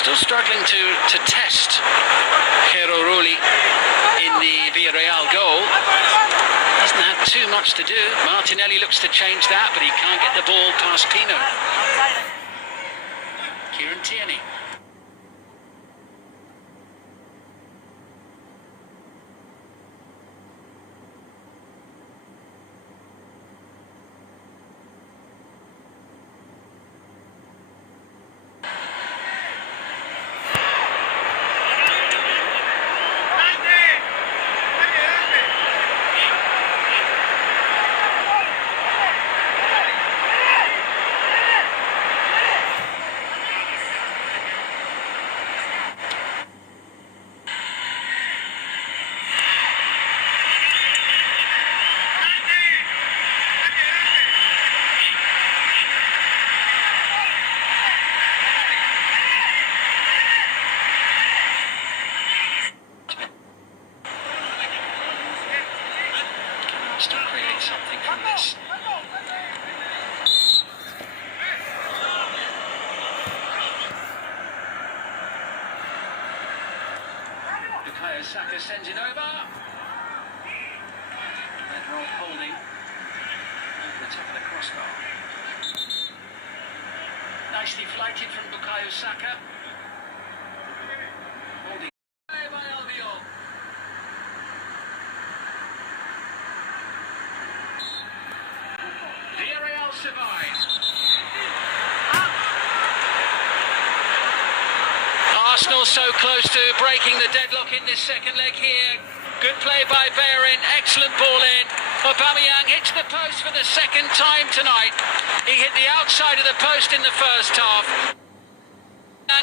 Still struggling to test Rulli in the Villarreal goal. Hasn't had too much to do. Martinelli looks to change that, but he can't get the ball past Pino. Kieran Tierney. To create something from this. Bukayo Saka sends it over. Villareal holding over the top of the crossbar. Nicely flighted from Bukayo Saka. Holding by Albiol. Villarreal survives. Arsenal so close to breaking the deadlock in this second leg here. Good play by Villarreal, excellent ball in. Aubameyang hits the post for the second time tonight. He hit the outside of the post in the first half.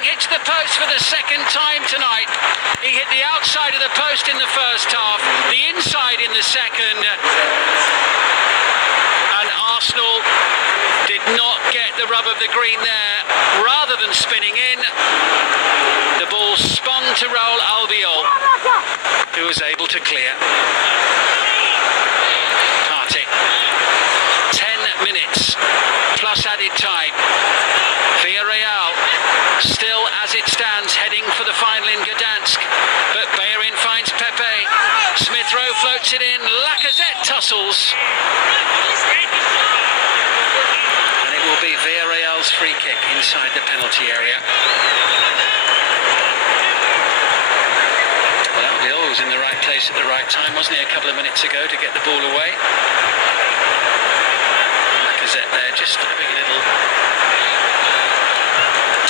Hits the post for the second time tonight. He hit the outside of the post in the first half, the inside in the second. Arsenal did not get the rub of the green there. Rather than spinning in, the ball spun to Raul Albiol, who was able to clear. Partey. 10 minutes plus added time. Villarreal still as it stands, heading for the final in Gdansk. But Villarreal finds Pepe. Smith Rowe floats it in. Lacazette tussles. Will be Villarreal's free kick inside the penalty area. Well, Albiol was in the right place at the right time, wasn't he, a couple of minutes ago to get the ball away. Lacazette there, just having a little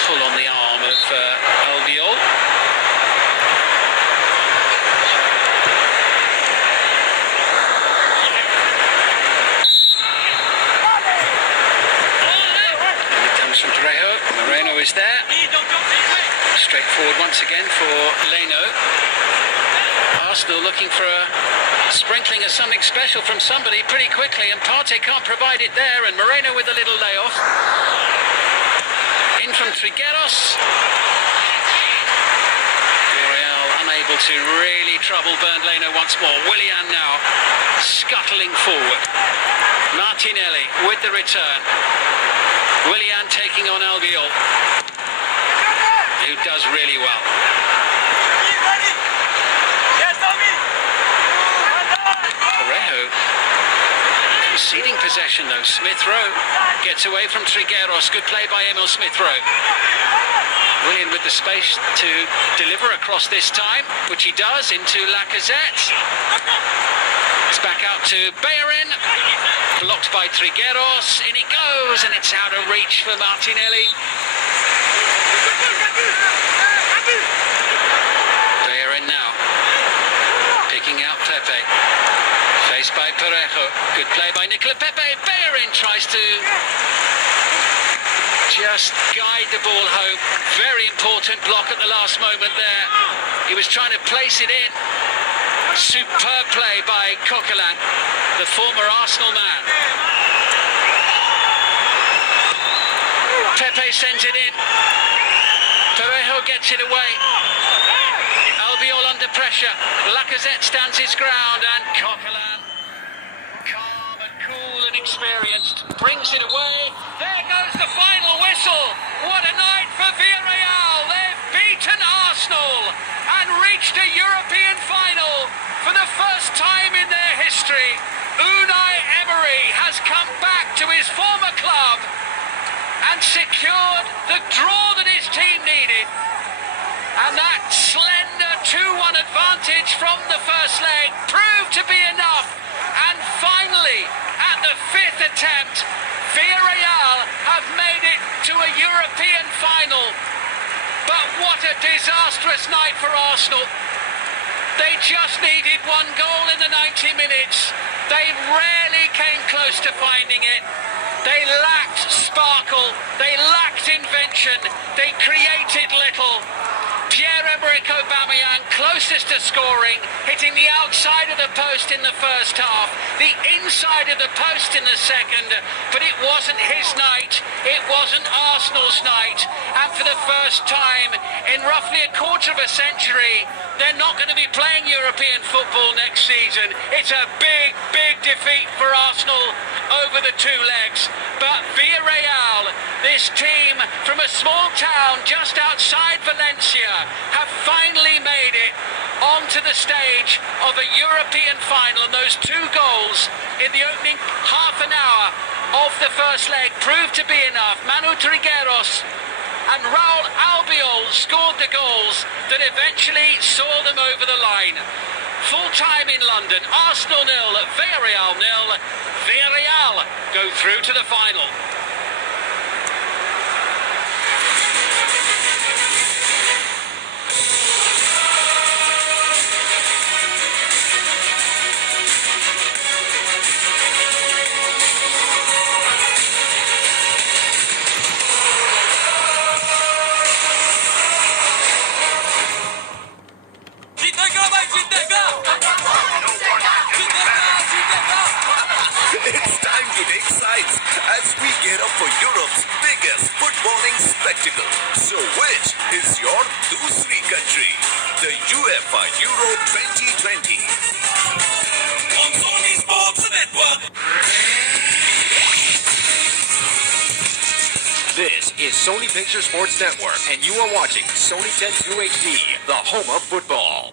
pull on the arm of Albiol. From Moreno is there. Straightforward once again for Leno. Arsenal looking for a sprinkling of something special from somebody pretty quickly, and Partey can't provide it there, and Moreno with a little layoff. In from Trigueros. Villarreal unable to really trouble Bernd Leno once more. Willian now scuttling forward. Martinelli with the return. Willian taking on Albiol, who does really well. Parejo conceding possession though. Smith Rowe gets away from Trigueros. Good play by Emil Smith Rowe. Willian with the space to deliver across this time, which he does, into Lacazette. It's back out to Villarreal. Blocked by Trigueros. In it goes, and it's out of reach for Martinelli. Villarreal now picking out Pepe. Faced by Parejo. Good play by Nicola Pepe. Villarreal tries to just guide the ball home. Very important block at the last moment there. He was trying to place it in. Superb play by Coquelin, the former Arsenal man. Pepe sends it in. Parejo gets it away. Albiol under pressure. Lacazette stands his ground, and Coquelin, calm and cool and experienced, brings it away. There goes the final whistle. What a night for Villarreal. They've come back to his former club and secured the draw that his team needed. And that slender 2-1 advantage from the first leg proved to be enough. And finally, at the 5th attempt, Villarreal have made it to a European final. But what a disastrous night for Arsenal. They just needed one goal in the 90 minutes. They rarely came close to finding it. They lacked sparkle. They lacked invention. They created little. Pierre-Emerick Aubameyang closest to scoring, hitting the outside of the post in the first half, the inside of the post in the second, but it wasn't his night, it wasn't Arsenal's night, and for the first time in roughly a quarter of a century, they're not going to be playing European football next season. It's a big, big defeat for Arsenal over the two legs, but Villarreal, this team from a small town just outside Valencia, have finally made it onto the stage of a European final, and those two goals in the opening half an hour of the first leg proved to be enough. Manu Trigueros and Raul Albiol scored the goals that eventually saw them over the line. Full time in London, Arsenal 0, Villarreal 0. Villarreal go through to the final. It's time to take sides as we gear up for Europe's biggest footballing spectacle. So which is your dusri country? The UEFA Euro 2020 on Sony Sports Network. This is Sony Picture Sports Network, and you are watching Sony 10 UHD, the home of football.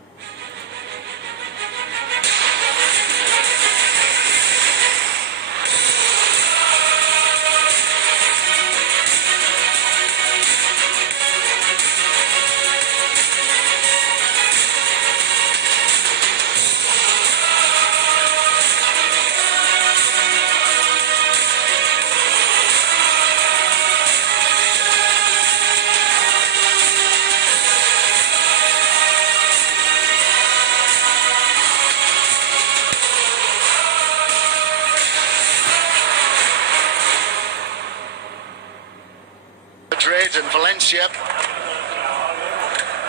Madrid and Valencia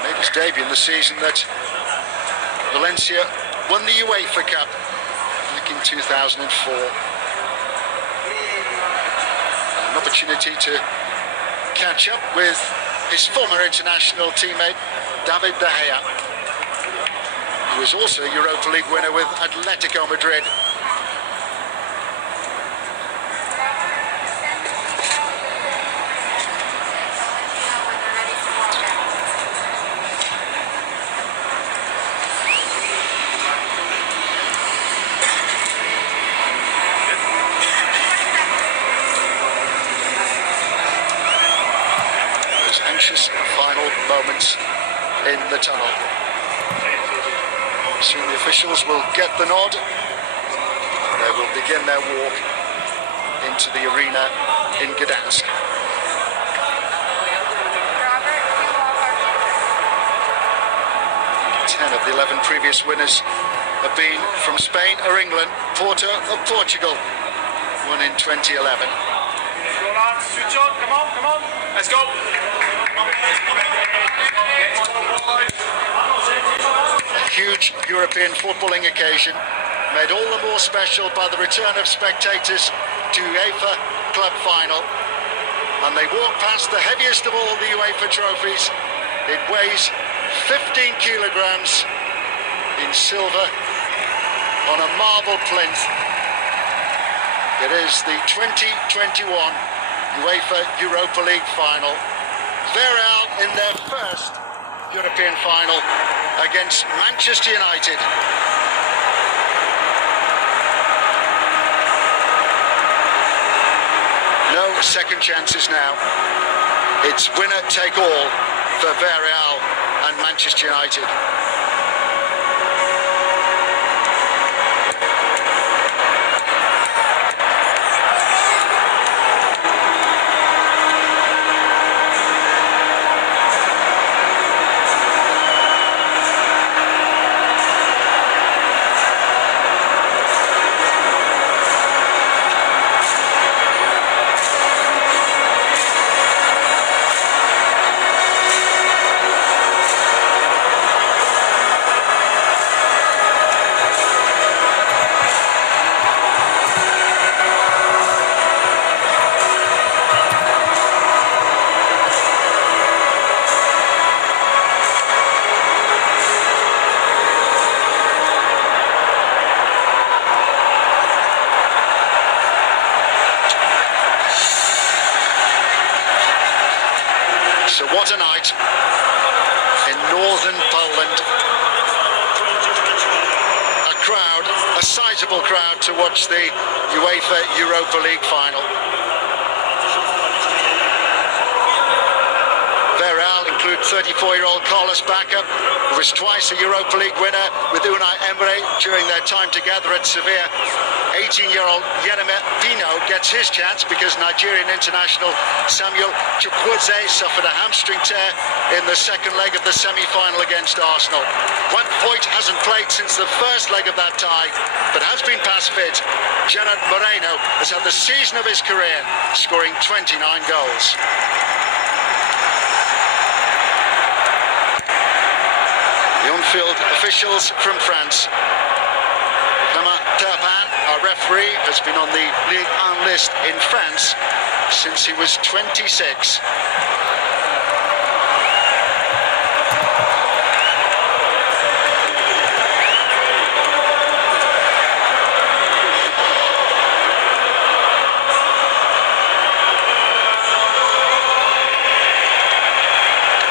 made his debut in the season that Valencia won the UEFA Cup back in 2004. An opportunity to catch up with his former international teammate David De Gea, who was also a Europa League winner with Atletico Madrid. Anxious final moments in the tunnel. Soon the officials will get the nod. They will begin their walk into the arena in Gdansk. 10 of the 11 previous winners have been from Spain or England. Porto of Portugal won in 2011. Switch on, come on, let's go. A huge European footballing occasion, made all the more special by the return of spectators to UEFA Club Final. And they walk past the heaviest of all the UEFA trophies. It weighs 15 kilograms in silver on a marble plinth. It is the 2021 UEFA Europa League final. Villarreal in their first European final against Manchester United. second chances now. It's winner take all for Villarreal and Manchester United. So what a night in northern Poland. A crowd, a sizable crowd to watch the UEFA Europa League final. Villarreal include 34-year-old Carlos Bacca, who was twice a Europa League winner with Unai Emery during their time together at Sevilla. 18-year-old Yeremy Pino gets his chance because Nigerian international Samuel Chukwueze suffered a hamstring tear in the second leg of the semi-final against Arsenal. Juan Foyt hasn't played since the first leg of that tie, but has been past fit. Gerard Moreno has had the season of his career, scoring 29 goals. The on-field officials from France. Our referee has been on the Ligue 1 list in France since he was 26.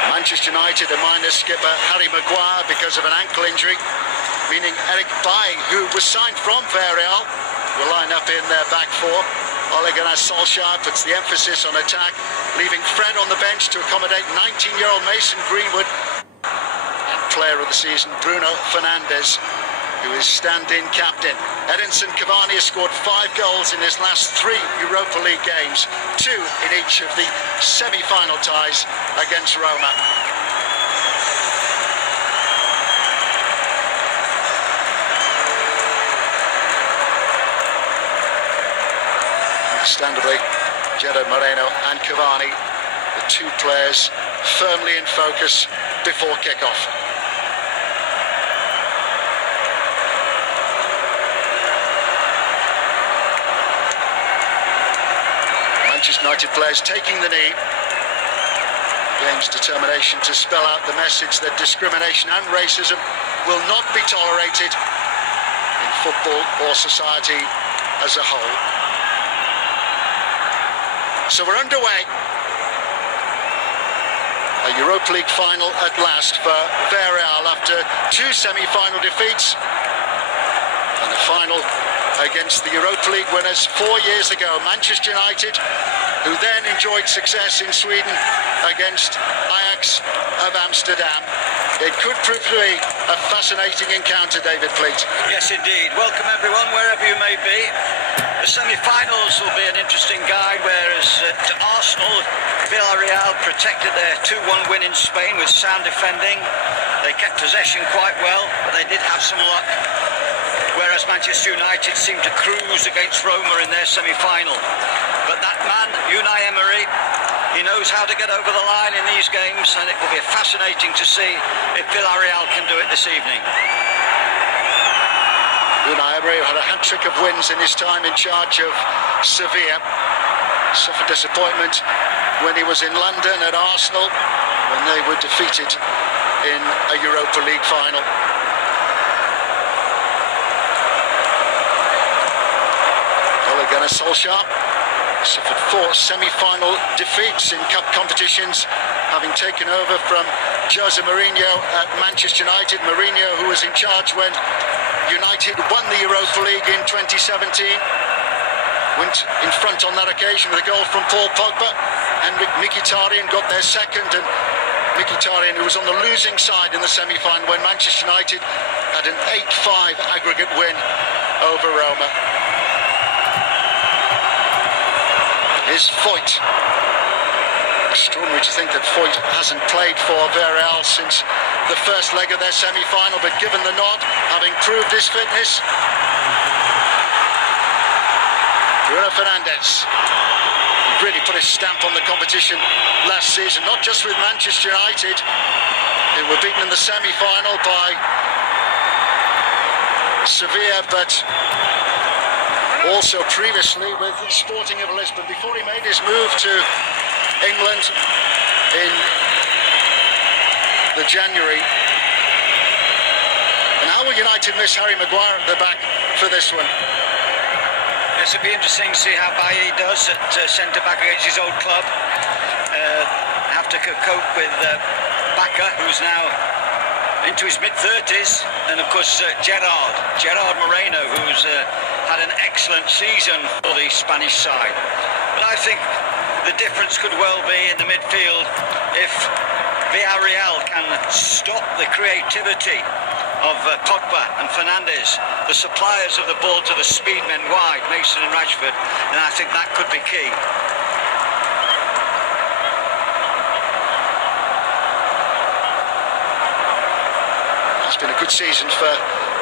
Manchester United are minus skipper Harry Maguire because of an ankle injury, meaning Eric Bailly, who was signed from Villarreal, will line up in their back four. Ole Gunnar Solskjaer puts the emphasis on attack, leaving Fred on the bench to accommodate 19-year-old Mason Greenwood. And player of the season, Bruno Fernandes, who is stand-in captain. Edinson Cavani has scored 5 goals in his last 3 Europa League games, 2 in each of the semi-final ties against Roma. Understandably, Gerard Moreno and Cavani, the two players firmly in focus before kick-off. Manchester United players taking the knee. The game's determination to spell out the message that discrimination and racism will not be tolerated in football or society as a whole. So we're underway. A Europa League final at last for Villarreal after 2 semi-final defeats and a final against the Europa League winners 4 years ago, Manchester United, who then enjoyed success in Sweden against Ajax of Amsterdam. It could prove to be a fascinating encounter, David Pleat. Yes, indeed. Welcome, everyone, wherever you may be. The semi-finals will be an interesting guide, whereas at Arsenal, Villarreal protected their 2-1 win in Spain with sound defending. They kept possession quite well, but they did have some luck. Whereas Manchester United seemed to cruise against Roma in their semi-final. But that man, Unai Emery, he knows how to get over the line in these games, and it will be fascinating to see if Villarreal can do it this evening. Unai Emery had a hat-trick of wins in his time in charge of Sevilla. Suffered disappointment when he was in London at Arsenal, when they were defeated in a Europa League final. Ole Gunnar Solskjaer suffered 4 semi-final defeats in cup competitions, having taken over from Jose Mourinho at Manchester United. Mourinho, who was in charge when United won the Europa League in 2017. went in front on that occasion with a goal from Paul Pogba, and Mkhitaryan got their second, and Mkhitaryan, who was on the losing side in the semi-final when Manchester United had an 8-5 aggregate win over Roma. Is Foyt. Extraordinary to think that Foyt hasn't played for Villarreal since the first leg of their semi-final, but given the nod, having proved his fitness, Bruno Fernandes really put a stamp on the competition last season, not just with Manchester United, who were beaten in the semi-final by Sevilla, but also previously with Sporting of Lisbon before he made his move to England in the January. And how will United miss Harry Maguire at the back for this one? Yes, it'll be interesting to see how Bailly does at centre-back against his old club. Have to cope with Bacca, who's now into his mid-30s, and of course Gerard Moreno, who's had an excellent season for the Spanish side. But I think the difference could well be in the midfield if Villarreal can stop the creativity of Pogba and Fernandes, the suppliers of the ball to the speedmen wide, Mason and Rashford, and I think that could be key. It's been a good season for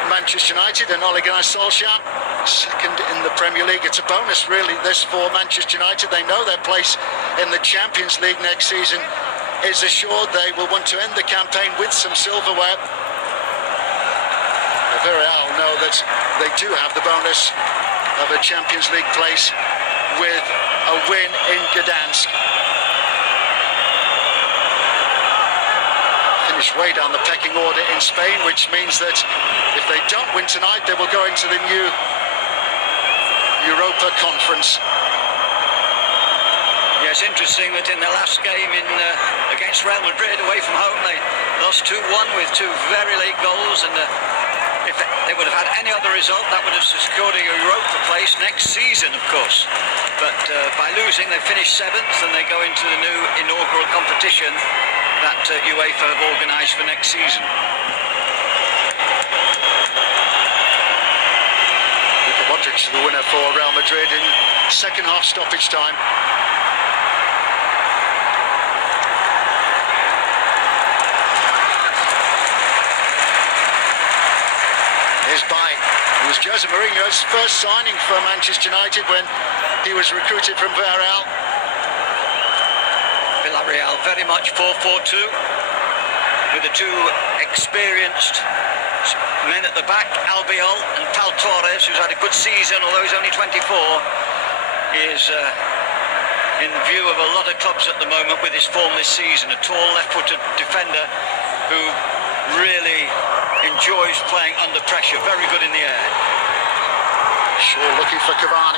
Manchester United and Ole Gunnar Solskjaer, second in the Premier League. It's a bonus really this for Manchester United. They know their place in the Champions League next season is assured. They will want to end the campaign with some silverware. Villarreal know that they do have the bonus of a Champions League place with a win in Gdansk. Finished way down the pecking order in Spain, which means that if they don't win tonight, they will go into the new Europa Conference. Yeah, it's interesting that in the last game against Real Madrid away from home, they lost 2-1 with two very late goals, and if they would have had any other result, that would have secured a Europa place next season, of course. But by losing, they finished 7th, and they go into the new inaugural competition that UEFA have organised for next season. Luka Modric, the winner for Real Madrid in second half stoppage time. It was Jose Mourinho's first signing for Manchester United when he was recruited from Villarreal. Villarreal very much 4-4-2 with the two experienced men at the back, Albiol and Pau Torres, who's had a good season, although he's only 24. He is in view of a lot of clubs at the moment with his form this season. A tall left-footed defender who really enjoys playing under pressure, very good in the air. Shaw looking for Cavani.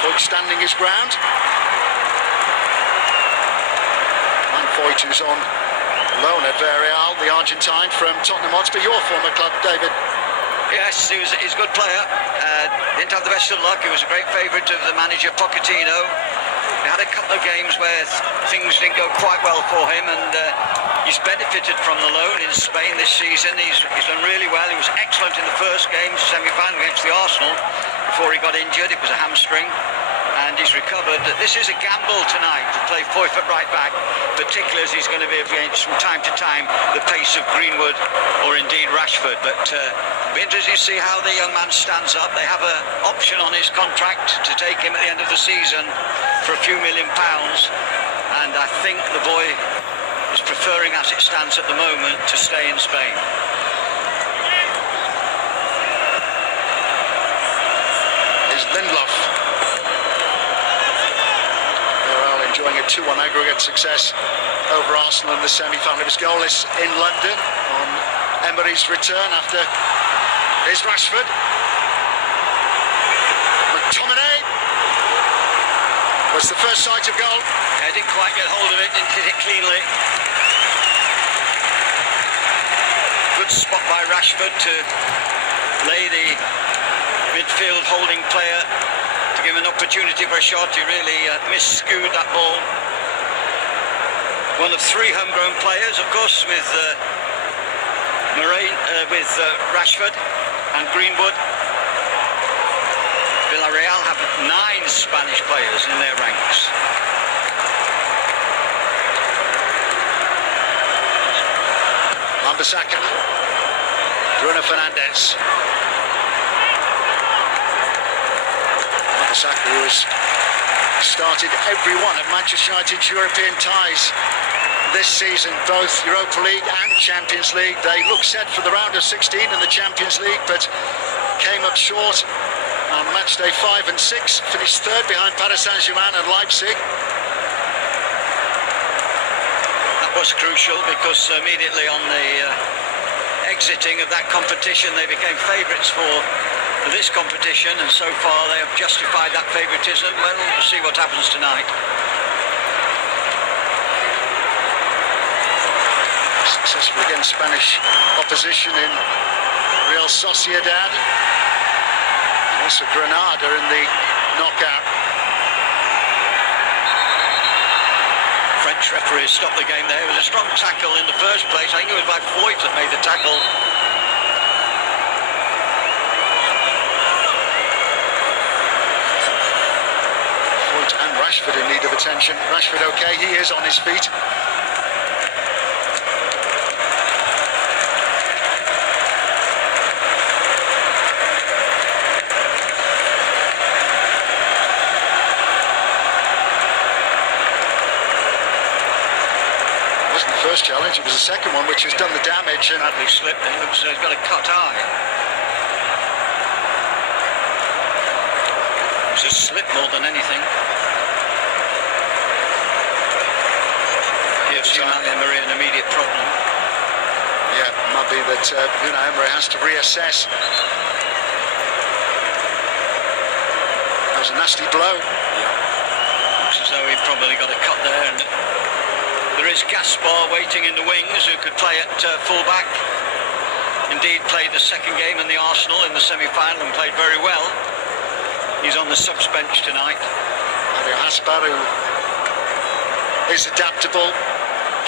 Foyt standing his ground. And Foyt, who's on loan at Villarreal, the Argentine from Tottenham Hotspur, your former club, David. Yes, he's a good player. Didn't have the best of luck. He was a great favourite of the manager Pochettino. He had a couple of games where things didn't go quite well for him, and he's benefited from the loan in Spain this season. He's done really well. He was excellent in the first game, semi-final against the Arsenal, before he got injured. It was a hamstring, and he's recovered. This is a gamble tonight to play Foyt at right back, particularly as he's going to be against from time to time the pace of Greenwood or indeed Rashford. But it'll be interesting to see how the young man stands up. They have an option on his contract to take him at the end of the season for a few £1 million, and I think the boy is preferring, as it stands at the moment, to stay in Spain. Is Lindelof. Villarreal enjoying a 2-1 aggregate success over Arsenal in the semi-final. It was goalless in London on Emery's return after his Rashford. McTominay was the first sight of goal. I didn't quite get hold of it, didn't hit it cleanly. Good spot by Rashford to lay the midfield holding player to give him an opportunity for a shot. He really miscued that ball. One of 3 homegrown players, of course, with Rashford and Greenwood. Villarreal have 9 Spanish players in their ranks. Wan-Bissaka, Bruno Fernandes. Wan-Bissaka, who has started every one of Manchester United's European ties this season, both Europa League and Champions League. They look set for the round of 16 in the Champions League, but came up short on match day 5 and 6, finished third behind Paris Saint-Germain and Leipzig. That was crucial because immediately on the exiting of that competition, they became favourites for this competition, and so far they have justified that favouritism. Well, we'll see what happens tonight. Successful against Spanish opposition in Real Sociedad. And also Granada in the knockout. French referee stopped the game there. It was a strong tackle in the first place. I think it was by Foyt that made the tackle. Foyt and Rashford in need of attention. Rashford okay, he is on his feet. First challenge, it was the second one which has done the damage, and Badly slipped. It looks he's got a cut eye. It was a slip more than anything. Gives Marie an immediate problem. Yeah, it might be that Unai Emery has to reassess. That was a nasty blow. Looks as though he probably got a cut there, and there is Gaspar waiting in the wings, who could play at full-back. Indeed, played the second game in the Arsenal in the semi-final and played very well. He's on the subs bench tonight. Mario Gaspar, who is adaptable,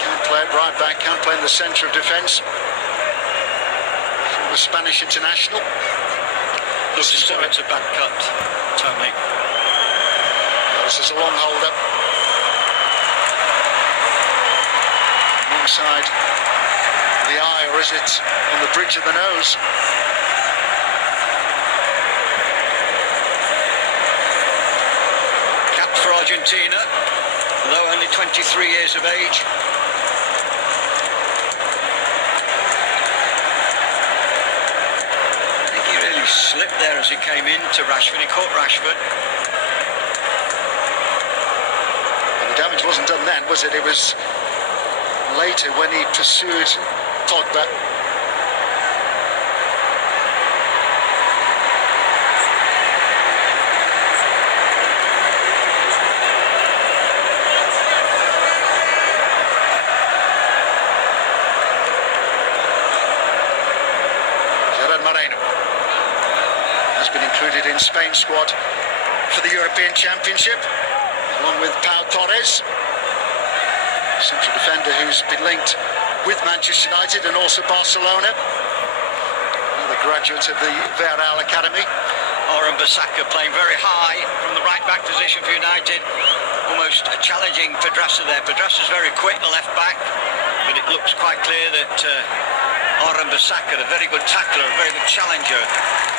can play at right-back, can play in the centre of defence. From the Spanish international. Looks as though it's a bad cut, Tony. This is a long hold-up. Alongside the eye, or is it on the bridge of the nose? Capped for Argentina, although only 23 years of age. I think he really slipped there as he came in to Rashford. He caught Rashford. And the damage wasn't done then, was it? It was later when he pursued Pogba. Gerard Moreno has been included in Spain's squad for the European Championship, along with Pau Torres, central defender who's been linked with Manchester United and also Barcelona. Another graduate of the Villarreal Academy. Wan-Bissaka playing very high from the right-back position for United. Almost challenging Pedraza there. Pedraza's very quick, the left-back, but it looks quite clear that Wan-Bissaka, a very good tackler, a very good challenger,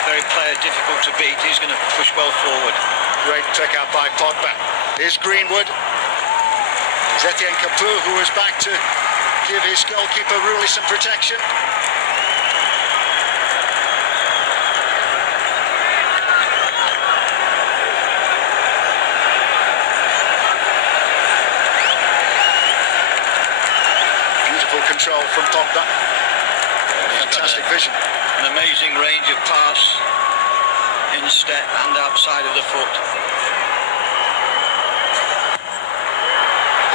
very player difficult to beat. He's going to push well forward. Great pick out by Pogba. Here's Greenwood. Etienne Capoue, who is back to give his goalkeeper Rulli some protection. Beautiful control from Pogba. Fantastic vision. An amazing range of pass, in step and outside of the foot.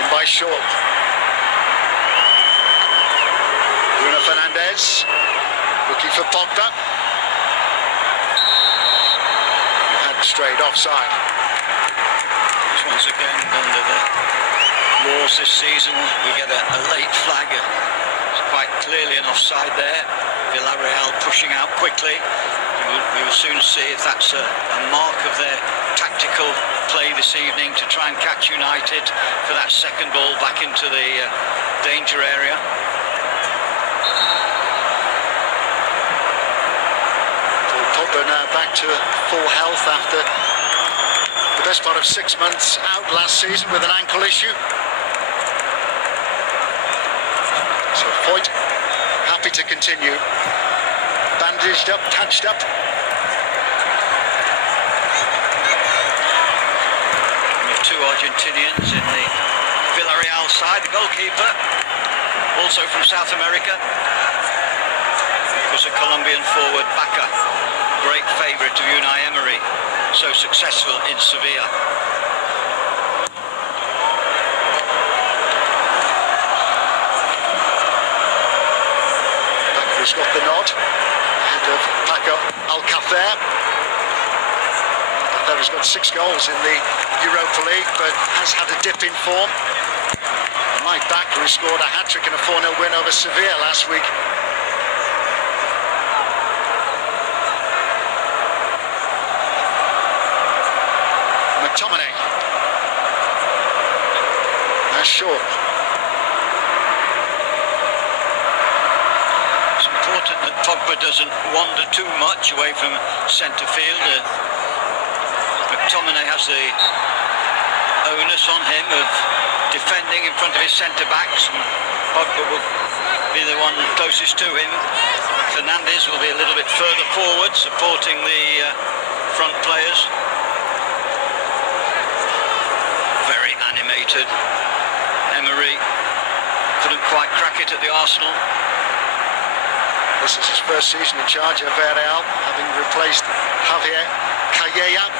By Shaw. Bruno Fernandes looking for Pogba. straight offside. Once again, under the laws this season, we get a late flag. It's quite clearly an offside there. Villarreal pushing out quickly. We will soon see if that's a mark of their tactical play this evening to try and catch United for that second ball back into the danger area. Pogba now back to full health after the best part of 6 months out last season with an ankle issue. So Foyt happy to continue. Bandaged up, touched up. We have two Argentinians in the Villarreal side. The goalkeeper, also from South America, was a Colombian forward, Baca. Great favourite of Unai Emery, so successful in Sevilla. Baca's got the nod ahead of Paco Alcacer. Alcacer's got 6 goals in the Europa League, but has had a dip in form. Unlike Baca, who scored a hat-trick in a 4-0 win over Sevilla last week. McTominay. Now short. It's important that Pogba doesn't wander too much away from centre field. McTominay has the onus on him of defending in front of his centre-backs, and Pogba will be the one closest to him. Fernandes will be a little bit further forward, supporting the front players. Very animated. Emery couldn't quite crack it at the Arsenal. This is his first season in charge of Villarreal, having replaced Javier Calleja.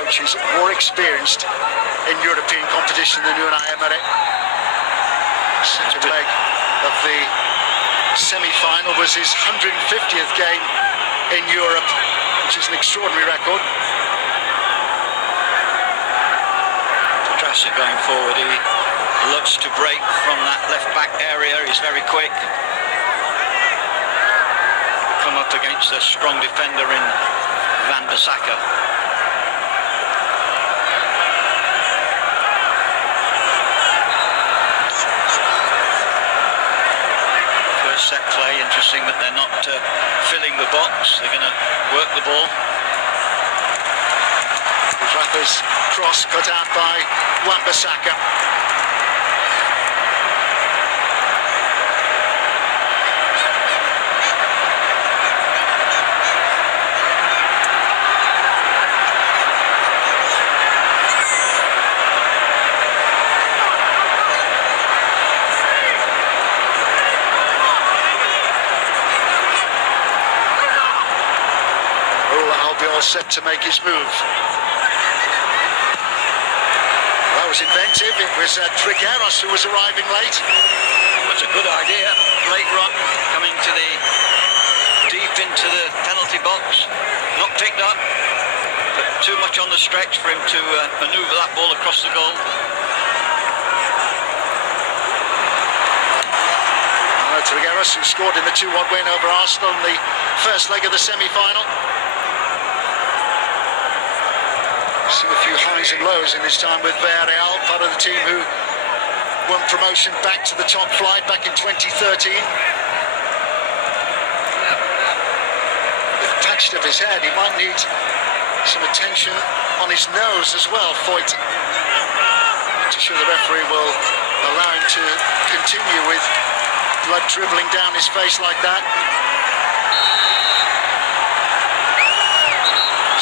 Coaches more experienced in European competition than Unai Emery. Second leg of the semi-final was his 150th game in Europe, which is an extraordinary record. Trasser going forward, he loves to break from that left-back area. He's very quick. Come up against a strong defender in Van der Saka. Set play, interesting that they're not filling the box. They're going to work the ball. Rafa's cross cut out by Wan-Bissaka. Set to make his move. That was inventive. It was Trigueros who was arriving late. That's a good idea. Late run, coming to the deep into the penalty box. Not picked up, but too much on the stretch for him to manoeuvre that ball across the goal. Trigueros, who scored in the 2-1 win over Arsenal in the first leg of the semi-final. Seen a few highs and lows in his time with Villarreal, part of the team who won promotion back to the top flight back in 2013. They've touched up his head. He might need some attention on his nose as well, Foyt. To sure the referee will allow him to continue with blood dribbling down his face like that.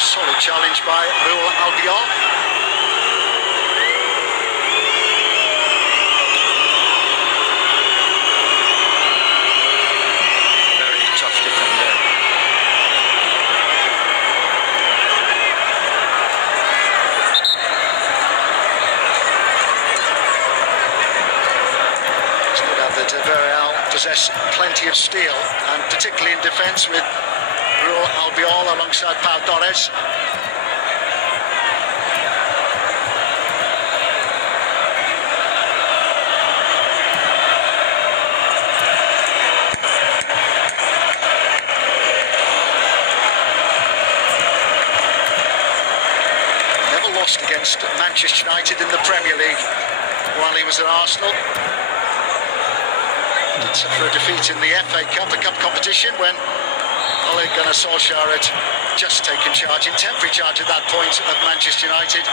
Solid challenge by Raul Albiol. Very tough defender. There's no doubt that Villarreal possess plenty of steel, and particularly in defence with Raul Albiol alongside Pau Torres. Never lost against Manchester United in the Premier League while he was at Arsenal. Did suffer a defeat in the FA Cup, a cup competition, when Ole Gunnar Solskjaer had just taken charge, in temporary charge at that point, of Manchester United.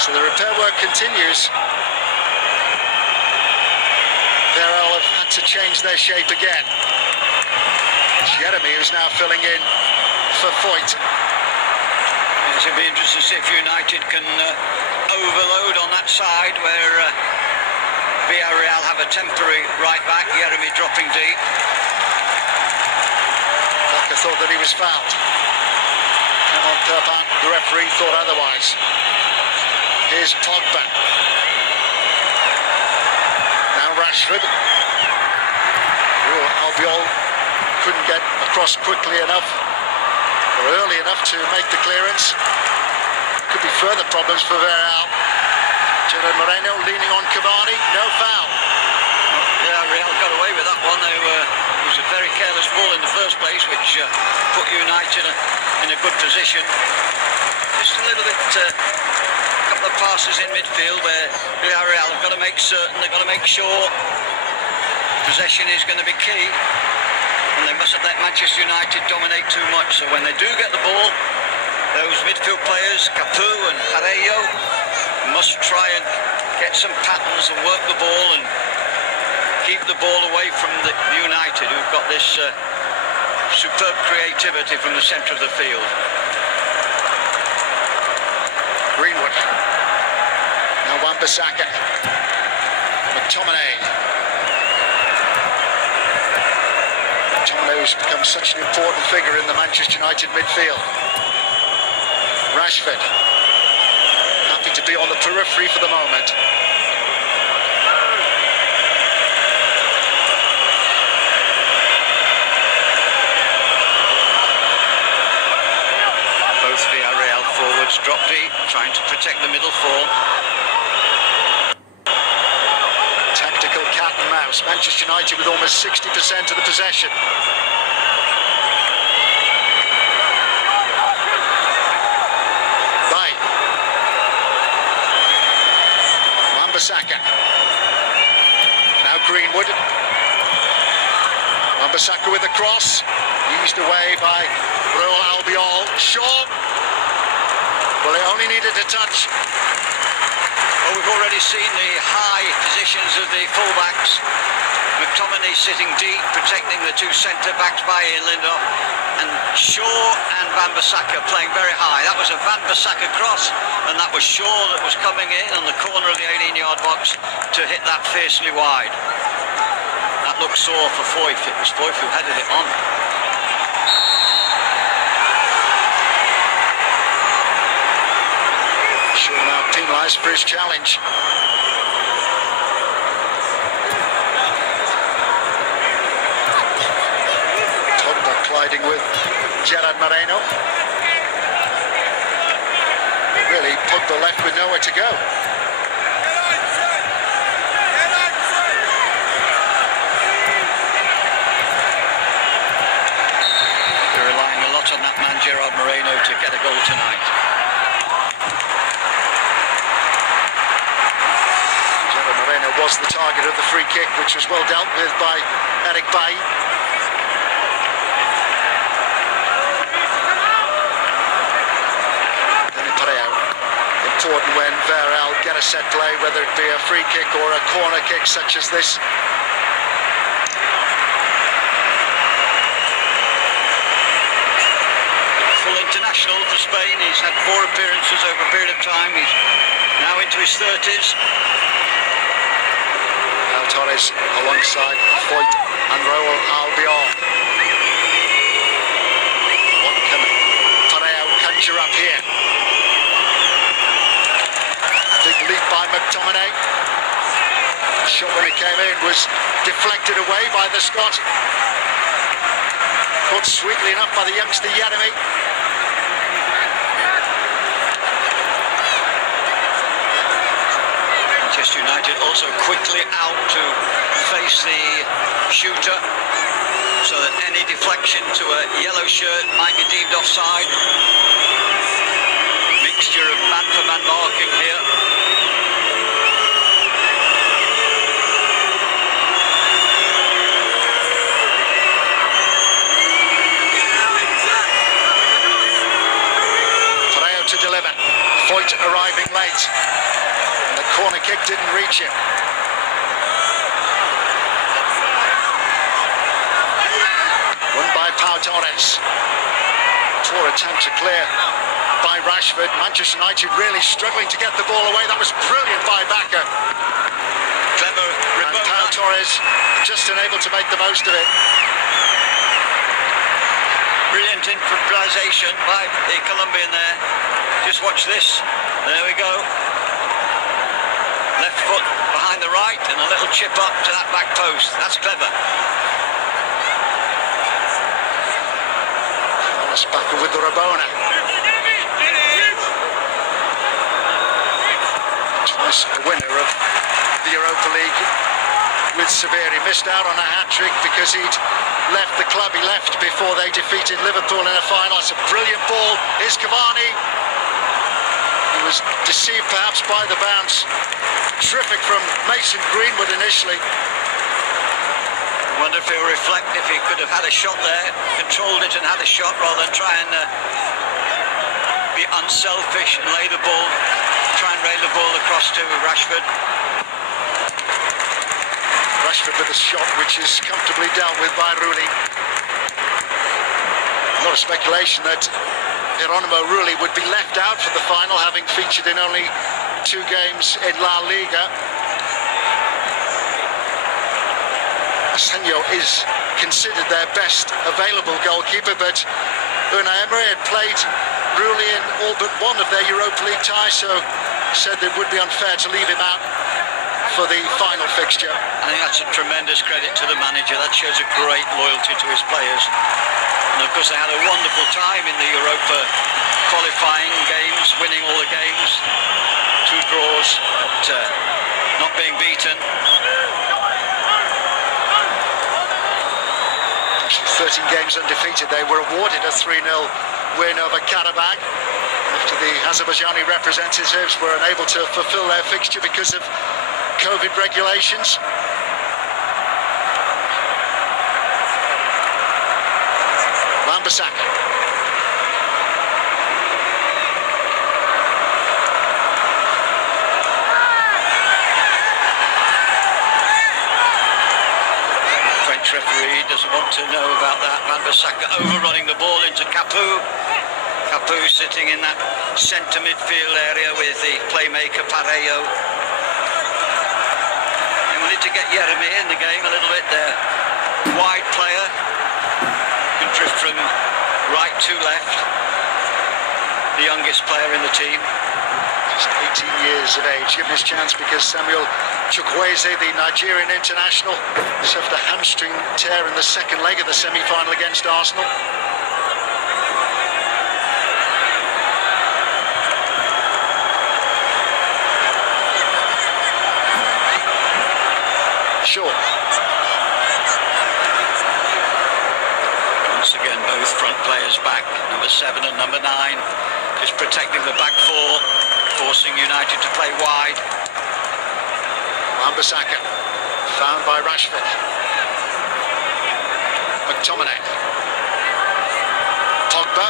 So the repair work continues. Villarreal have had to change their shape again. Jeremy, who's now filling in for Foyt. It'll be interesting to see if United can overload on that side where Villarreal have a temporary right back, Jeremy dropping deep. Tucker thought that he was fouled. Come on, Turpin, the referee thought otherwise. Here's Pogba. Now Rashford. Albiol couldn't get across quickly enough, or early enough to make the clearance. Could be further problems for Villarreal. Gerard Moreno leaning on Cavani, no foul. Yeah, Real got away with that one. It was a very careless ball in the first place, which put United in a good position. Just a little bit, a couple of passes in midfield where Villarreal have got to make certain, they've got to make sure possession is going to be key, and they mustn't let Manchester United dominate too much. So when they do get the ball, those midfield players, Capu and Parejo, must try and get some patterns and work the ball and keep the ball away from the United, who've got this superb creativity from the centre of the field. Greenwood. Now Wan-Bissaka. McTominay. McTominay's become such an important figure in the Manchester United midfield. Rashford. To be on the periphery for the moment. Both Villarreal forwards drop deep, trying to protect the middle four. Tactical cat and mouse. Manchester United with almost 60% of the possession. Wan-Bissaka. Now Greenwood. Wan-Bissaka with the cross. Eased away by Raul Albiol. Shaw. Well, they only needed a touch. Well, we've already seen the high positions of the fullbacks. McTominay sitting deep, protecting the two centre-backs by Ian Lindelof. And Shaw and Wan-Bissaka playing very high. That was a Wan-Bissaka cross, and that was Shaw that was coming in on the corner of the 18-yard box to hit that fiercely wide. That looked sore for Foyt. It was Foyt who headed it on. Shaw now penalised for his challenge. Colliding with Gerard Moreno. Really, Pogba left with nowhere to go. They're relying a lot on that man Gerard Moreno to get a goal tonight. Gerard Moreno was the target of the free kick, which was well dealt with by Eric Bailly. Important when Villarreal get a set play, whether it be a free kick or a corner kick such as this. Full international for Spain. He's had 4 appearances over a period of time. He's now into his 30s. Pau Torres alongside Foyt and Raul Albiol. What can Parejo conjure up here? Big leap by McTominay. The shot when it came in was deflected away by the Scot. Caught sweetly enough by the youngster Jeremy. Manchester United also quickly out to face the shooter, so that any deflection to a yellow shirt might be deemed offside. Mixture of man-for-man marking here. To deliver. Foyt arriving late. And the corner kick didn't reach him. Won by Pau Torres. Poor attempt to clear by Rashford. Manchester United really struggling to get the ball away. That was brilliant by Baka. Clever. And Pau Torres just unable to make the most of it. Brilliant improvisation by the Colombian there. Just watch this. There we go. Left foot behind the right and a little chip up to that back post. That's clever. Wallace back with the Rabona. Twice a winner of the Europa League with Sevilla. He missed out on a hat-trick because he'd left the club. He left before they defeated Liverpool in a final. It's a brilliant ball. Here's Cavani. He was deceived perhaps by the bounce. Terrific from Mason Greenwood initially. I wonder if he'll reflect if he could have had a shot there, controlled it and had a shot rather than try and be unselfish and try and rail the ball across to Rashford. Rashford with a shot which is comfortably dealt with by Rulli. A lot of speculation that Geronimo Rulli would be left out for the final, having featured in only 2 games in La Liga. Senyo is considered their best available goalkeeper, but Unai Emery had played Rulli in all but one of their Europa League ties, so said it would be unfair to leave him out for the final fixture. I think that's a tremendous credit to the manager. That shows a great loyalty to his players. And of course they had a wonderful time in the Europa qualifying games, winning all the games. 2 draws, but not being beaten. 13 games undefeated. They were awarded a 3-0 win over Karabakh after the Azerbaijani representatives were unable to fulfill their fixture because of COVID regulations. Wan-Bissaka. French referee doesn't want to know about that. Wan-Bissaka overrunning the ball into Capoue. Capoue sitting in that centre midfield area with the playmaker Parejo. To get Jeremy in the game a little bit there. Wide player, can drift from right to left. The youngest player in the team. Just 18 years of age, given his chance because Samuel Chukwueze, the Nigerian international, suffered a hamstring tear in the second leg of the semi-final against Arsenal. Sure. Once again, both front players back, number 7 and number 9, just protecting the back 4, forcing United to play wide. Wan-Bissaka, found by Rashford. McTominay. Pogba.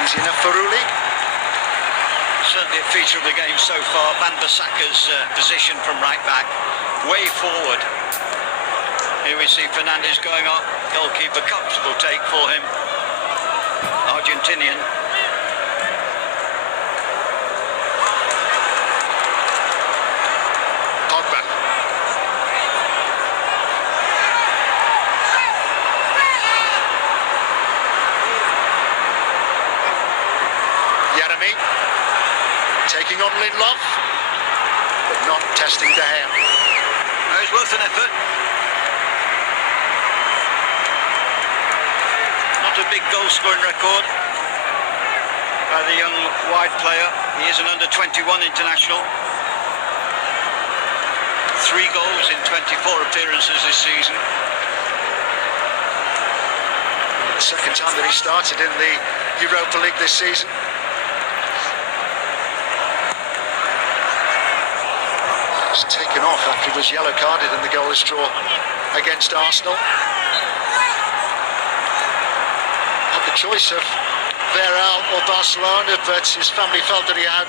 Easy enough for Rulli. Certainly a feature of the game so far. Wan-Bissaka's position from right back, way forward. Here we see Fernandes going up. Goalkeeper, comfortable take for him. Argentinian. Pogba. Jeremy. Taking on Lindelof. but not testing De Gea. It was worth an effort. Not a big goal-scoring record by the young wide player. He is an under-21 international. 3 goals in 24 appearances this season. The second time that he started in the Europa League this season. He was taken off after he was yellow carded in the goalless draw against Arsenal. Had the choice of Villarreal or Barcelona, but his family felt that he had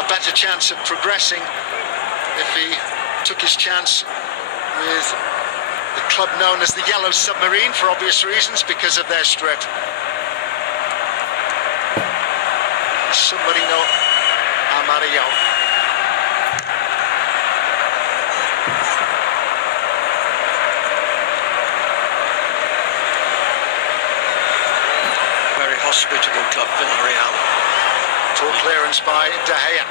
a better chance of progressing if he took his chance with the club known as the Yellow Submarine, for obvious reasons, because of their strip. Submarino Amarillo. Very hospitable club, Villarreal. Poor clearance by De Gea.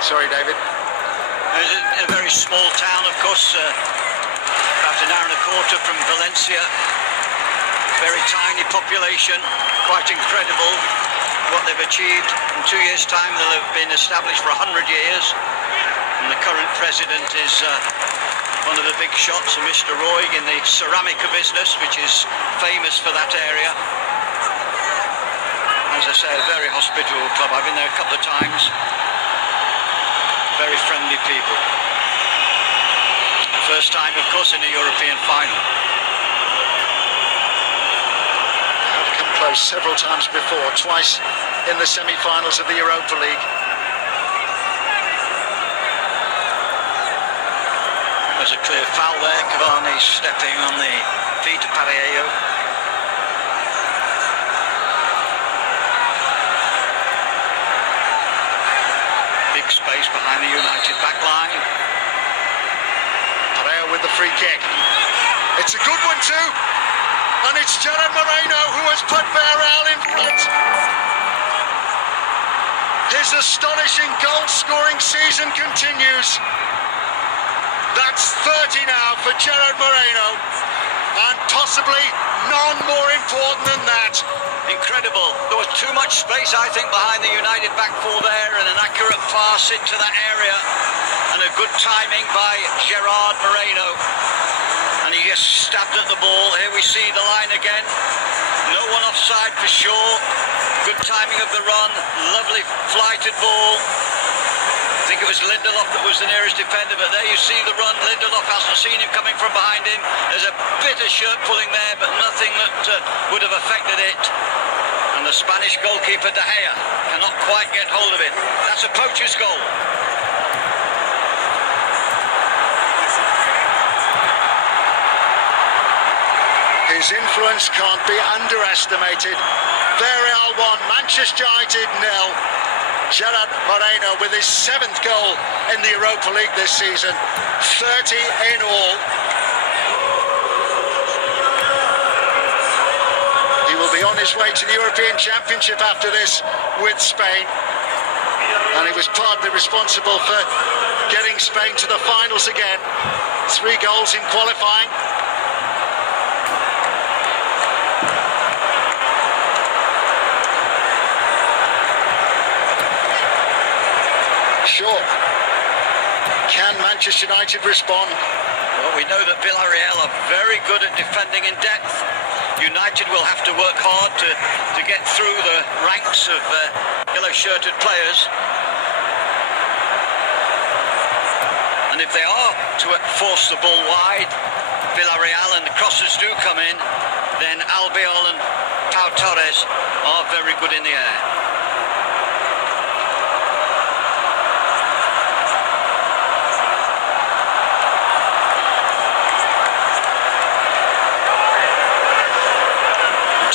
Sorry, David. It's a very small town, of course, about an hour and a quarter from Valencia. Very tiny population, quite incredible what they've achieved. In 2 years' time, they'll have been established for 100 years. And the current president is one of the big shots, Mr. Roy, in the ceramica business, which is famous for that area. As I say, a very hospitable club. I've been there a couple of times. Very friendly people. First time, of course, in a European final. They have come close several times before, twice in the semi-finals of the Europa League. There's a clear foul there. Cavani stepping on the feet of Parejo. Big space behind the United back line. Parejo with the free kick. It's a good one too. And it's Gerard Moreno who has put Villarreal in front. His astonishing goal-scoring season continues. That's 30 now for Gerard Moreno. And possibly none more important than that. Incredible. There was too much space, I think, behind the United back four there, and an accurate pass into that area, and a good timing by Gerard Moreno. And he just stabbed at the ball. Here we see the line again. No one offside for sure. Good timing of the run. Lovely flighted ball. I think it was Lindelof that was the nearest defender, but there you see the run. Lindelof hasn't seen him coming from behind him. There's a bit of shirt pulling there, but nothing that would have affected it. And the Spanish goalkeeper, De Gea, cannot quite get hold of it. That's a poacher's goal. His influence can't be underestimated. Villarreal 1, Manchester United 0. Gerard Moreno with his 7th goal in the Europa League this season. 30 in all. He will be on his way to the European Championship after this with Spain. And he was partly responsible for getting Spain to the finals again. 3 goals in qualifying. Sure. Can Manchester United respond? Well, we know that Villarreal are very good at defending in depth. United will have to work hard to get through the ranks of yellow-shirted players. And if they are to force the ball wide, Villarreal, and the crosses do come in, then Albiol and Pau Torres are very good in the air.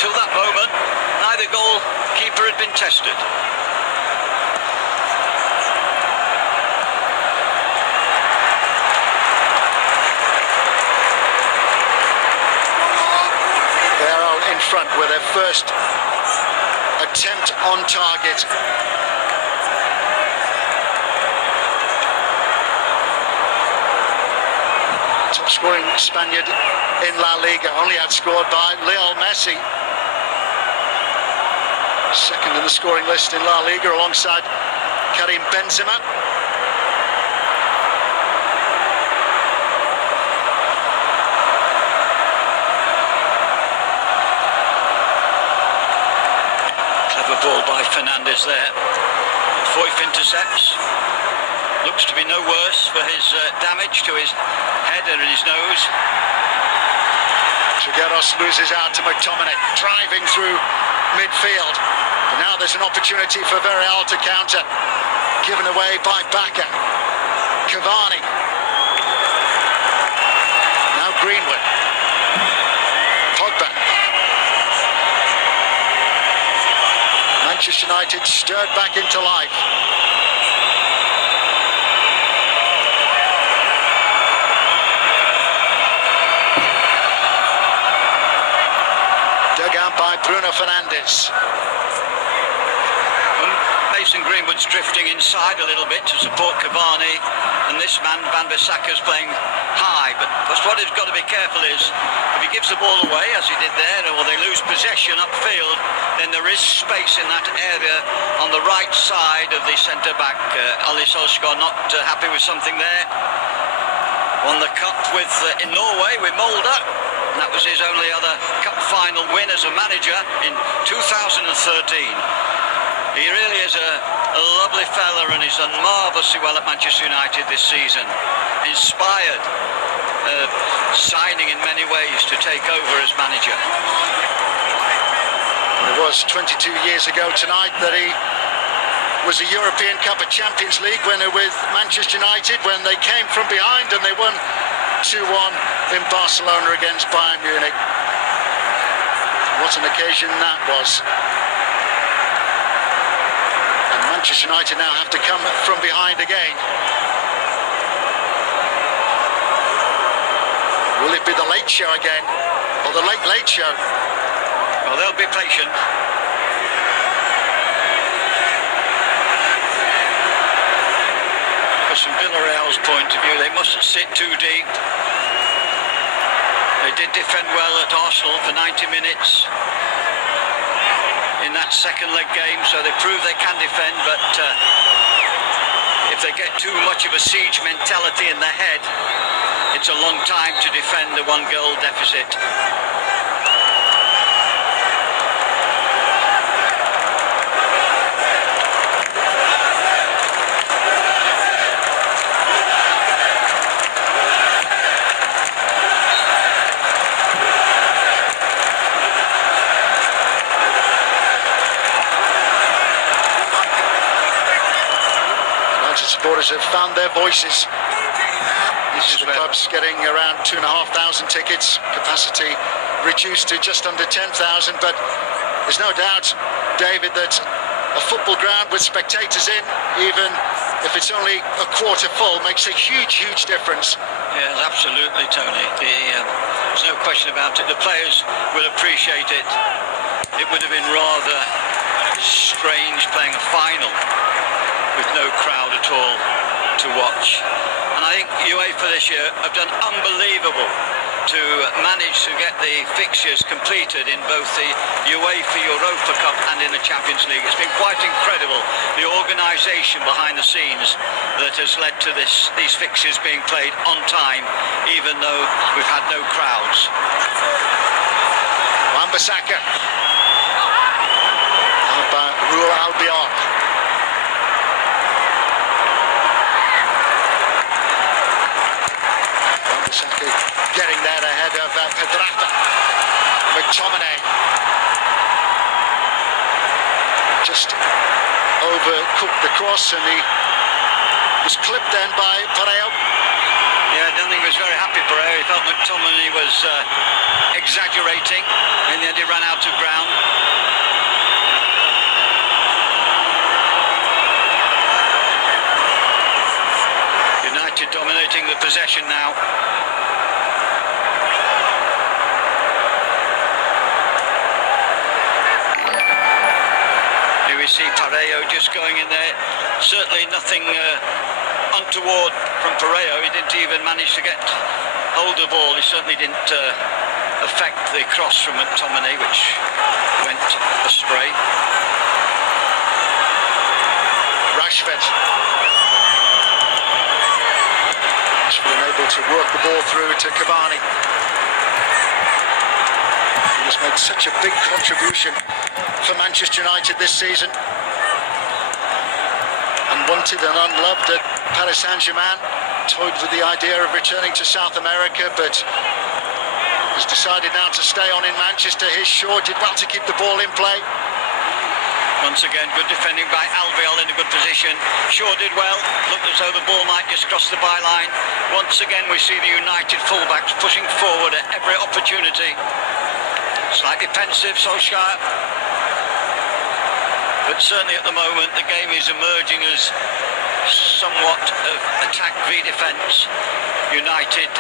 Until that moment, neither goalkeeper had been tested. Villarreal in front with their first attempt on target. top-scoring Spaniard in La Liga, only outscored by Lionel Messi. Second in the scoring list in La Liga alongside Karim Benzema. Clever ball by Fernandes there. Foyth intercepts. Looks to be no worse for his damage to his head and his nose. Trigueros loses out to McTominay, driving through midfield. But now there's an opportunity for Villarreal to counter. Given away by Bacca. Cavani. Now Greenwood. Pogba. Manchester United stirred back into life. Dug out by Bruno Fernandes. Mason Greenwood's drifting inside a little bit to support Cavani, and this man, Van Bissaka's playing high. But what he's got to be careful is, if he gives the ball away, as he did there, or they lose possession upfield, then there is space in that area on the right side of the centre-back. Ali Solskjaer not happy with something there. Won the cup with in Norway with Molde. And that was his only other cup final win as a manager in 2013. He really is a lovely fella, and he's done marvellously well at Manchester United this season. Inspired, signing in many ways to take over as manager. It was 22 years ago tonight that he was a European Cup, a Champions League winner with Manchester United when they came from behind and they won 2-1 in Barcelona against Bayern Munich. What an occasion that was. And Manchester United now have to come from behind again. Will it be the late show again? Or the late show? Well, they'll be patient. From Villarreal's point of view, they mustn't sit too deep. They did defend well at Arsenal for 90 minutes in that second leg game, so they proved they can defend, but if they get too much of a siege mentality in their head, it's a long time to defend a one-goal deficit. Supporters have found their voices. The club's getting around 2,500 tickets, capacity reduced to just under 10,000, but there's no doubt, David, that a football ground with spectators in, even if it's only a quarter full, makes a huge difference. Yes, absolutely, Tony. There's no question about it. The players will appreciate it. It would have been rather strange playing a final with no crowd at all to watch. And I think UEFA this year have done unbelievable to manage to get the fixtures completed in both the UEFA Europa Cup and in the Champions League. It's been quite incredible, the organisation behind the scenes that has led to these fixtures being played on time, even though we've had no crowds. Van Bissaka. Rule Albion. Getting there ahead of Pedraza. McTominay just overcooked the cross and he was clipped then by Pereira. Yeah, I don't think he was very happy, Pereira. He felt McTominay was exaggerating. In the end he ran out of ground. United dominating the possession now. We see Pereira just going in there. Certainly nothing untoward from Pereira. He didn't even manage to get hold the ball. He certainly didn't affect the cross from McTominay, which went astray. Rashford. Unable to work the ball through to Cavani. He has made such a big contribution for Manchester United this season. Unwanted and unloved at Paris Saint-Germain. Toyed with the idea of returning to South America, but has decided now to stay on in Manchester. His Shaw did well to keep the ball in play. Once again, good defending by Albiol in a good position. Shaw did well. Looked as though the ball might just cross the byline. Once again, we see the United fullbacks pushing forward at every opportunity. Slightly pensive, Solskjaer. But certainly at the moment, the game is emerging as somewhat of attack v defence. United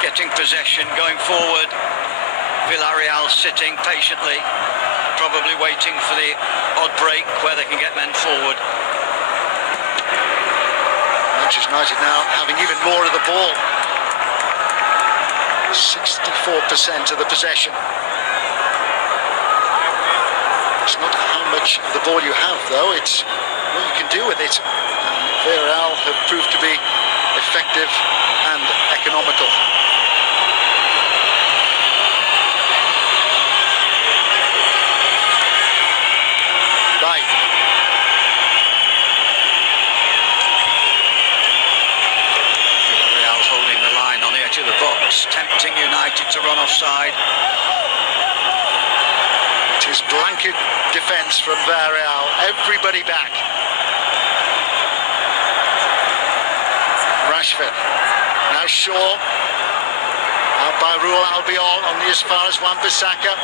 getting possession, going forward. Villarreal sitting patiently, probably waiting for the odd break where they can get men forward. Manchester United now having even more of the ball. 64% of the possession. It's not how much of the ball you have, though, it's what you can do with it. And Villarreal have proved to be effective and economical. To the box, tempting United to run offside. It is blanket defence from Villarreal. Everybody back. Rashford. Now Shaw. Out by Albiol, only as far as Wan-Bissaka.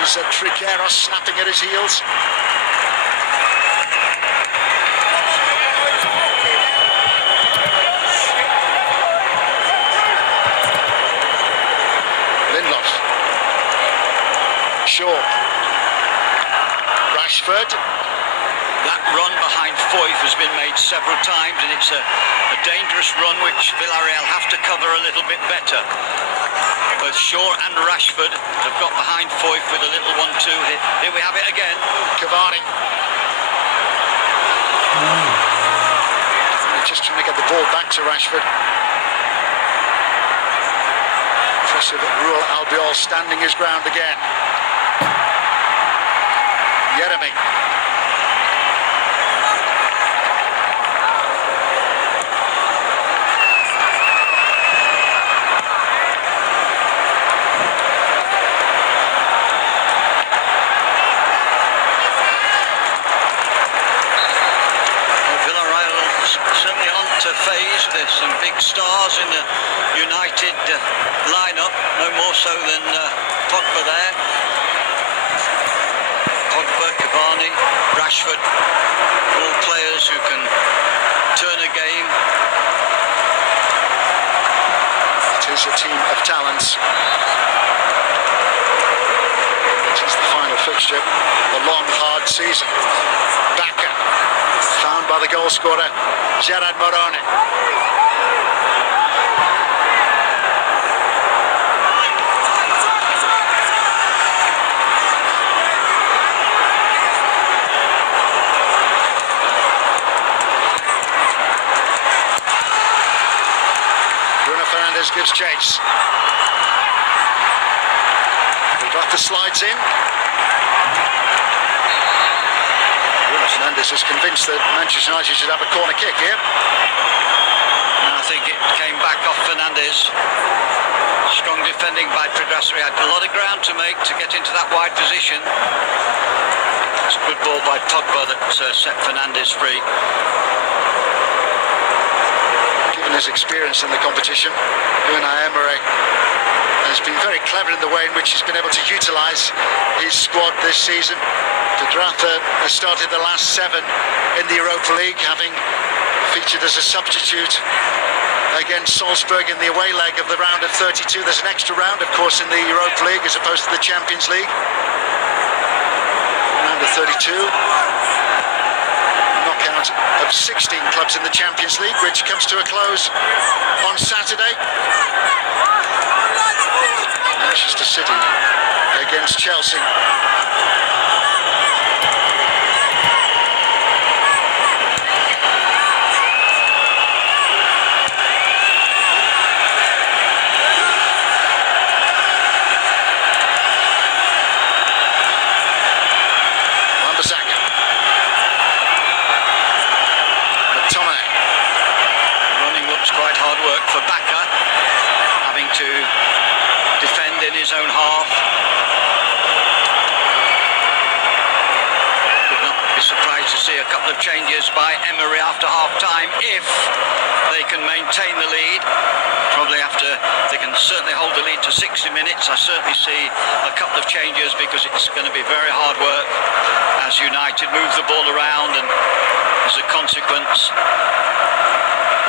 He's Trigueros snapping at his heels. Shaw. Rashford. That run behind Foyth has been made several times, and it's a dangerous run which Villarreal have to cover a little bit better. Both Shaw and Rashford have got behind Foyth with a little 1-2 hit. Here we have it again. Cavani. Just trying to get the ball back to Rashford. Impressive Ruel Albiol standing his ground again. Yeremy. Villarreal certainly on to phase. There's some big stars in the United lineup, no more so than Pogba there. Cavani, Rashford, all players who can turn a game. It is a team of talents. It is the final fixture, the long, hard season. Bacca, found by the goal scorer, Gerard Morone. Gives chase. Rafter slides in. Bruno Fernandes is convinced that Manchester United should have a corner kick here. And I think it came back off Fernandes. Strong defending by Pedrasri. Had a lot of ground to make to get into that wide position. It's a good ball by Pogba that set Fernandes free. His experience in the competition, Unai Emery has been very clever in the way in which he's been able to utilise his squad this season. Pedrasri has started the last 7 in the Europa League, having featured as a substitute against Salzburg in the away leg of the round of 32. There's an extra round, of course, in the Europa League as opposed to the Champions League. Round of 32. Knockout tournament of 16 clubs in the Champions League, which comes to a close on Saturday. Manchester City against Chelsea. To defend in his own half. Would not be surprised to see a couple of changes by Emery after half-time if they can maintain the lead. Probably after they can certainly hold the lead to 60 minutes. I certainly see a couple of changes because it's going to be very hard work as United move the ball around, and as a consequence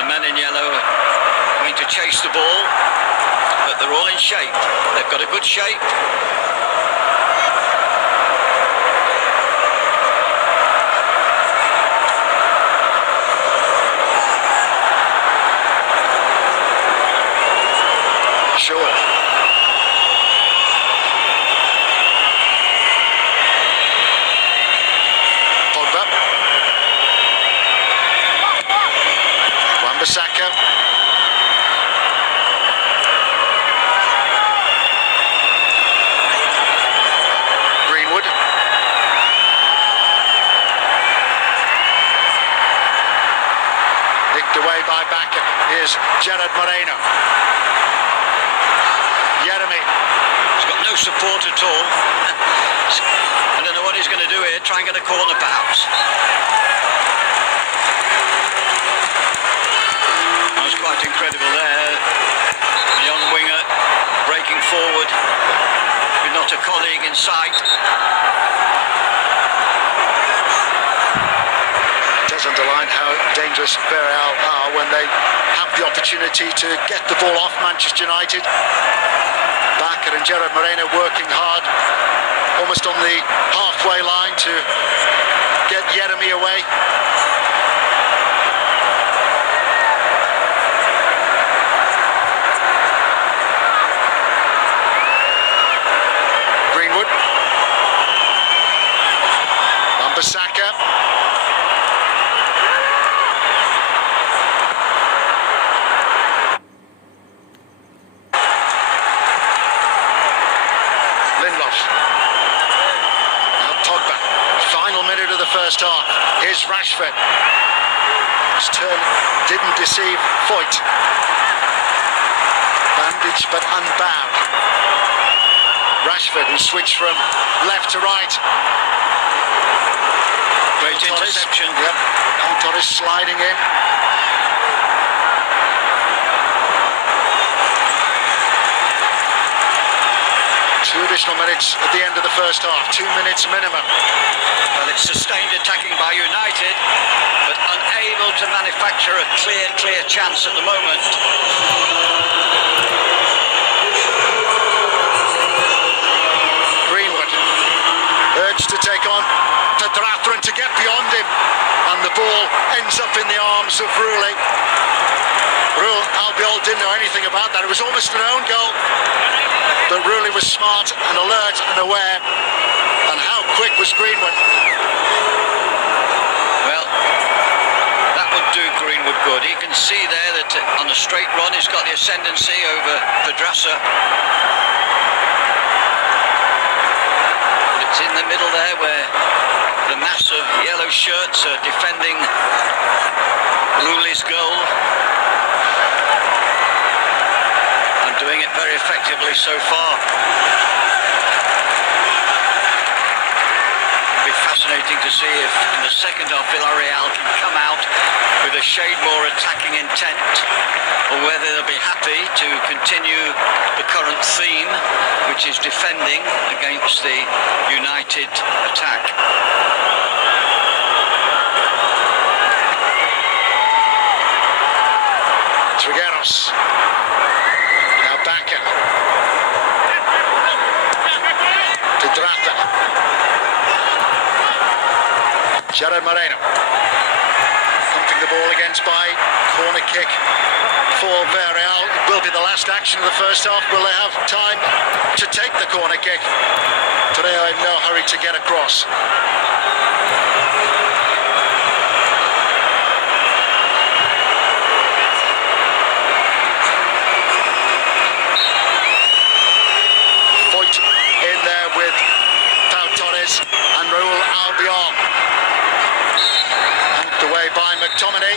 the men in yellow are going to chase the ball. But they're all in shape. They've got a good shape. Sure. Pogba. Wan-Bissaka. Away by Bacca. Here's Gerard Moreno. Yeremy. He's got no support at all. I don't know what he's going to do here. Try and get a corner perhaps. That was quite incredible there. The young winger breaking forward with not a colleague in sight. Underline how dangerous Villarreal are when they have the opportunity to get the ball off Manchester United. Bacca and Gerard Moreno working hard, almost on the halfway line to get Yeremy away. Greenwood. Wan-Bissaka. First half. Here's Rashford. His turn didn't deceive Foyt. Bandaged but unbowed. Rashford, who switched from left to right. Great interception. Yep. And Torres sliding in. Two additional minutes at the end of the first half. 2 minutes minimum. Well, it's sustained attacking by United, but unable to manufacture a clear chance at the moment. Greenwood urged to take on Pedraza and to get beyond him, and the ball ends up in the arms of Rulli. Albiol didn't know anything about that. It was almost an own goal, but Rulli was smart and alert and aware. And how quick was Greenwood? Well, that would do Greenwood good. He can see there that on a straight run he's got the ascendancy over Pedraza. But it's in the middle there where the mass of yellow shirts are defending Rulli's goal. And doing it very effectively so far. Fascinating to see if in the second half Villarreal can come out with a shade more attacking intent, or whether they'll be happy to continue the current theme, which is defending against the United attack. Trigueros. Now Bacca. Pedraza. Gerard Moreno. Winning the ball against by corner kick for Villarreal. It will be the last action of the first half. Will they have time to take the corner kick? Today I'm in no hurry to get across. Foyt in there with Pau Torres and Raul Albiol. Knocked away by McTominay.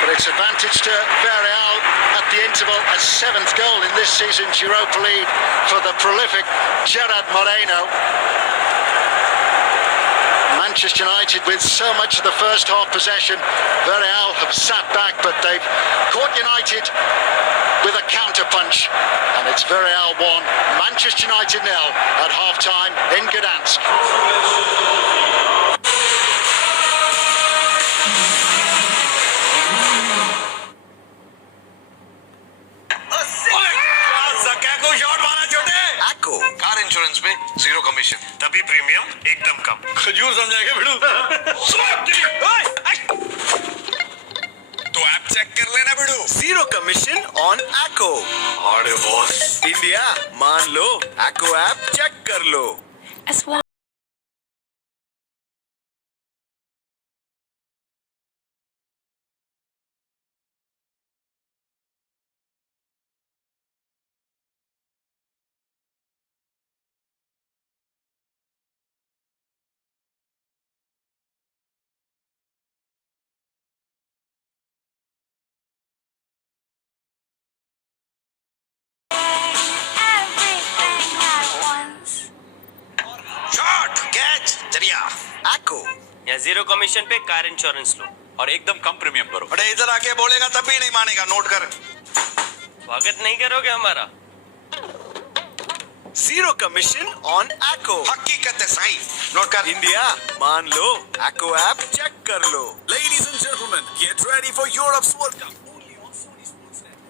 But it's advantage to Villarreal at the interval, a seventh goal in this season's Europa League for the prolific Gerard Moreno. Manchester United with so much of the first half possession. Villarreal have sat back, but they've caught United with a counter punch. And it's Villarreal 1, Manchester United 0 at half-time in Gdansk. Car insurance में 0 commission, तभी premium एकदम कम। खजूर समझाएगा भिड़ू। तो app check कर लेना भिड़ू। 0 commission on Acco। अरे boss, India मान लो, Acco app check कर लो। शॉट कैच जरिया Acco। या 0 कमीशन पे कार इंश्योरेंस लो और एकदम कम प्रीमियम भरो। अरे इधर आके बोलेगा तब भी नहीं मानेगा, नोट कर। स्वागत नहीं करोगे हमारा? 0 कमीशन ऑन Acco। हकीकत है सही, नोट कर। इंडिया मान लो, Acco ऐप चेक कर लो। Ladies and gentlemen, get ready for Europe's World Cup. Only on Sony Sports Network.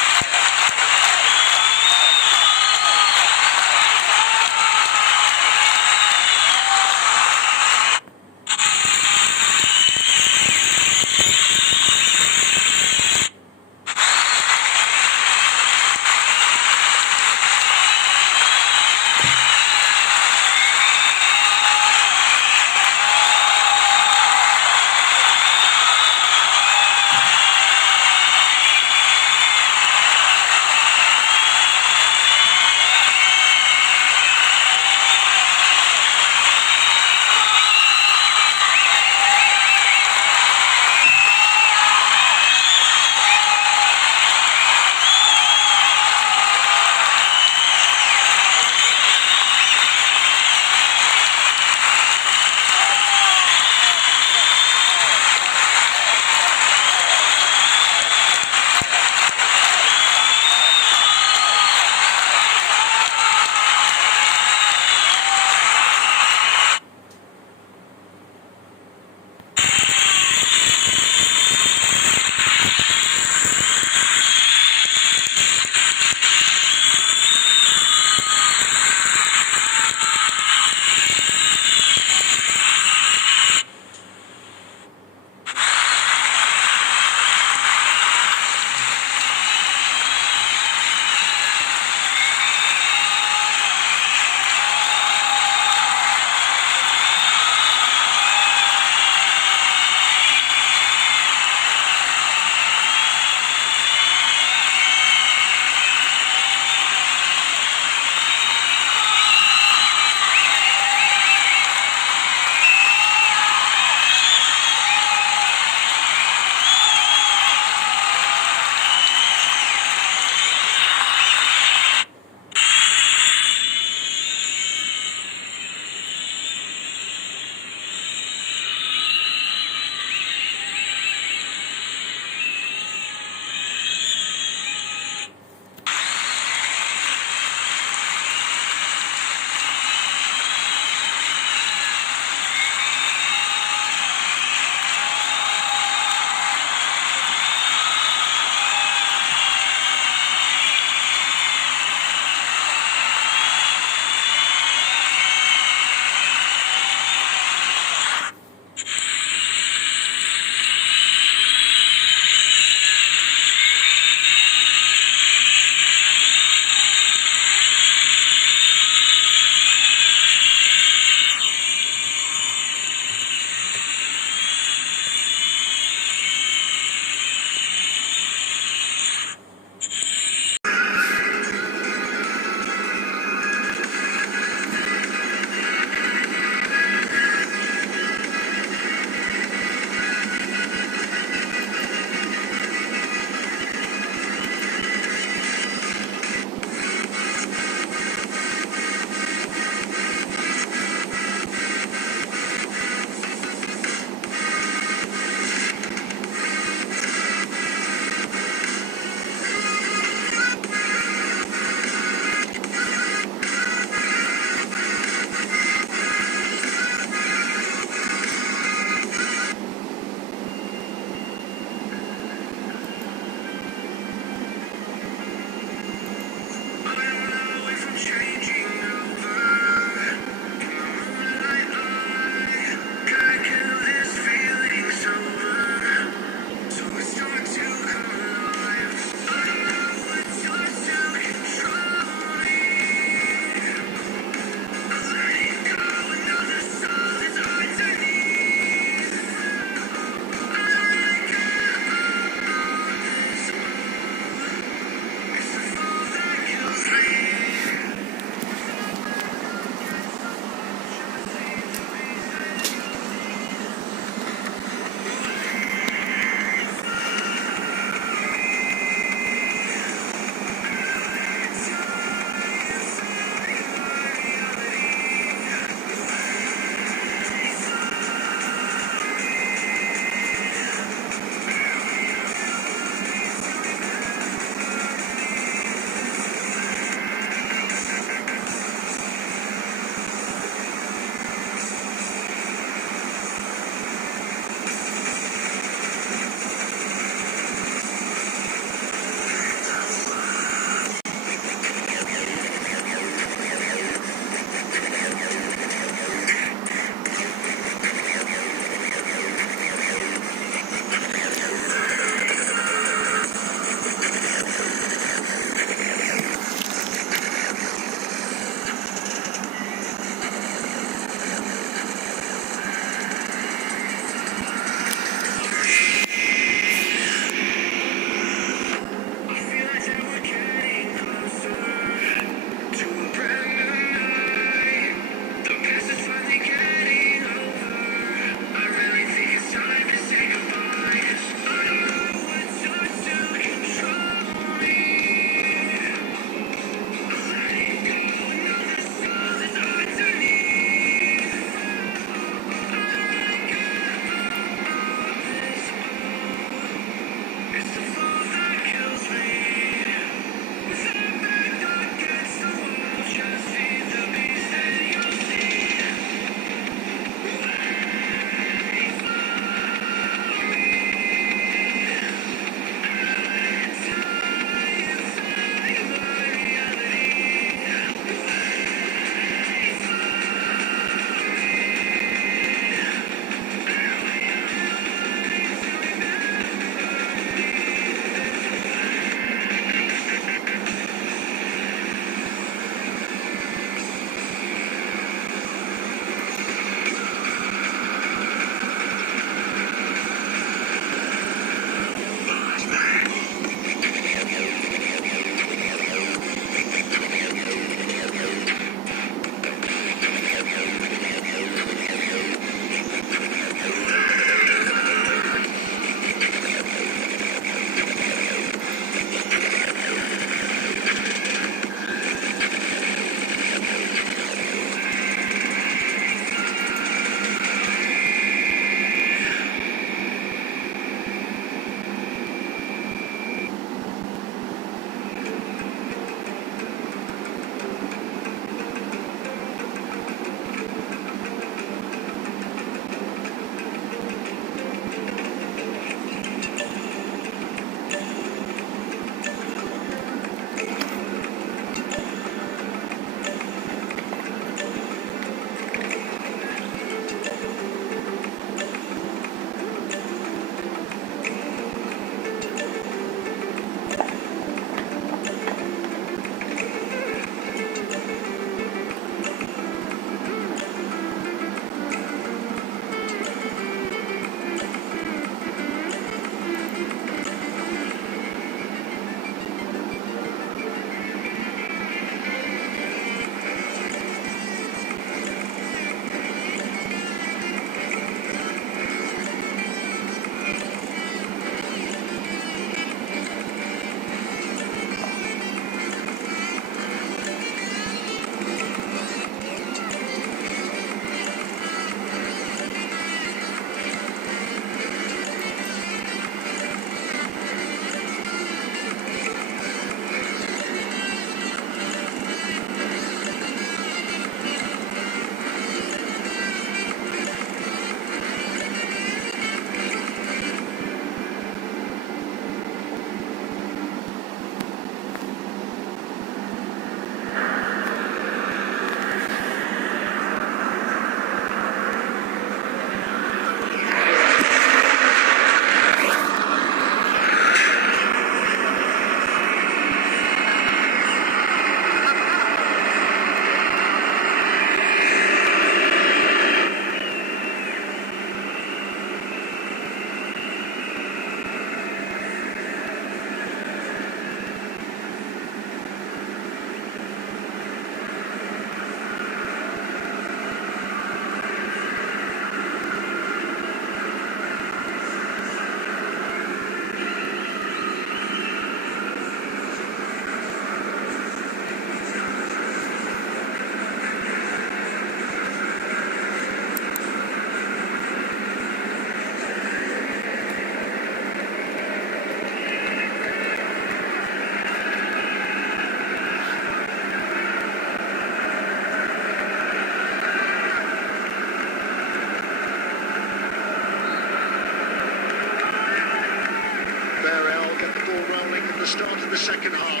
start of the second half.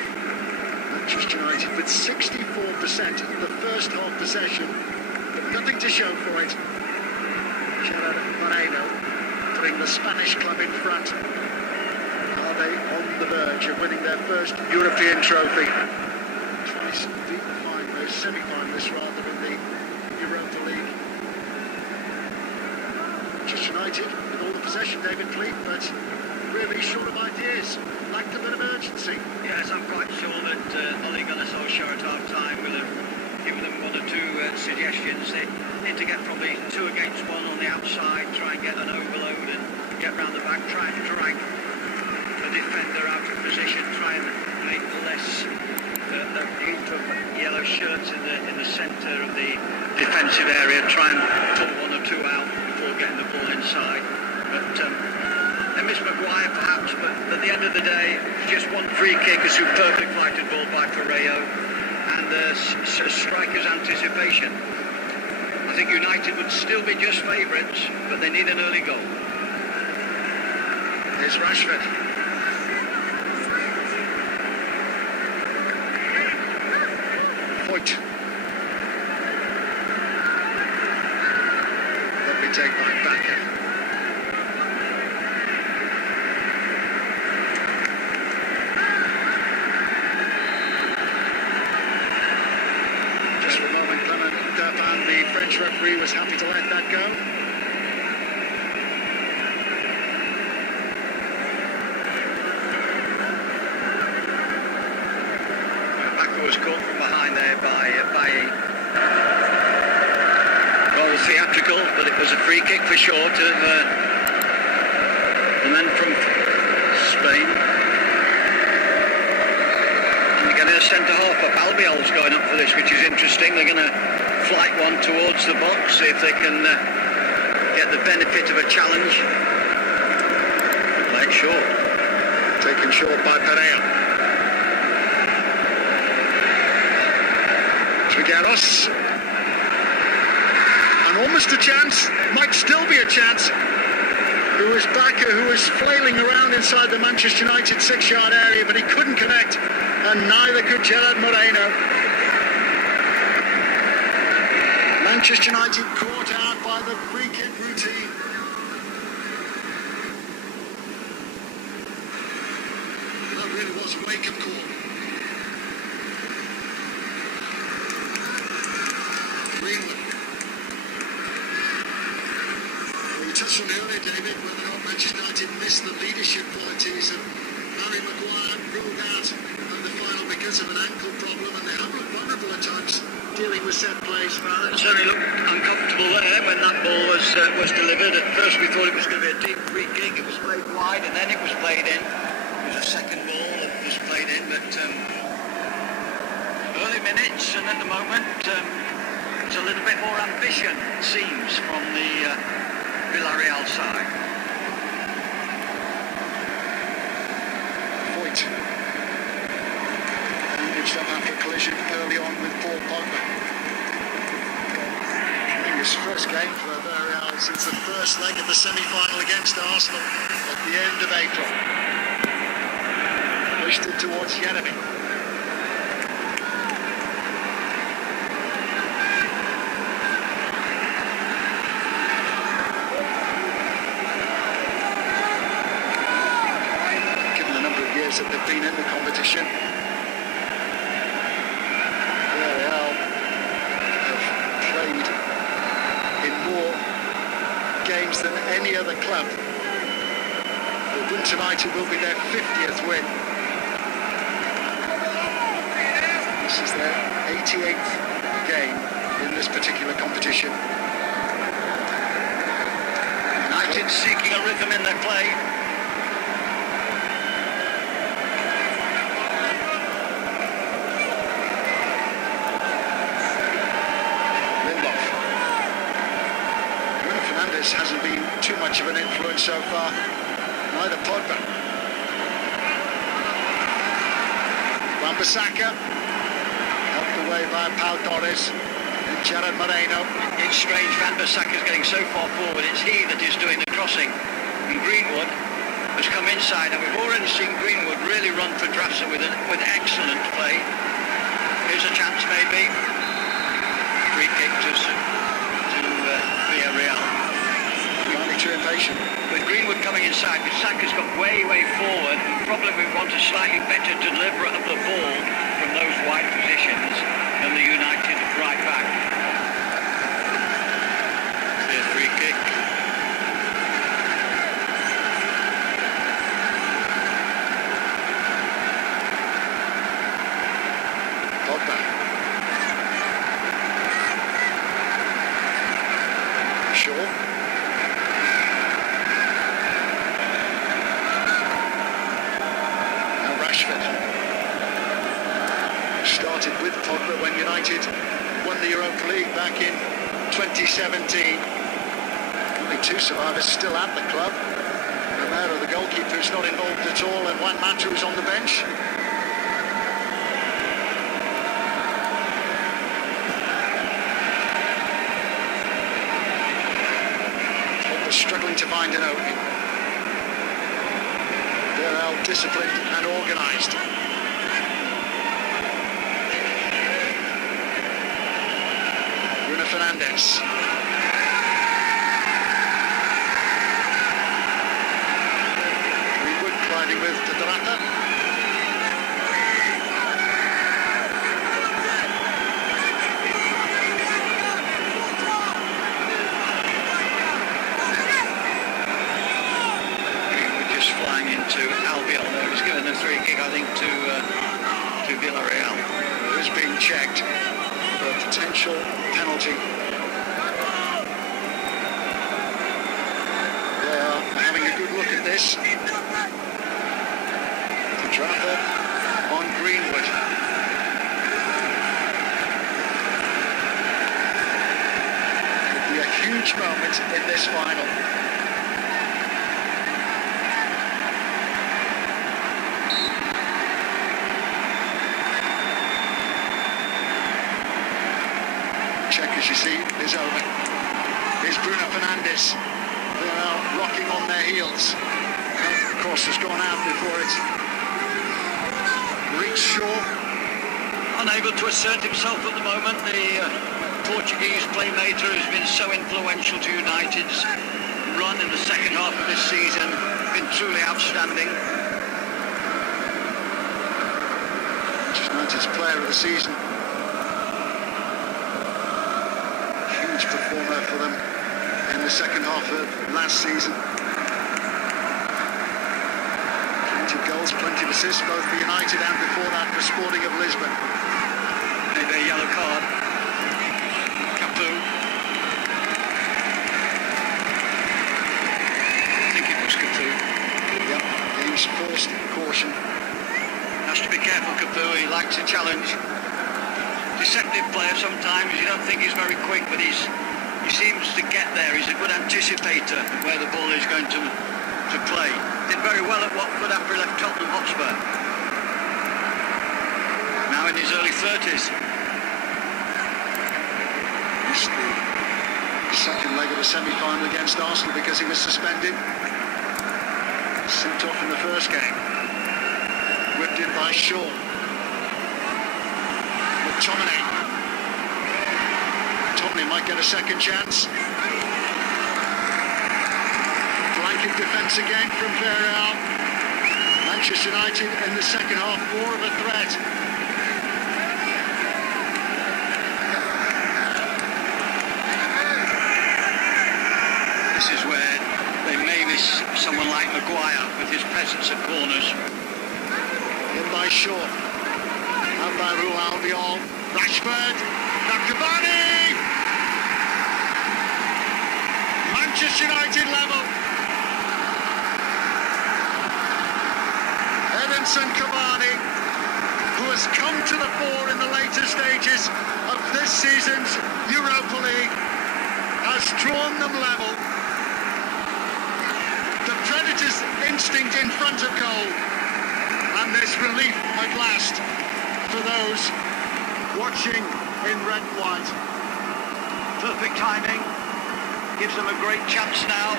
Manchester United with 64% of the first half possession, but nothing to show for it. Gerard Moreno putting the Spanish club in front. Are they on the verge of winning their first European trophy? Twice beat the finalists, semi-finalists rather, in the Europa League. Manchester United with all the possession, David Fleet, but really short of ideas, lacked a bit of urgency. Yes, I'm quite sure that Ole Gunnar Solskjaer at half time will have given them one or two suggestions. They need to get probably 2 against 1 on the outside, try and get an overload and get round the back, try and drag the defender out of position, try and make less the group of yellow shirts in the centre of the defensive area, try and pull 1 or 2 out before getting the ball inside. But they miss Maguire perhaps, but at the end of the day, just one free kick, a superbly flighted ball by Correo, and a striker's anticipation. I think United would still be just favourites, but they need an early goal. Here's Rashford. Foyt. Lovely take by Bakker. Just for a moment, Clement Dupin, the French referee, was happy to let that go. Was caught from behind there by rather theatrical, but it was a free kick for short of, and then from Spain. And again, a centre half up, Albiol's going up for this, which is interesting. They're going to flight one towards the box, see if they can get the benefit of a challenge. Play it short. Taken short by Pereira. Trigueros, and almost a chance, might still be a chance. Who was Bakker, who was flailing around inside the Manchester United 6-yard area, but he couldn't connect, and neither could Gerard Moreno. Manchester United caught out by the free kick routine. That really was a wake-up call. On earlier, David, whether or not Manchester United missed the leadership qualities, and Harry Maguire ruled out in the final because of an ankle problem, and they have looked vulnerable at times dealing with set plays. Well, it certainly looked uncomfortable there when that ball was delivered. At first we thought it was going to be a deep free kick. It was played wide and then it was played in. It was a second ball that was played in, but early minutes, and at the moment there's a little bit more ambition, it seems, from the Villarreal side. Foyt bandaged up after a collision early on with Paul Pogba. His first game for Villarreal since the first leg of the semi-final against Arsenal at the end of April. Pushed it towards Jeremy. That they've been in the competition, Villarreal have played in more games than any other club. The win tonight will be their 50th win. This is their 88th game in this particular competition. United seeking a rhythm in their play. Hasn't been too much of an influence so far, neither Pogba. Wan-Bissaka helped away by Pau Torres and Gerard Moreno. It's strange, Wan-Bissaka's getting so far forward, it's he that is doing the crossing. And Greenwood has come inside, and we've already seen Greenwood really run for Drafter with excellent play. Here's a chance maybe. Free kick to Villarreal. Too impatient. With Greenwood coming inside, but Saka's got way forward, and probably we want a slightly better deliverer of the ball from those wide positions than the United right back. Clear free kick. Pogba. Shaw. Started with Pogba when United won the Europa League back in 2017. Only two survivors still at the club. Romero, the goalkeeper, is not involved at all, and Juan Mata is on the bench. Pogba struggling to find an opening. Villarreal disciplined and organised. Fernandes. Greenwood colliding with Villareal. Greenwood just flying into Albion there. He's given the free kick, I think, to Villarreal. It is being checked. A potential penalty. They are having a good look at this. Drapa on Greenwood. Could be a huge moment in this final. Check, as you see, is over. Here's Bruno Fernandes. They're out rocking on their heels. The cross has gone out before it reached Shaw. Unable to assert himself at the moment. The Portuguese playmaker has been so influential to United's run in the second half of this season. Been truly outstanding. United's player of the season. Performer for them in the second half of last season. Plenty of goals, plenty of assists, both for United and before that for Sporting of Lisbon. Maybe a yellow card. Capu. I think it was Capu. Yep, game's forced caution. Has to be careful, Capu. He likes a challenge. Deceptive player sometimes. You don't think he's very quick, but he seems to get there. He's a good anticipator where the ball is going to play. Did very well at Watford after he left Tottenham Hotspur. Now in his early 30s. Missed the second leg of the semi-final against Arsenal because he was suspended. Sent off in the first game. Whipped in by Shaw. McTominay might get a second chance. Blanket defence again from Villarreal. Manchester United in the second half more of a threat. This is where they may miss someone like Maguire with his presence at corners. In by Shaw. Out by Albion. Rashford. Now Cavani! Manchester United level. Edinson Cavani, who has come to the fore in the later stages of this season's Europa League, has drawn them level. The Predators' instinct in front of goal, and there's relief at last for those watching in red and white. Perfect timing. Gives them a great chance now.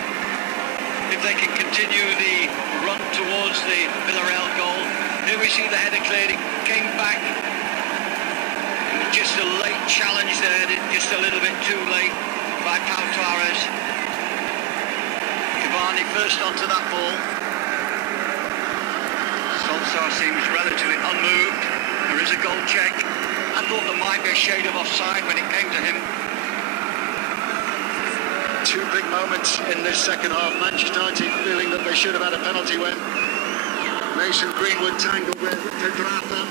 if they can continue the run towards the Villarreal goal. Here we see the header cleared, it came back. It was just a late challenge there, just a little bit too late by Pau Torres. Cavani first onto that ball. Solskjaer seems relatively unmoved. There is a goal check. I thought there might be a shade of offside when it came to him. Two big moments in this second half. Manchester United feeling that they should have had a penalty when Mason Greenwood tangled with Pedraza.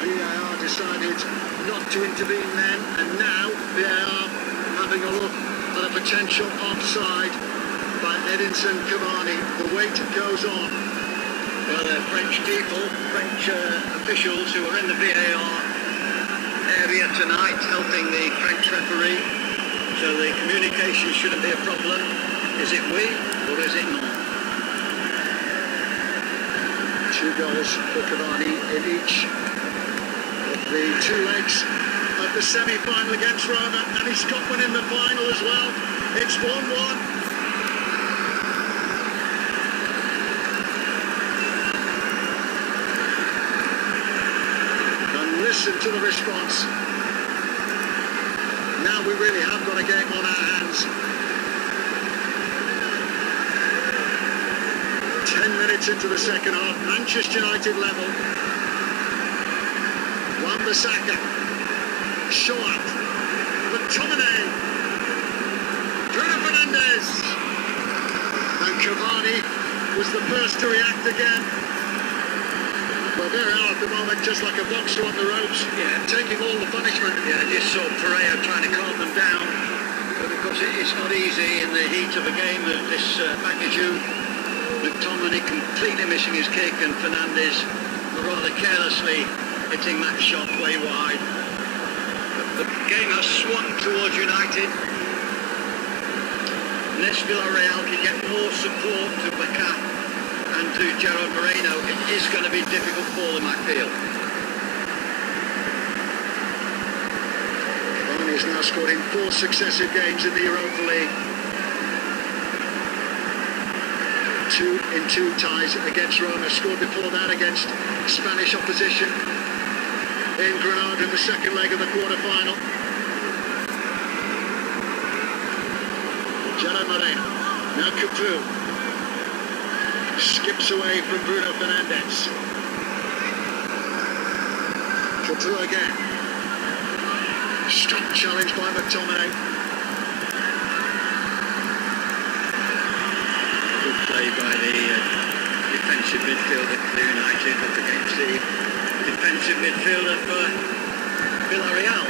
VAR decided not to intervene then, and now VAR having a look at a potential offside by Edinson Cavani. The wait goes on. Well, the French people, French officials who are in the VAR area tonight helping the French referee, so the communication shouldn't be a problem. Is it we or is it not? 2 goals for Cavani in each of the 2 legs of the semi-final against Roma, and he's got one in the final as well. It's 1-1. Listen to the response. Now we really have got a game on our hands. 10 minutes into the second half, Manchester United level. Wan-Bissaka, Shoat, McTominay, Bruno Fernandes, and Cavani was the first to react again. Well, Villarreal at the moment, just like a boxer on the ropes, taking all the punishment. Yeah, I just saw Pereira trying to calm them down, but of course it's not easy in the heat of a game of this magnitude. McTominay completely missing his kick, and Fernandes rather carelessly hitting that shot way wide. But the game has swung towards United. Unless Villarreal can get more support to Bacca and to Gerard Moreno, it is going to be difficult for them, I feel. Cavani has now scored in 4 successive games in the Europa League. 2 in 2 ties against Roma, scored before that against Spanish opposition in Granada in the second leg of the quarter-final. Gerard Moreno, now Cafu. Skips away from Bruno Fernandes. Cafu again. Strong challenge by McTominay. Good play by the defensive midfielder for United up against the defensive midfielder for Villarreal.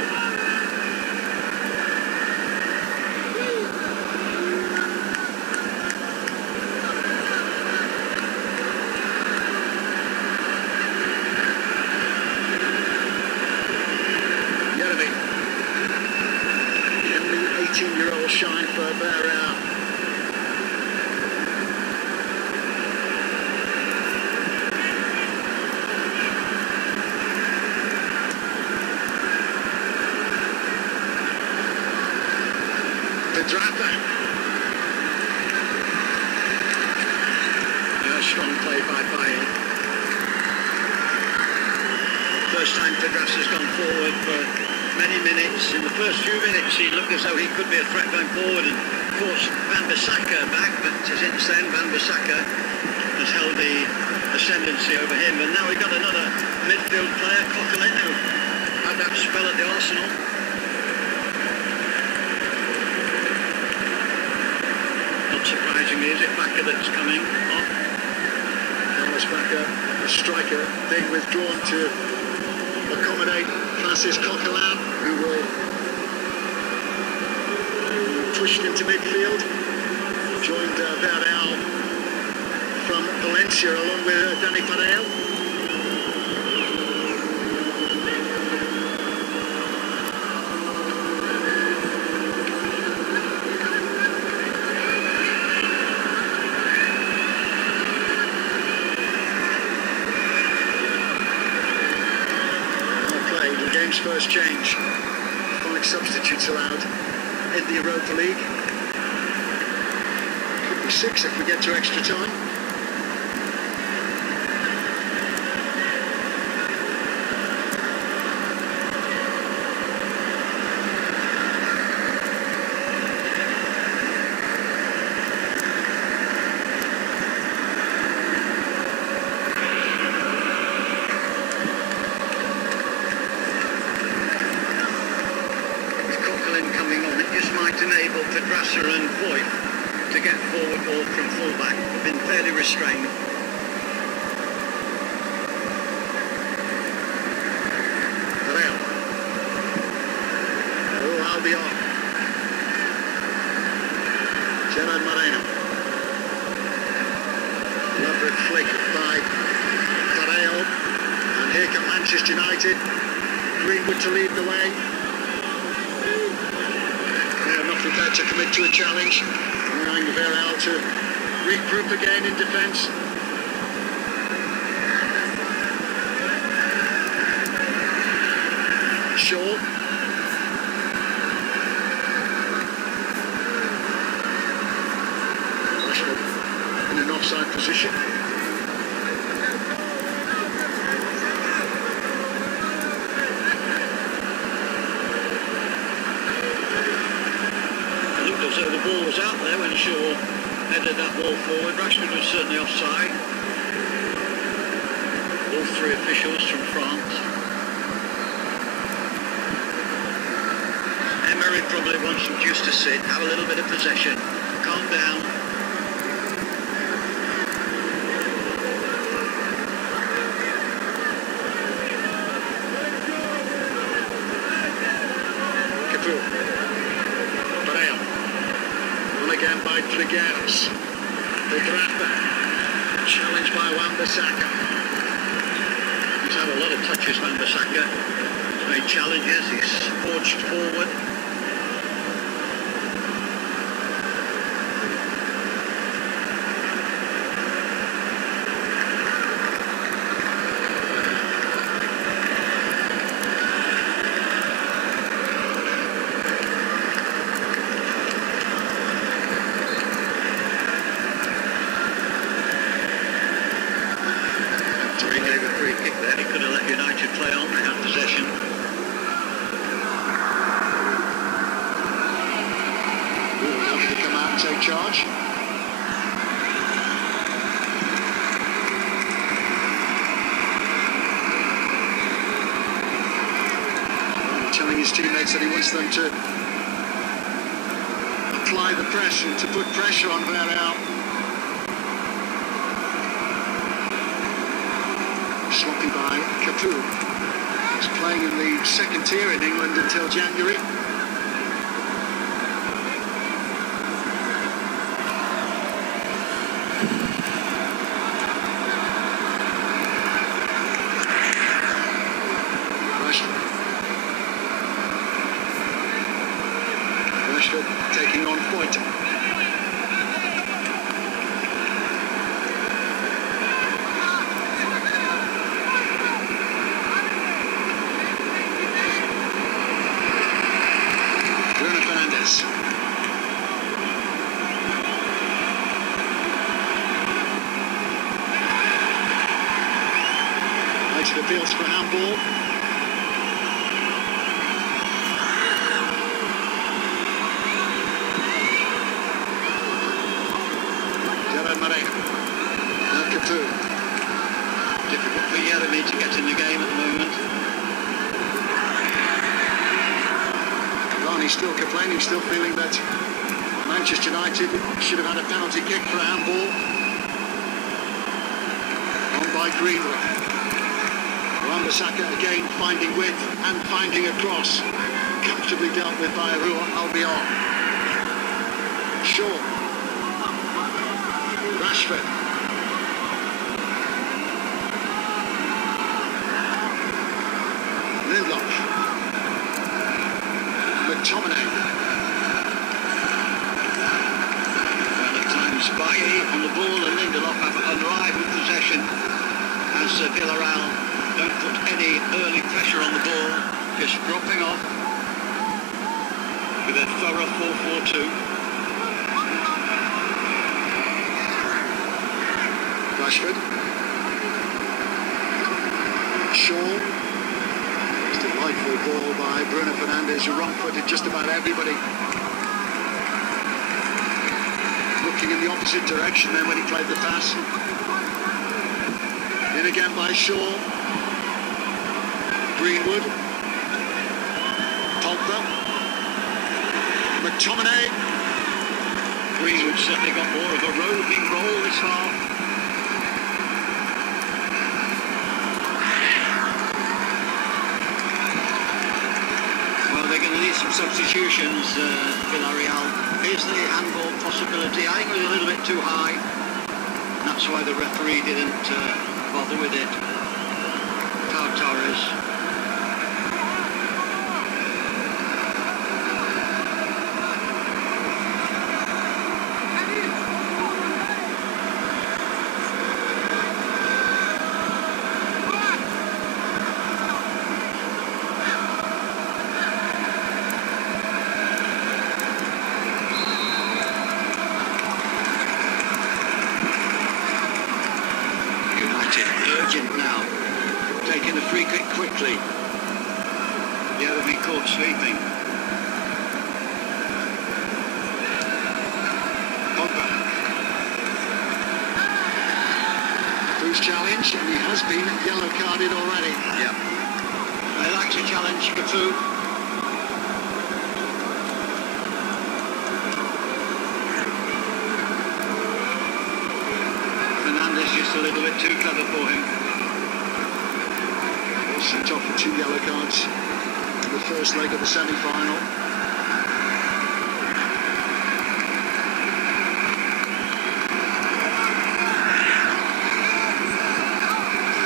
Shine for Villarreal. Pedraza. Strong play by Bayern. First time Pedraza's gone forward for many minutes. In the first few minutes he looked as though he could be a threat going forward, and of course Wan-Bissaka back, but since then Wan-Bissaka has held the ascendancy over him, and now we've got another midfield player, Coquelin, who had that spell at the Arsenal. Not surprisingly, is it Bacca that's coming off? Thomas Bacca, a striker, being withdrawn to accommodate Francis Coquelin, who will pushed into midfield. Joined Villarreal from Valencia along with Dani Pareil. First change. 5 substitutes allowed in the Europa League. 6 if we get to extra time. Enable Pedrasser and Voigt to get forward ball from fullback. They've been fairly restrained. Villarreal. Oh, Albion. Gerard Moreno. Lovely flick by Villarreal. And here come Manchester United. Greenwood to lead the way. Prepared to commit to a challenge, allowing Villarreal to regroup again in defence. Shaw. Rashford in an offside position. So the ball was out there when Shaw headed that ball forward. Rashford was certainly offside. All three officials from France. Emery probably wants them just to sit, have a little bit of possession, calm down. Again by Trigueros. Pedrasser. Challenged by Wan-Bissaka. He's had a lot of touches, Wan-Bissaka. He's made challenges, he's forged forward. He could have let United play on, they had possession. Wanted to come out and take charge. Telling his teammates that he wants them to apply the pressure, to put pressure on Villarreal. Sloppy by Capu. He's playing in the second tier in England until January. Rashford taking on Voigt. United appeals for handball. Gerard Moreno. Now Capu. Difficult for Yeremy to get in the game at the moment. Ronnie's still complaining, still feeling that Manchester United should have had a penalty kick for a handball. On by Greenwood. Wan-Bissaka again finding width and finding a cross. Comfortably dealt with by Albion. Shaw. Rashford. Lindelof. McTominay. Well, at times Bailly on the ball and Lindelof have unrivaled possession as Villareal don't put any early pressure on the ball, just dropping off with a thorough 4-4-2. Rashford. Shaw. It's a delightful ball by Bruno Fernandes, who wrong-footed just about everybody. Looking in the opposite direction then when he played the pass. In again by Shaw. Greenwood. Pogba. McTominay. Greenwood certainly got more of a roving role this half. Well, they're going to need some substitutions, Villarreal. Here's the handball possibility. I think it was a little bit too high. And that's why the referee didn't bother with it. Pau Torres. Urgent now, taking the free kick quickly. The other be caught sleeping. Pogba. Who's challenged, and he has been yellow carded already. Yeah. They like to challenge Cafu. Fernandes just a little bit too clever for him. Sent off for 2 yellow cards in the first leg of the semi-final.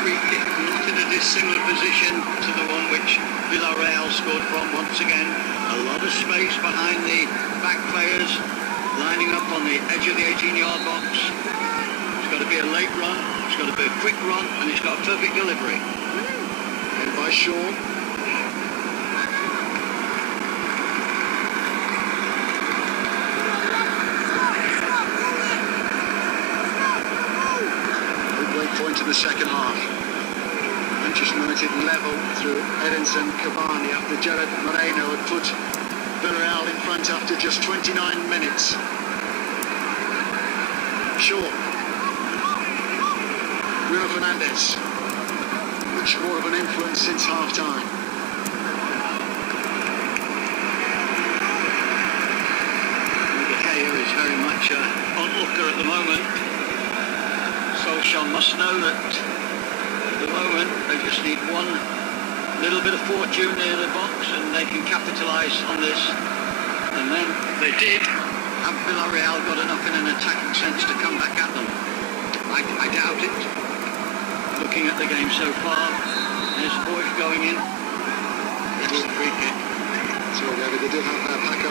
Free kick not in a dissimilar position to the one which Villarreal scored from once again. A lot of space behind the back players, lining up on the edge of the 18-yard box. It's got to be a late run, it's got to be a quick run, and it's got a perfect delivery. By Shaw. Midway point in the second half. Manchester United level through Edinson Cavani after Gerard Moreno had put Villarreal in front after just 29 minutes. Shaw. Bruno Fernandes. Much more of an influence since half-time. De Gea is very much an onlooker at the moment. Solskjaer must know that at the moment they just need one little bit of fortune near the box and they can capitalise on this. And then they did. Have Villarreal got enough in an attacking sense to come back at them? I doubt it. Looking at the game so far, there's Boyd going in. It's a free kick. So David, they did have Paco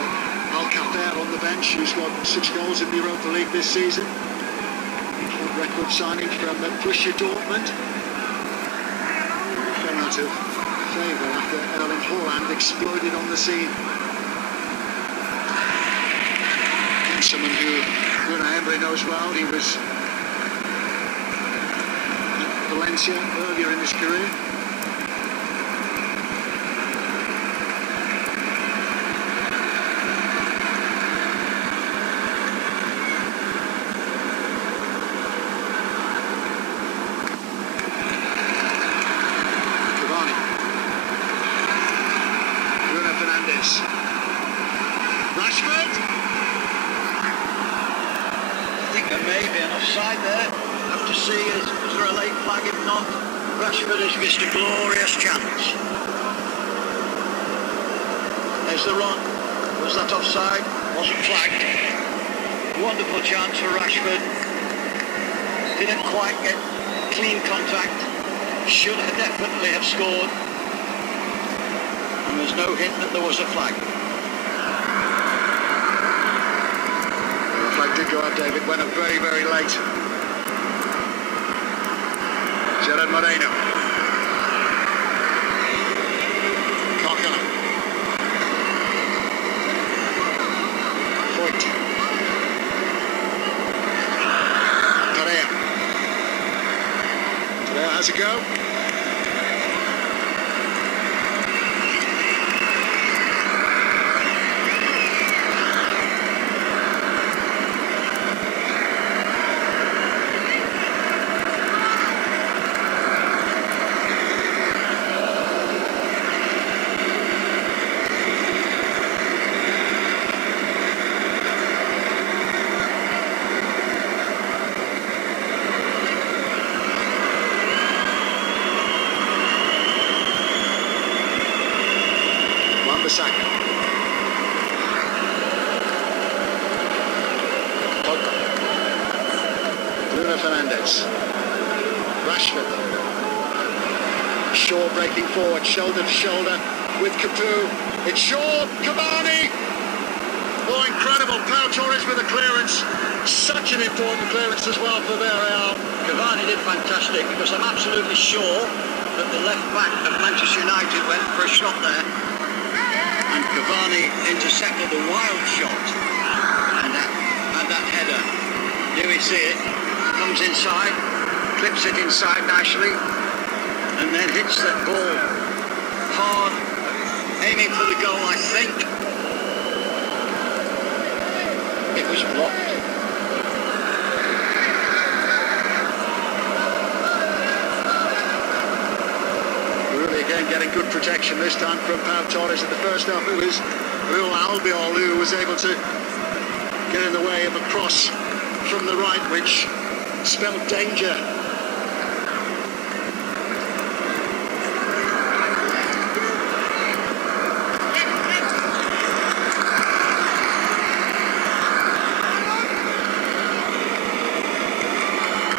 Alcacer on the bench, who's got 6 goals in the Europa League this season. Record signing from Borussia Dortmund. Fell out of favour after Erling Haaland exploded on the scene. And someone who Bruno Emery knows well. He was Valencia earlier in his career. Cavani. Bruno Fernandes. Rashford. I think there may be an offside there. Have to see, is there a late flag? If not, Rashford has missed a glorious chance. There's the run. Was that offside? Wasn't flagged. Wonderful chance for Rashford. Didn't quite get clean contact. Should have definitely have scored. And there's no hint that there was a flag. The flag did go up, David. Went up very, very late. Gerard Moreno. Cocker. Hoyt. Pereira. has a go. Wan-Bissaka. Pogba. Bruno Fernandes. Rashford. Shaw breaking forward, shoulder to shoulder with Capu. It's Shaw. Cavani. Oh, incredible. Pau Torres with a clearance. Such an important clearance as well for Villarreal. Cavani did fantastic, because I'm absolutely sure that the left back of Manchester United went for a shot there, and Cavani intercepted a wild shot, and that header, do we see it, comes inside, clips it inside nicely, and then hits that ball hard, aiming for the goal. I think it was blocked. Again, getting good protection this time from Pau Torres. In the first half, it was Real Albiol who was able to get in the way of a cross from the right, which spelled danger.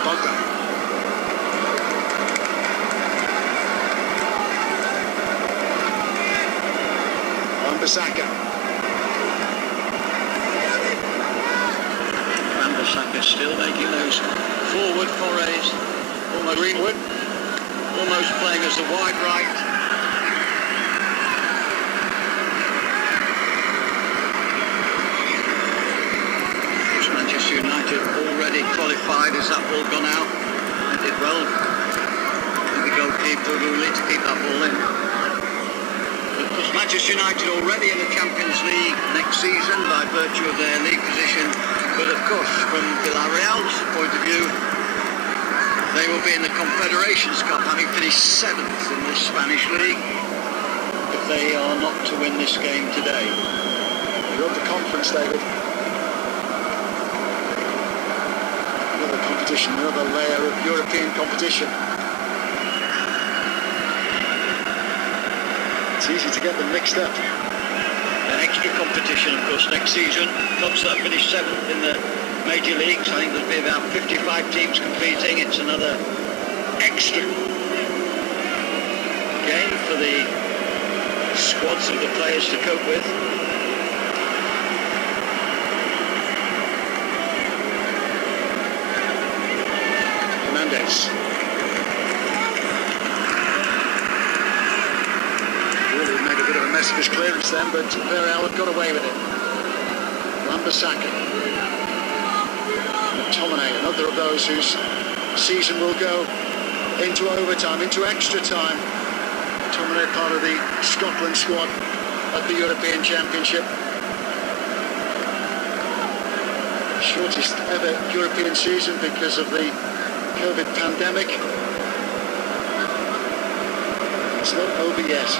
Pogba. Wan-Bissaka. Wan-Bissaka still making those forward forays, almost Greenwood, almost playing as a wide right. Manchester United already qualified as that ball gone out, and did well. And the goalkeeper will need to keep that ball in. Manchester United already in the Champions League next season by virtue of their league position, but of course from Villareal's point of view, they will be in the Confederations Cup, having finished 7th in the Spanish league, if they are not to win this game today. You're up the conference, David. Another competition, another layer of European competition. It's easy to get them mixed up. An extra competition, of course, next season. Clubs that finished 7th in the major leagues, I think there'll be about 55 teams competing. It's another extra game for the squads of the players to cope with. Fernandes. Really made a bit of a mess of his clearance then, but Villarreal have got away with it. Wan-Bissaka. McTominay, another of those whose season will go into overtime, into extra time. McTominay, part of the Scotland squad at the European Championship. Shortest ever European season because of the COVID pandemic. It's not over yet.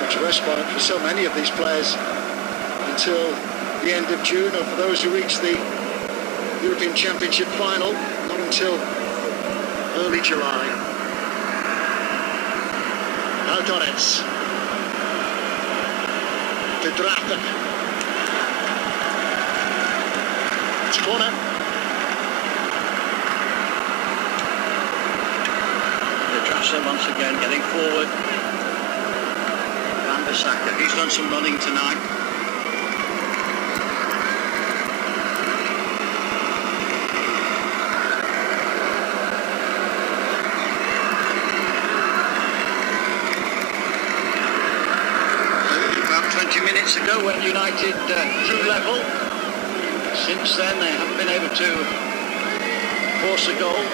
Much respite for so many of these players until the end of June, or for those who reach the European Championship final, not until early July. Pau Torres. Pedraza. It's a corner. Pedraza once again getting forward. Wan-Bissaka, he's done some running tonight. About 20 minutes ago when United drew level. Since then they haven't been able to force a goal.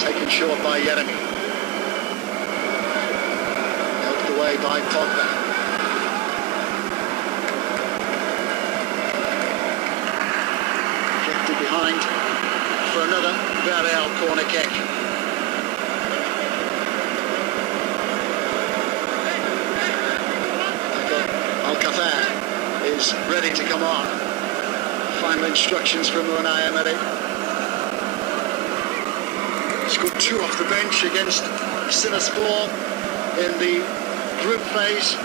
Taken short by Jeremy. Helped away by Pogba. Drifted behind for another Villarreal corner kick. Is ready to come on. Final instructions from Unai Emery. Scored 2 off the bench against Sinaspor in the group phase.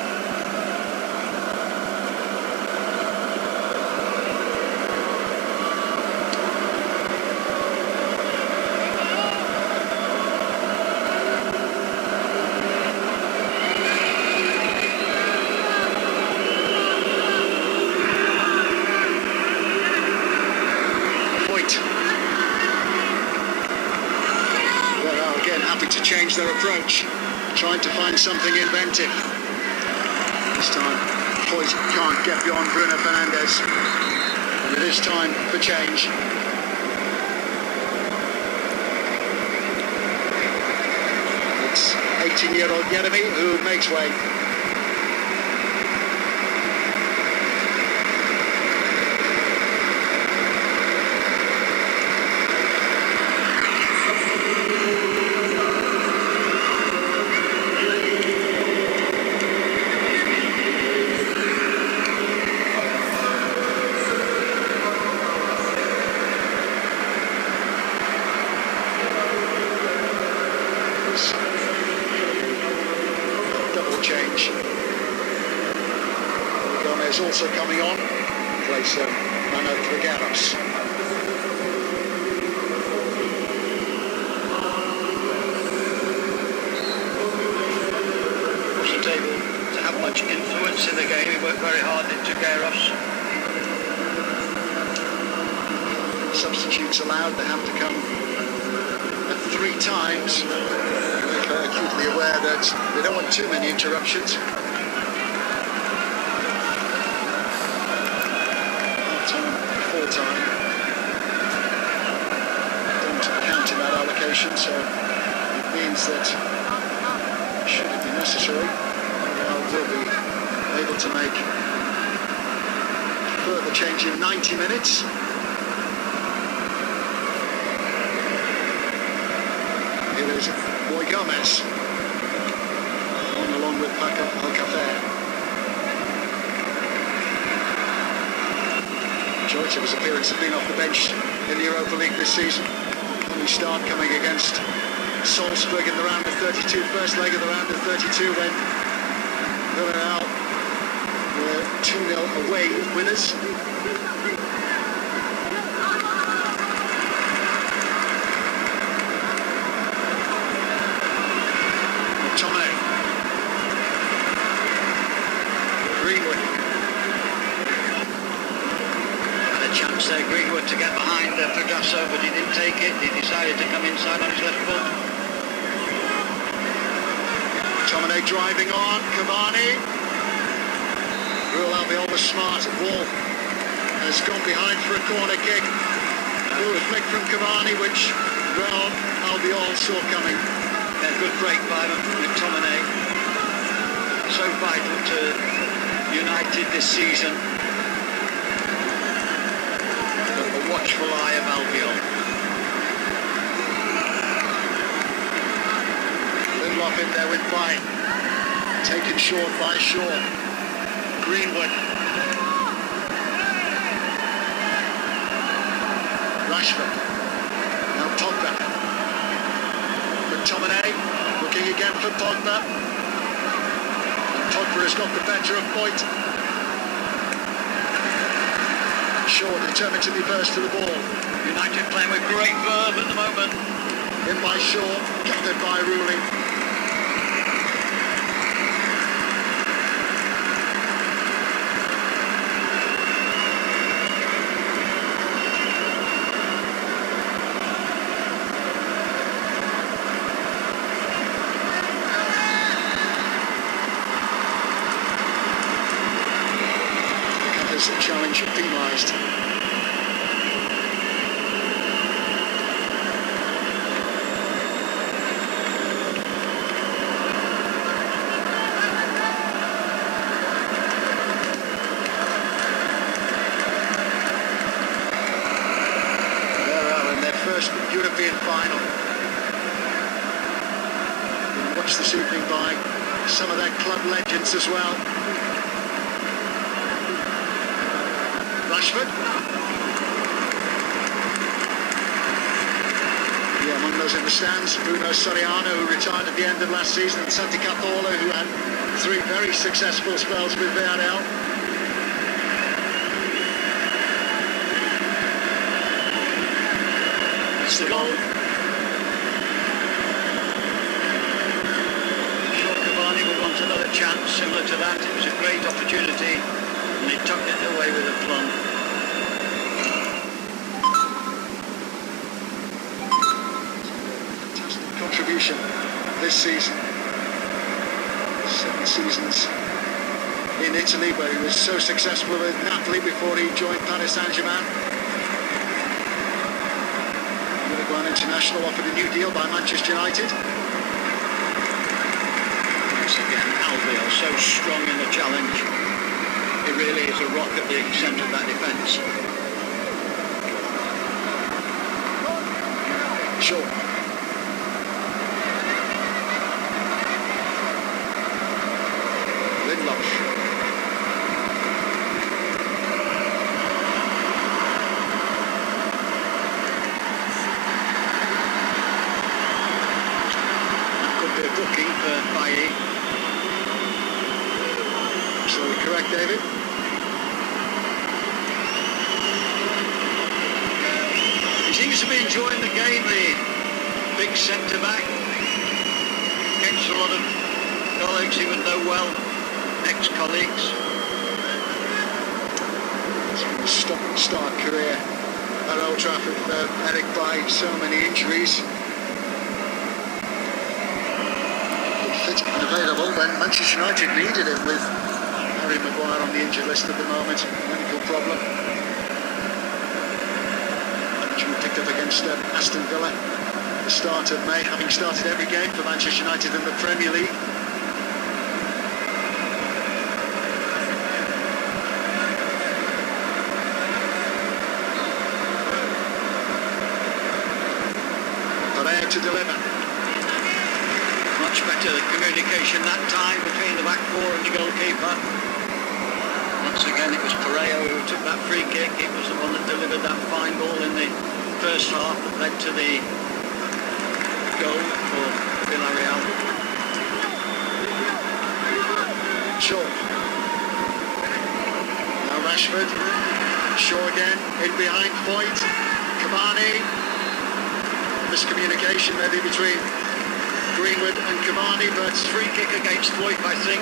Happy to change their approach, trying to find something inventive. This time, Foyt can't get beyond Bruno Fernandes, and it is time for change. It's 18-year-old Jeremy who makes way. Change. Gomez also coming on in place of Villareal. Wasn't able to have much influence in the game. He worked very hard into Trigueros. Substitutes allowed. They have to come at 3 times. Acutely aware that they don't want too many interruptions. Full time. Don't count in that allocation, so it means that should it be necessary, we'll be able to make further change in 90 minutes. Here is Boy Gomez on along with Paco Alcacer. Majority of his appearance have been off the bench in the Europa League this season. Only start coming against Salzburg in the round of 32, first leg of the round of 32 when Villarreal were 2-0 away winners. Greenwood. Had a chance there, Greenwood, to get behind Pedrasso, but he didn't take it. He decided to come inside on his left foot. McTominay driving on, Cavani. Real Albiol was smart. Ball has gone behind for a corner kick. Good flick from Cavani, which Real Albiol saw coming. A good break by McTominay. So vital to United this season. The watchful eye of Albiol. Lindelof in there with Vine. Taken short by Shaw. Greenwood. Rashford. Now Pogba. McTominay looking again for Pogba. Pogba has got the better of Foyt. Shaw determined to be first to the ball. United playing with great verve at the moment. In by Shaw, gathered by Rooney. The challenge penalised. first European final. Been watched this evening by some of their club legends as well. Rashford. Yeah, among those in the stands, Bruno Soriano, who retired at the end of last season, and Santi Cazorla, who had 3 very successful spells with Villarreal. That's the goal. Sure, Cavani will want another chance similar to that. It was a great opportunity, and he tucked it away with a plum. Fantastic contribution this season. 7 seasons in Italy, where he was so successful with Napoli before he joined Paris Saint-Germain. Uruguayan international offered a new deal by Manchester United. Once again, Albiol so strong in the challenge. He really is a rock at the centre of that defence. Sure. Booking for Bailly. Absolutely correct, David. He seems to be enjoying the game, the big centre-back. Against a lot of colleagues he would know well, ex-colleagues. It's been a stop-and-start career at Old Trafford for Eric by so many injuries. Fit and available when Manchester United needed him, with Harry Maguire on the injured list at the moment, medical problem. Which we picked up against Aston Villa at the start of May, having started every game for Manchester United in the Premier League. Pereira to deliver. Much better communication that time between the back four and the goalkeeper. Once again, it was Pereira who took that free kick. It was the one that delivered that fine ball in the first half that led to the goal for Villarreal. Shaw. Now Rashford. Shaw again, in behind Foyt. Cavani. Miscommunication maybe between Greenwood and Cavani, but Free kick against Foyt, I think.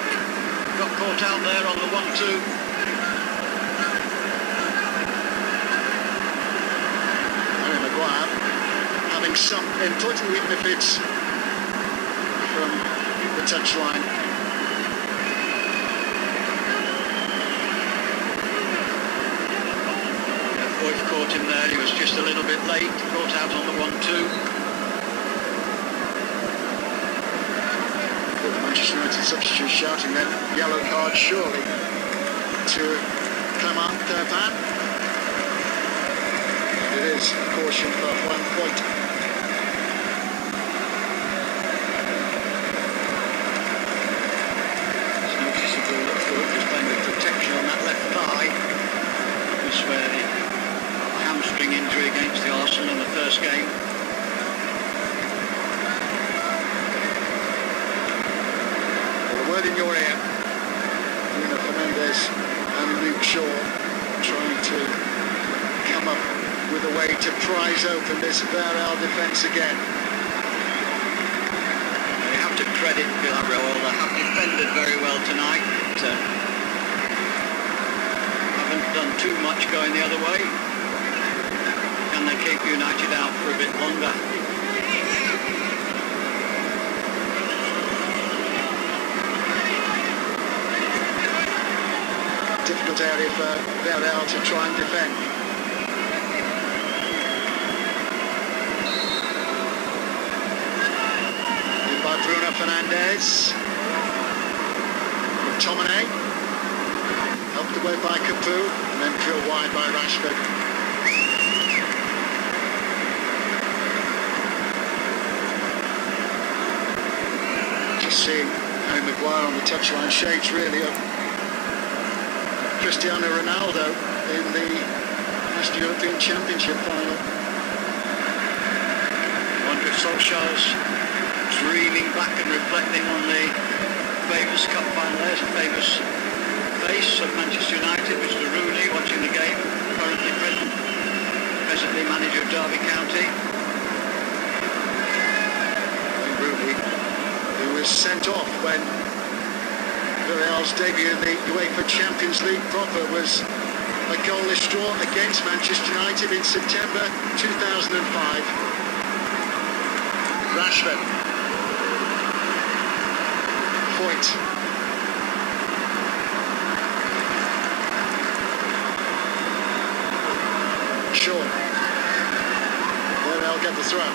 Got caught out there on the 1-2. Harry Maguire having some input, even if it's from the touchline. Foyt caught him there. He was just a little bit late. Caught out on the 1-2. Manchester United substitute shouting then, yellow card surely to Clement Turpin. And it is caution for 1 point. It's noticeable that Foyt was playing with protection on that left thigh. It was where the hamstring injury against the Arsenal in the first game. Word in your ear, Bruno Fernandes and Luke Shaw trying to come up with a way to prise open this Villarreal defence again. They have to credit Villarreal. They have defended very well tonight. Haven't done too much going the other way. Can they keep United out for a bit longer? Difficult area for Villarreal to try and defend. In by Bruno Fernandes. McTominay. Helped away by Capu, and then drilled wide by Rashford. seeing Harry Maguire on the touchline. Shades really of Cristiano Ronaldo in the last European Championship final. Wonder if Solskjaer's dreaming back and reflecting on the famous cup final. There's a famous face of Manchester United, Mr. Rooney, watching the game, presently manager of Derby County. Rooney, who was sent off when Villarreal's debut in the UEFA Champions League proper was a goalless draw against Manchester United in September 2005. Rashford. Point. Shaw. Villarreal get the throw.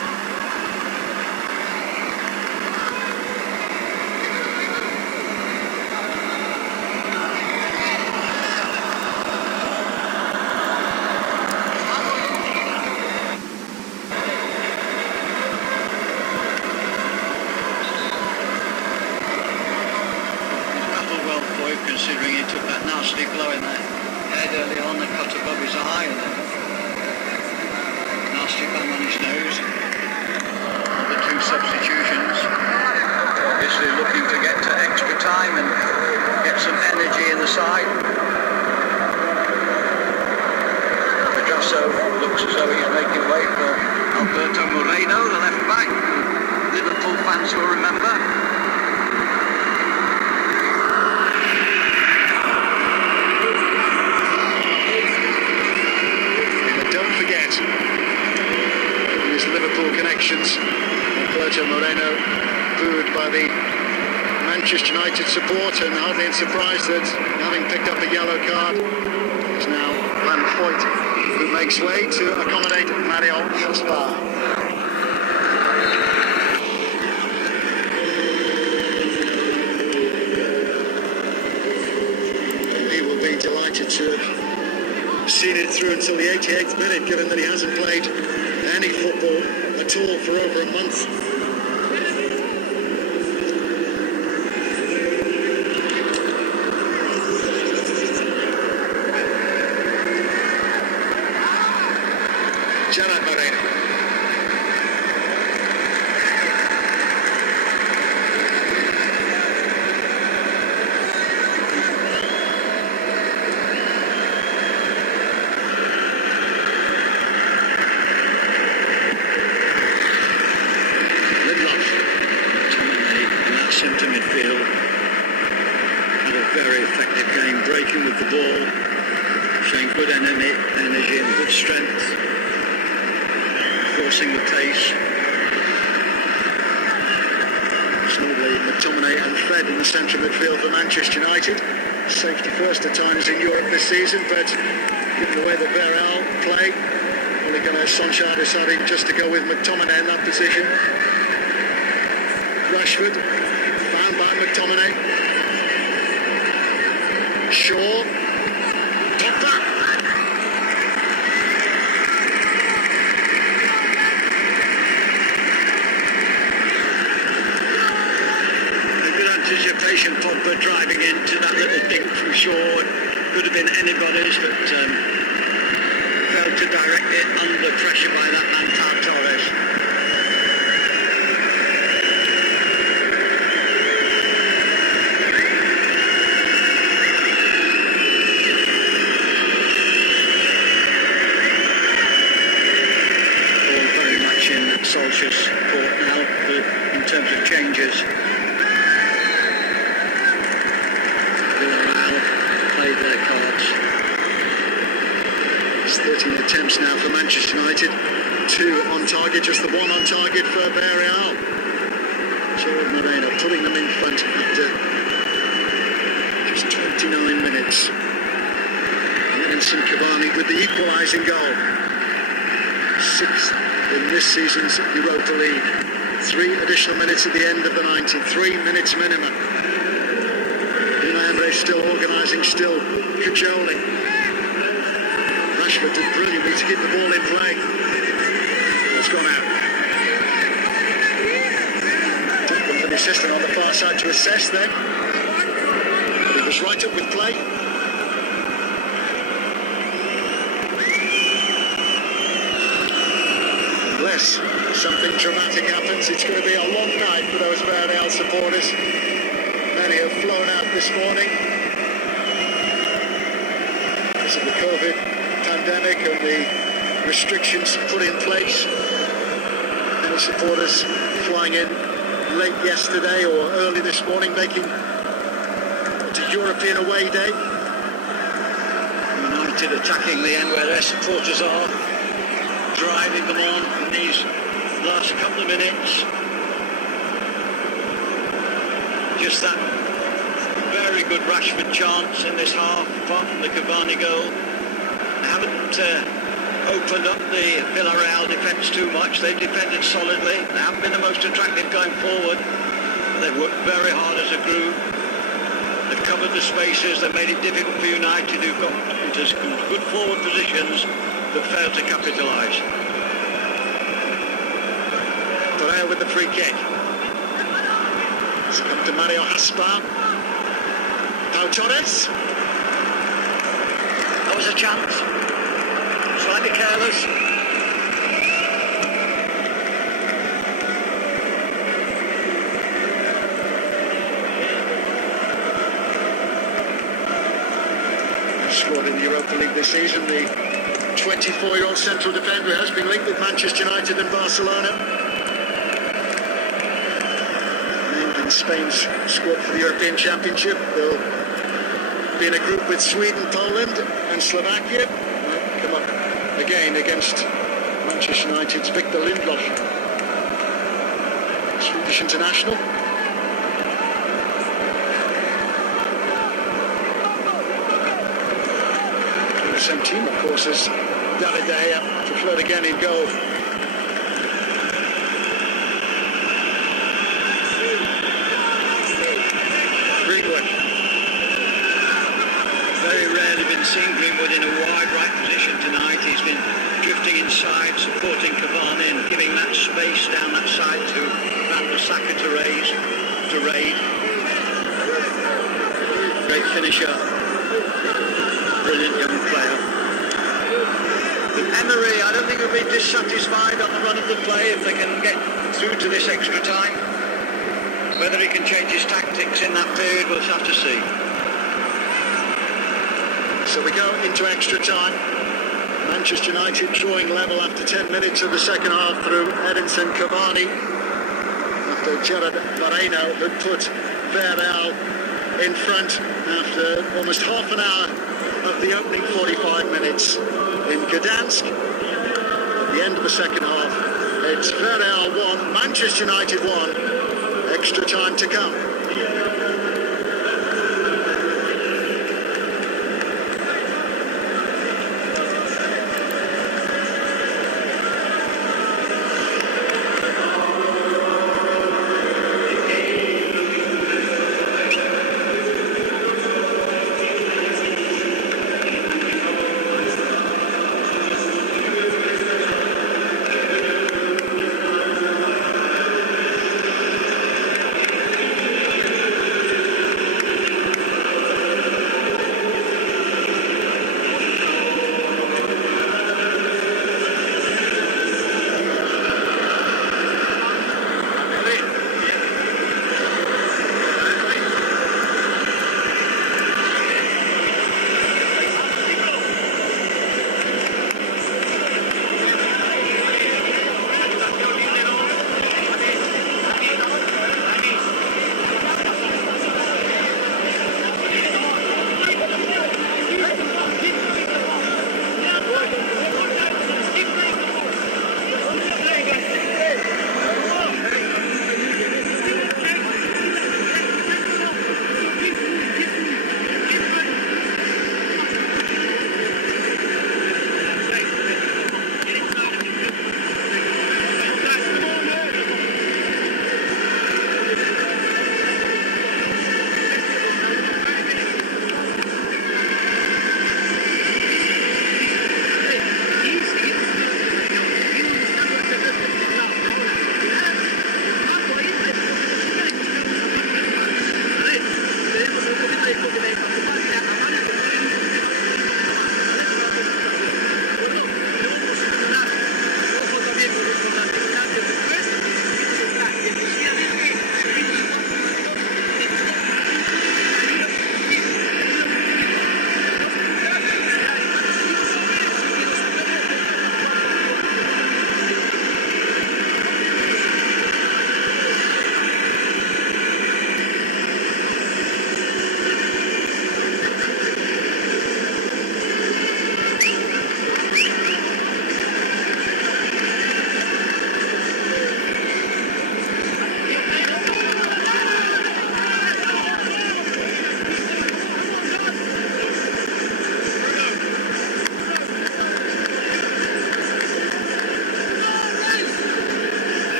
Considering he took that nasty blow in the head early on, that cut above his eye, and then nasty bang on his nose. The two substitutions, obviously looking to get to extra time and get some energy in the side. Pedrasso looks as though he's making way for Alberto Moreno, the left back. Liverpool fans will remember. Connections. Alberto Moreno booed by the Manchester United support, and hardly in surprise that, having picked up a yellow card, is now Van Foyt, who makes way to accommodate Mario Gaspar. He will be delighted to have seen it through until the 88th minute, given that he hasn't played any football at all for over a month. Gerard Moreno. Centre midfield, had a very effective game, breaking with the ball, showing good energy and good strength, forcing the pace. Slowly McTominay and Fred in the centre midfield for Manchester United. Safety first at times in Europe this season, but given the way the Villarreal play, only going to Solskjaer deciding just to go with McTominay in that position. Rashford, found by McTominay. Shaw, Pogba. A good anticipation, Pogba driving into that little dink from Shaw. Could have been anybody's, but failed to direct it under pressure by that man, Torres. Solskjaer's court now, in terms of changes. Villarreal played their cards. It's 13 attempts now for Manchester United, 2 on target, just the 1 on target for Villarreal. Gerard Moreno putting them in front after just 29 minutes. Edinson Cavani with the equalising goal. 6 in this season's Europa League. 3 additional minutes at the end of the 90, 3 minutes minimum. Unai Emery still organising, still cajoling. Rashford did brilliantly to keep the ball in play. It's gone out. Tottenham assistant on the far side to assess then. But he was right up with play. Unless something dramatic happens, it's going to be a long night for those Villarreal supporters. Many have flown out this morning because of the COVID pandemic and the restrictions put in place. Many supporters flying in late yesterday or early this morning, making it a European away day. United attacking the end where their supporters are, driving them on in these last couple of minutes. Just that very good Rashford chance in this half, apart from the Cavani goal. They haven't opened up the Villarreal defence too much. They've defended solidly. They haven't been the most attractive going forward. They've worked very hard as a group. They've covered the spaces. They've made it difficult for United, who've got into good forward positions but failed to capitalise. Torreira with the free kick. It's come to Mario Aspar. Pau Torres. That was a chance. Slightly careless. Scored in the Europa League this season. The 24-year-old central defender has been linked with Manchester United and Barcelona. Named in Spain's squad for the European Championship. They'll be in a group with Sweden, Poland and Slovakia. Might come up again against Manchester United's Victor Lindelof, Swedish international. The same team, of course, as Davide to float again in goal. Greenwood. Very rarely been seen Greenwood in a wide right position tonight. He's been drifting inside, supporting Cavani and giving that space down that side to Van der Saka to raid. Great finisher. Brilliant young player. But Emery, I don't think he'll be dissatisfied on the run of the play if they can get through to this extra time. Whether he can change his tactics in that period, we'll have to see. So we go into extra time. Manchester United drawing level after 10 minutes of the second half through Edinson Cavani. After Gerard Moreno had put Villarreal in front after almost half an hour of the opening 45 minutes in Gdansk. At the end of the second half, it's Villarreal 1, Manchester United 1, extra time to come.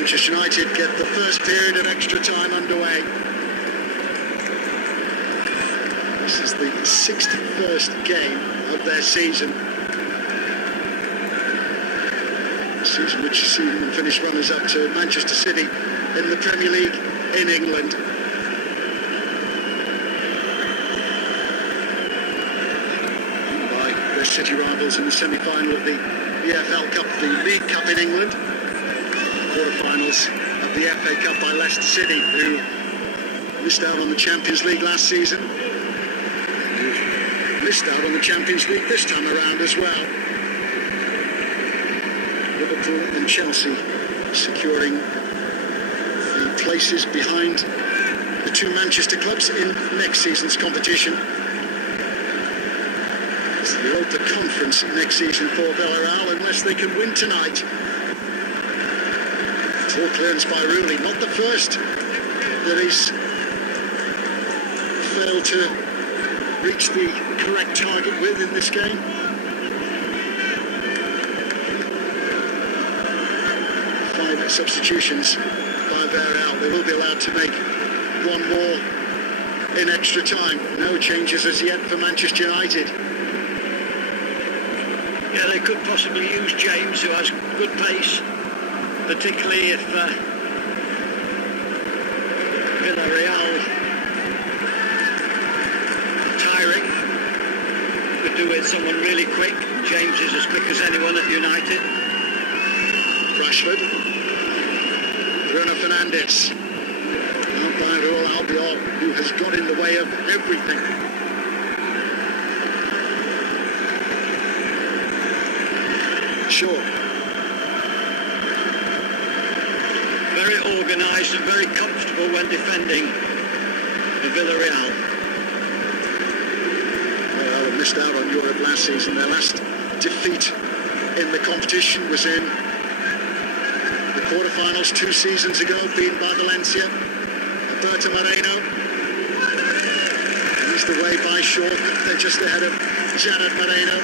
Manchester United get the first period of extra time underway. This is the 61st game of their season. A season which has seen them finish runners-up to Manchester City in the Premier League in England. By their City rivals in the semi-final of the EFL Cup, the League Cup in England. Quarter-finals of the FA Cup by Leicester City, who missed out on the Champions League last season. Missed out on the Champions League this time around as well. Liverpool and Chelsea securing the places behind the two Manchester clubs in next season's competition. It's the Europa Conference next season for Villarreal unless they can win tonight. Ball clearance by Rooney, not the first that he's failed to reach the correct target with in this game. 5 substitutions by Villarreal. They will be allowed to make one more in extra time. No changes as yet for Manchester United. Yeah, they could possibly use James, who has good pace, particularly if Villarreal tiring. Could do with someone really quick. James is as quick as anyone at United. Rashford. Bruno Fernandes. Now by Raul Albiol, who has got in the way of everything. Sure. Very organised and very comfortable when defending the Villarreal. Well, they missed out on Europe last season. Their last defeat in the competition was in the quarterfinals 2 seasons ago, beaten by Valencia. Alberto Moreno eased away by Shaw. They're just ahead of Jared Moreno.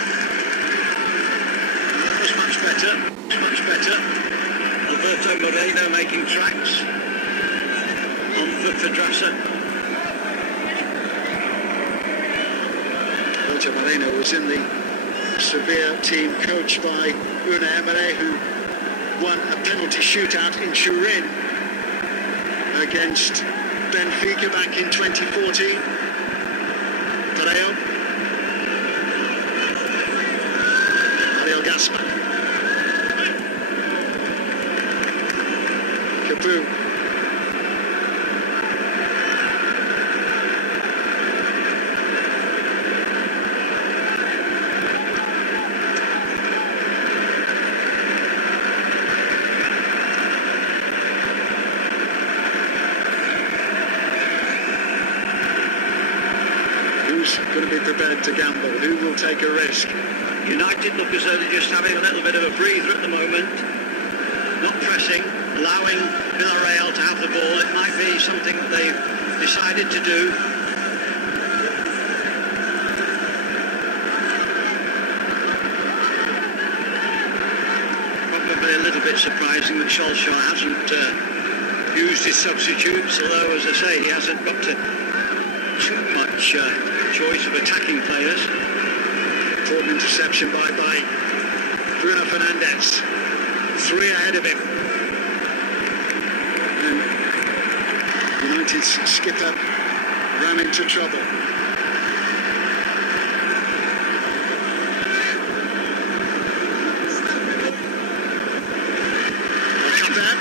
That was much better. Much better. Alberto Moreno making tracks on Villareal. Alberto Moreno was in the Sevilla team, coached by Unai Emery, who won a penalty shootout in Turin against Benfica back in 2014. Mario Gaspar. Capu. Who's going to be prepared to gamble? Who will take a risk? United look as though they're just having a little bit of a breather at the moment. Not pressing, allowing Villarreal to have the ball. It might be something that they've decided to do. Probably a little bit surprising that Solskjaer hasn't used his substitutes, although, as I say, he hasn't got too much choice of attacking players. Important interception by Bruno Fernandes. 3 ahead of him. And United's skipper ran into trouble. Look at that.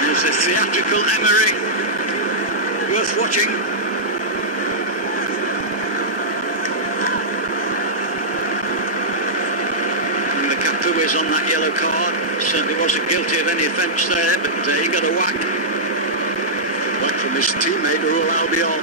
There's a theatrical Emery. Worth watching. Who is on that yellow card. Certainly wasn't guilty of any offence there, but he got a whack. Whack from his teammate, Raul Albiol.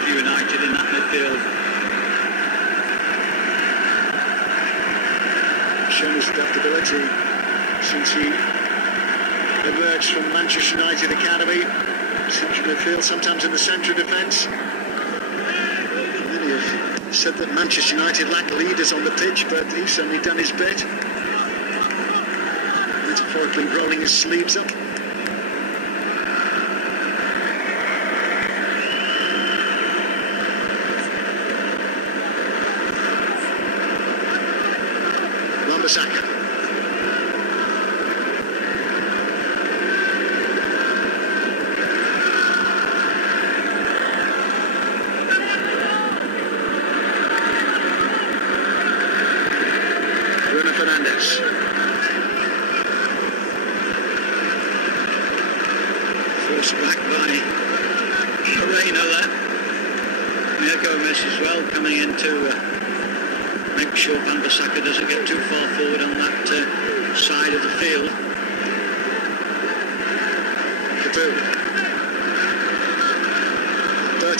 for United in that midfield. Shown his adaptability since he emerged from Manchester United Academy. Central midfield, sometimes in the centre of defence. Many have said that Manchester United lack leaders on the pitch, but he's certainly done his bit. Metaphorically rolling his sleeves up. Wan-Bissaka. Forced back by Moreno there. Gomez as well coming in to make sure Wan-Bissaka doesn't get too far forward on that side of the field. Capu.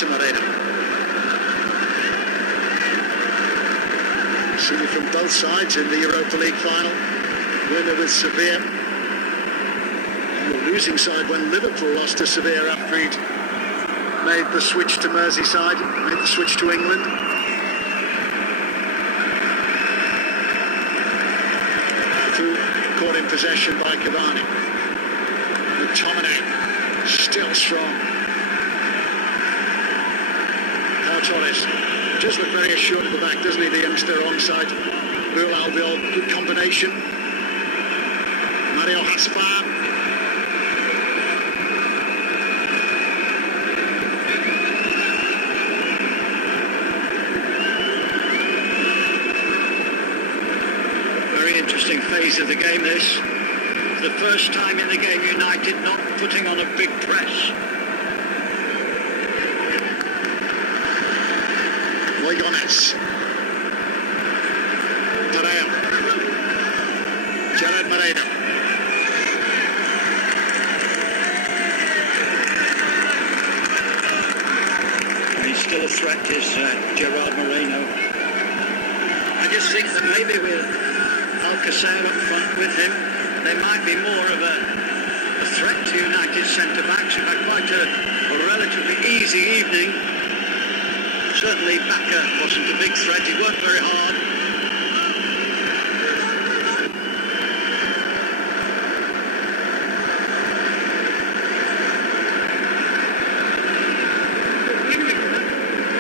Moreno. Seen it from both sides in the Europa League final. Winner with Sevilla. And the losing side when Liverpool lost to Sevilla after he'd made the switch to Merseyside, made the switch to England. Caught in possession by Cavani. McTominay still strong. Pau Torres does look very assured at the back, doesn't he, the youngster alongside Villarreal. Good combination. Mario Haspar. Interesting phase of the game this. The first time in the game United not putting on a big press. Moigones. Villareal. Gerard Moreno. He's still a threat, is Gerard Moreno. I just think that maybe we'll Alcacer up front with him, they might be more of a threat to United centre-backs. Who had quite a relatively easy evening. Certainly Baka wasn't a big threat, he worked very hard.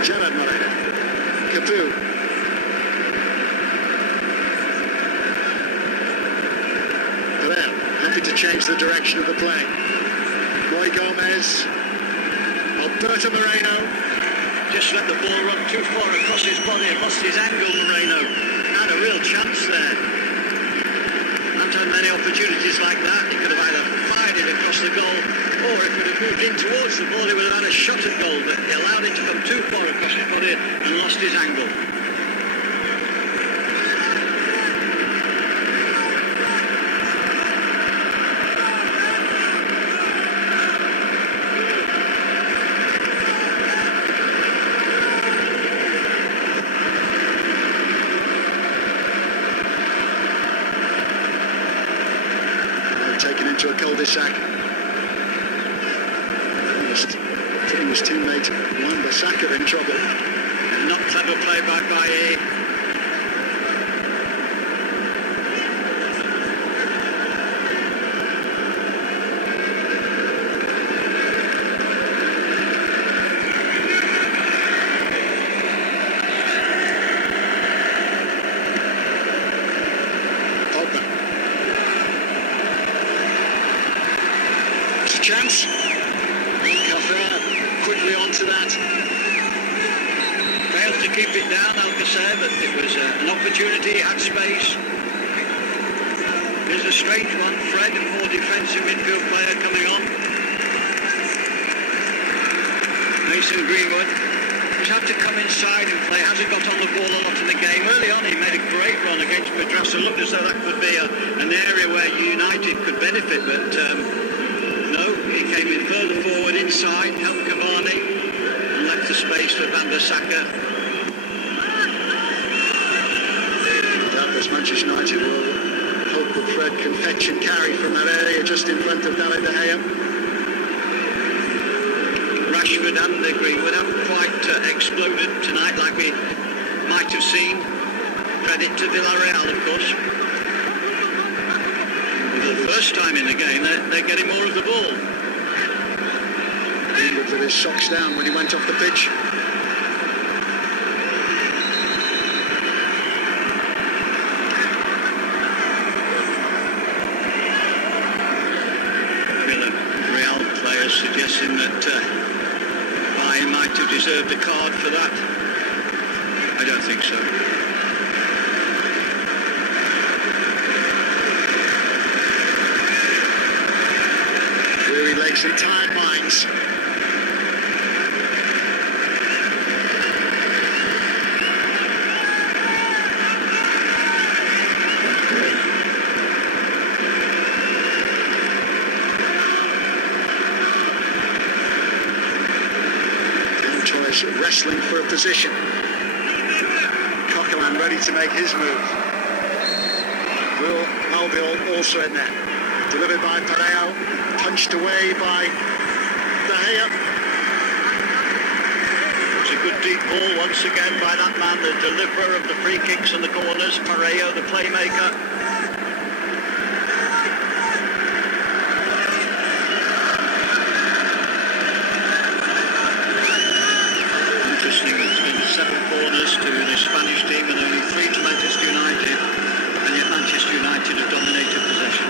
Gerard Moreno. Capu. To change the direction of the play. Roy Gomez. Alberto Moreno. Just let the ball run too far across his body and lost his angle, Moreno. Had a real chance there. Haven't had many opportunities like that. He could have either fired it across the goal, or if it had moved in towards the ball, he would have had a shot at goal, but he allowed it to come too far across his body and lost his angle. Taken into a cul-de-sac. Putting his teammate Wan-Bissaka in trouble. Not clever play by Bailly. Chance. Cafra quickly onto that. Failed to keep it down, Alcacer, but it was an opportunity, he had space. Here's a strange one. Fred, a more defensive midfield player coming on. Mason Greenwood. He's had to come inside and play. Hasn't got on the ball a lot in the game. Early on he made a great run against Madrasa. Looked as though that could be an area where United could benefit, but no, he came in further forward inside, helped Cavani and left the space Wan-Bissaka. Doubtless Manchester United will hope that Fred can fetch and carry from that area just in front of David De Gea. Rashford and Greenwood haven't quite exploded tonight like we might have seen. Credit to Villarreal, of course. For the first time in the game, they're getting more of the ball. Greenwood with his socks down when he went off the pitch. Villarreal players suggesting that Bayern might have deserved a card for that. I don't think so. Weary legs and tired minds. Torres wrestling for a position. Coquelin ready to make his move. Will Albiol also in there. Delivered by Pereira, punched away by De Gea. It's a good deep ball once again by that man, the deliverer of the free kicks and the corners, Pereira, the playmaker. Interesting, it's been 7 corners to the Spanish team and only 3 to Manchester United, and yet Manchester United have dominated possession.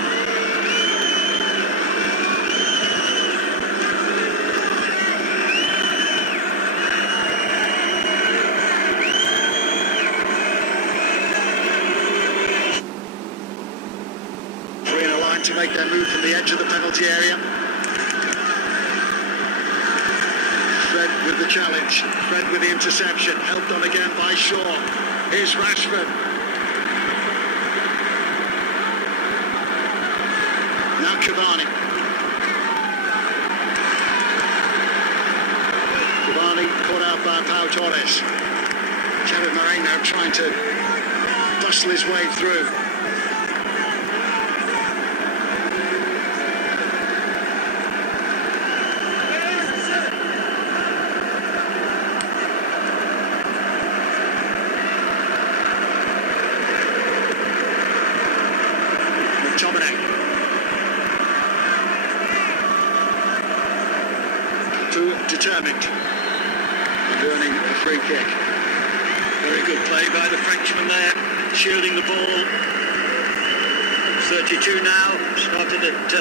To make their move from the edge of the penalty area. Fred with the challenge. Fred with the interception. Helped on again by Shaw. Here's Rashford. Now Cavani. Cavani caught out by Pau Torres. Jared Moreno trying to bustle his way through. Determined and earning a free kick. Very good play by the Frenchman there, shielding the ball. 32 now, started at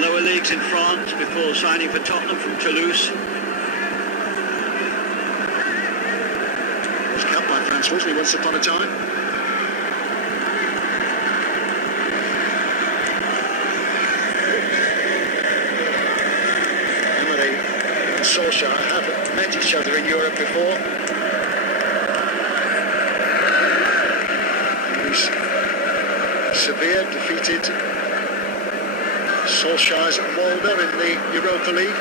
lower leagues in France before signing for Tottenham from Toulouse. Was capped by France, wasn't he, once upon a time? Solskjaer have met each other in Europe before. Sevilla defeated Solskjaer's Molde in the Europa League.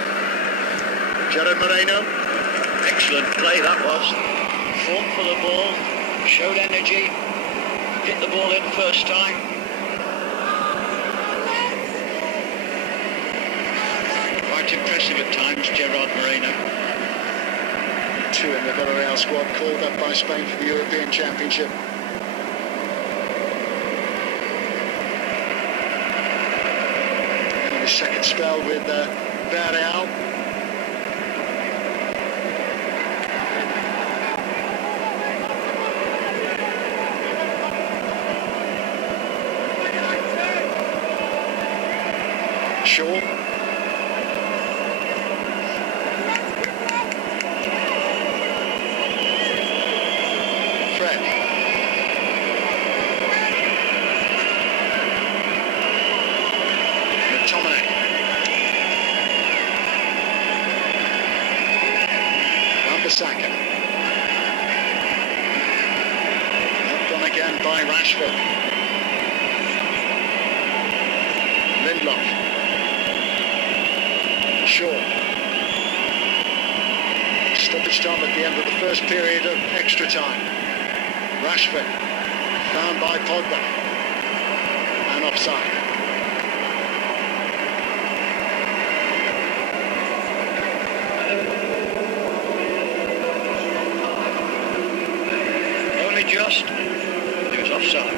Jared Moreno. Excellent play that was. Fought for the ball, showed energy, hit the ball in first time. Quite impressive at times, Gerard Moreno. 2 in the Villarreal squad called up by Spain for the European Championship. And his second spell with Villarreal. Shaw. Wan-Bissaka. Helped on again by Rashford. Lindelof. Shaw. Stoppage time at the end of the first period of extra time. Rashford, found by Pogba, and offside. Only just, but it was offside.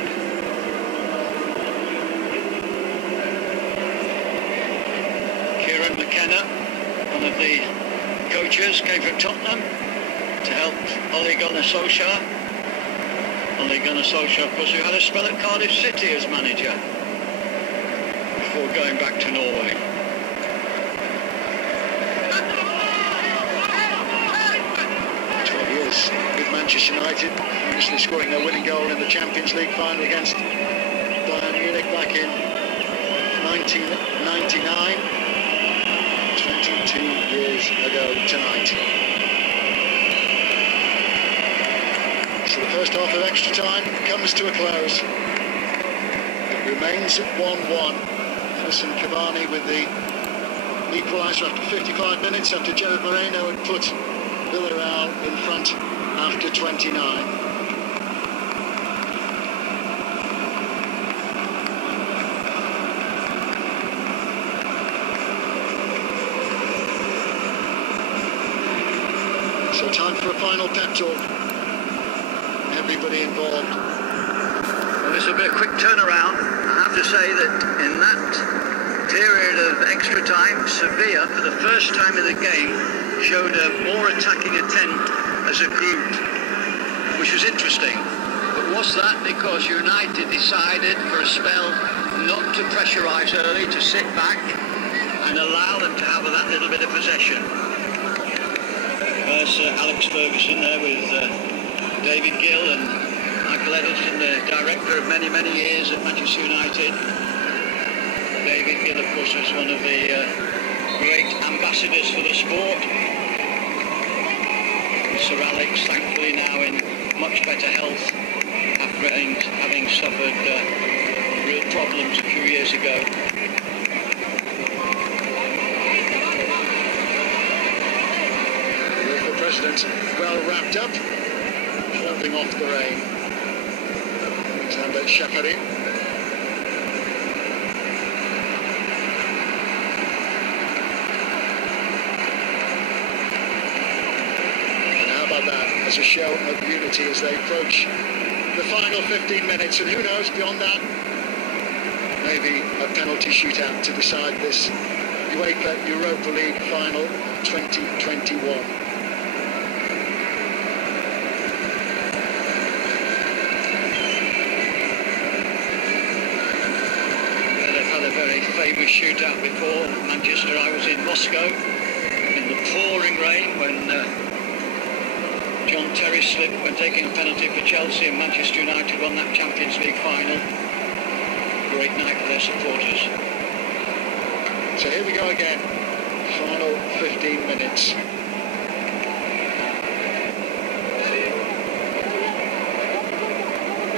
Kieran McKenna, one of the coaches, came from Tottenham to help Ole Gunnar Solskjaer. Ole Gunnar Solskjaer, of course, who had a spell at Cardiff City as manager before going back to Norway. 12 years with Manchester United, obviously scoring their winning goal in the Champions League final against Bayern Munich back in 1999. 22 years ago tonight. So the first half of extra time comes to a close. It remains at 1-1. Edison Cavani with the equaliser after 55 minutes after Gerard Moreno had put Villarreal in front after 29. So time for a final pep talk. Everybody involved. Well, this will be a quick turnaround. I have to say that in that period of extra time, Sevilla, for the first time in the game, showed a more attacking attempt as a group, which was interesting. But was that because United decided for a spell not to pressurise early, to sit back and allow them to have that little bit of possession? There's Alex Ferguson there with David Gill and Michael Edison, the director of many, many years at Manchester United. David Gill, of course, was one of the great ambassadors for the sport. Sir Alex, thankfully now in much better health after having suffered real problems a few years ago. The president well wrapped up, holding off the rain. Alexander Shaqiri. That as a show of unity as they approach the final 15 minutes, and who knows, beyond that, maybe a penalty shootout to decide this UEFA Europa League final 2021. They've had a very famous shootout before. Manchester, I was in Moscow in the pouring rain when John Terry slipped when taking a penalty for Chelsea, and Manchester United won that Champions League final. Great night for their supporters. So here we go again. Final 15 minutes.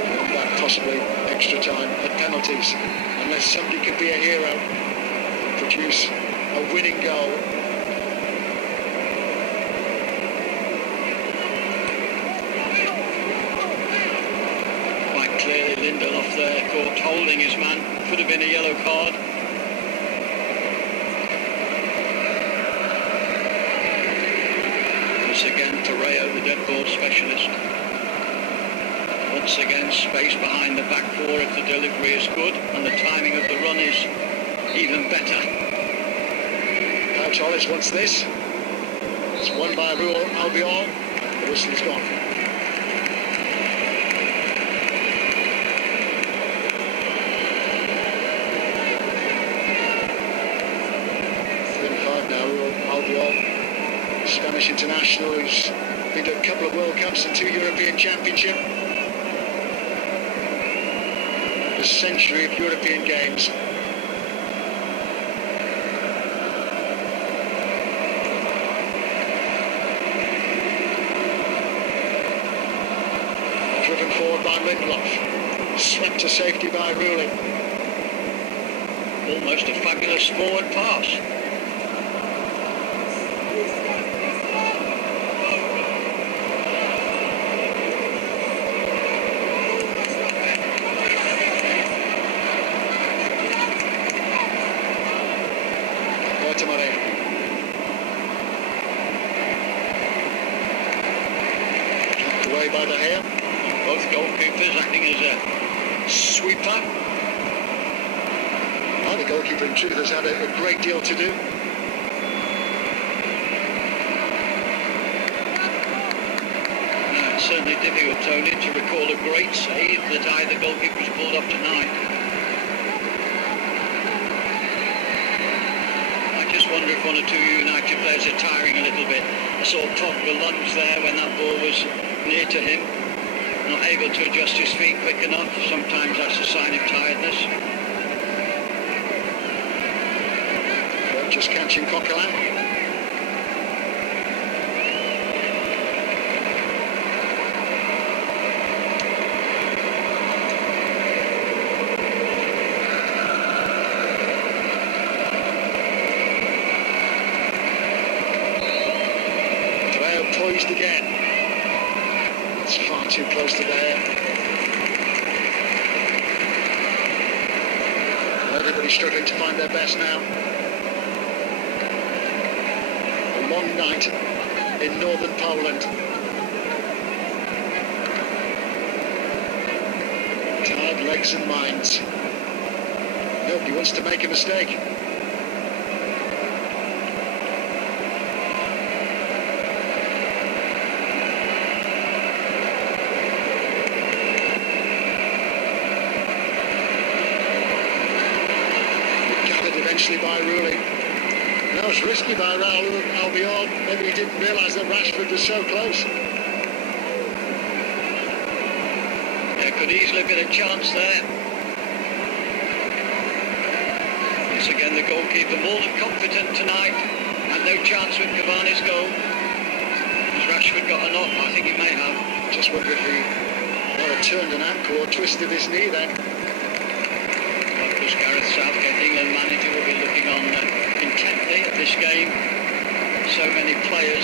And that possibly extra time at penalties, unless somebody can be a hero and produce a winning goal. Clearly Lindelof there caught holding his man. Could have been a yellow card. Once again Torreo, the dead ball specialist. Once again space behind the back four if the delivery is good and the timing of the run is even better. Now Charles wants this. It's won by Rule Albiol. The whistle is gone. Spanish international who's been to a couple of World Cups and 2 European Championships. A century of European games. Driven forward by Lindelof. Swept to safety by Rulli. Almost a fabulous forward pass. Alberto Moreno. Knocked away by De Gea. Both goalkeepers acting as a sweeper. The goalkeeper in truth has had a great deal to do. It's certainly difficult, Tony, to recall a great save that either goalkeeper's pulled off tonight. I just wonder if one or two United players are tiring a little bit. I saw Pogba lunge there when that ball was near to him. Not able to adjust his feet quick enough. Sometimes that's a sign of tiredness. Just catching Coquelin. Poised again. It's far too close to there. Everybody's struggling to find their best now. A long night in northern Poland. Tired legs and minds. Nobody wants to make a mistake. By ruling. That was risky by Raul Albiol. Maybe he didn't realise that Rashford was so close. There could easily have been a chance there. Once again, the goalkeeper more than confident tonight. Had no chance with Cavani's goal. Has Rashford got a knock? I think he may have. Just wonder if he might have turned an ankle or twisted his knee then. Gareth Southgate, England manager, will be looking on intently at this game. So many players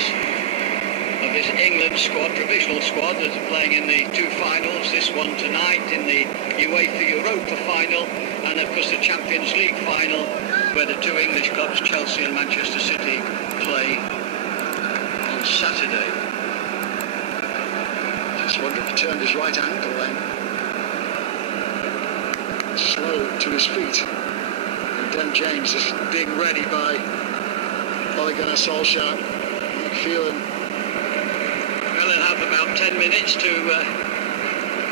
of his England squad, provisional squad, that are playing in the two finals, this one tonight in the UEFA Europa final, and of course the Champions League final, where the two English clubs, Chelsea and Manchester City, play on Saturday. Just wonder if he turned his right ankle then. Slow to his feet. And then James is being ready by Ole Gunnar Solskjaer. McPherson. Well, they'll have about 10 minutes to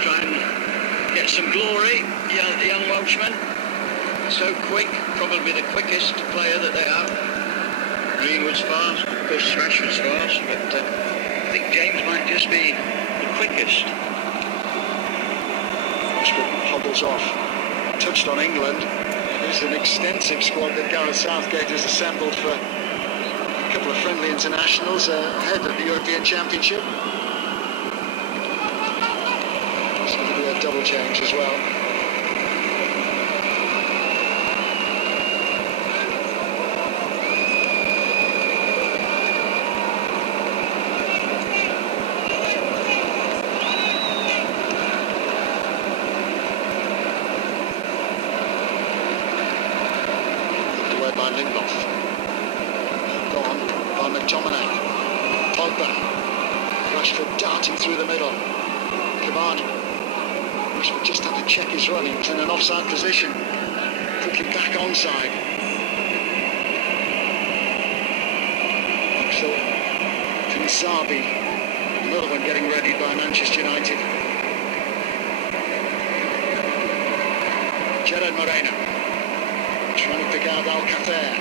try and get some glory. The young Welshman, so quick, probably the quickest player that they have. Greenwood's fast, of course Rashford's fast, but I think James might just be the quickest. Rashford hobbles off. Touched on England. There's an extensive squad that Gareth Southgate has assembled for a couple of friendly internationals ahead of the European Championship. It's going to be a double change as well. Rashford darting through the middle. Cavani. Rashford just had to check his run. He was in an offside position. Quickly back onside. So, Zabi, another one getting ready by Manchester United. Gerard Moreno trying to pick out Alcacer.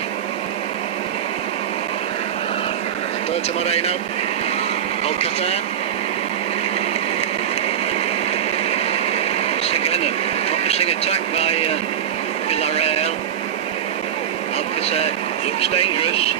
Alberto Moreno, Alcacer. Once again, a promising attack by Villarreal. Alcacer looks dangerous.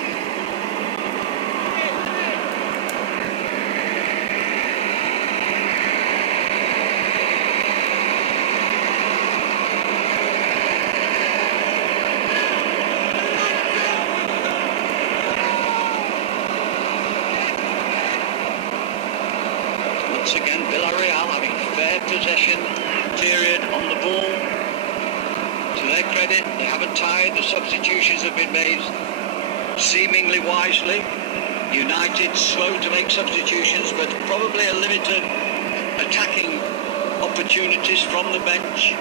Once again, Villarreal having fair possession period on the ball. To their credit, they haven't tired. The substitutions have been made seemingly wisely. United slow to make substitutions, but probably a limited attacking opportunities from the bench.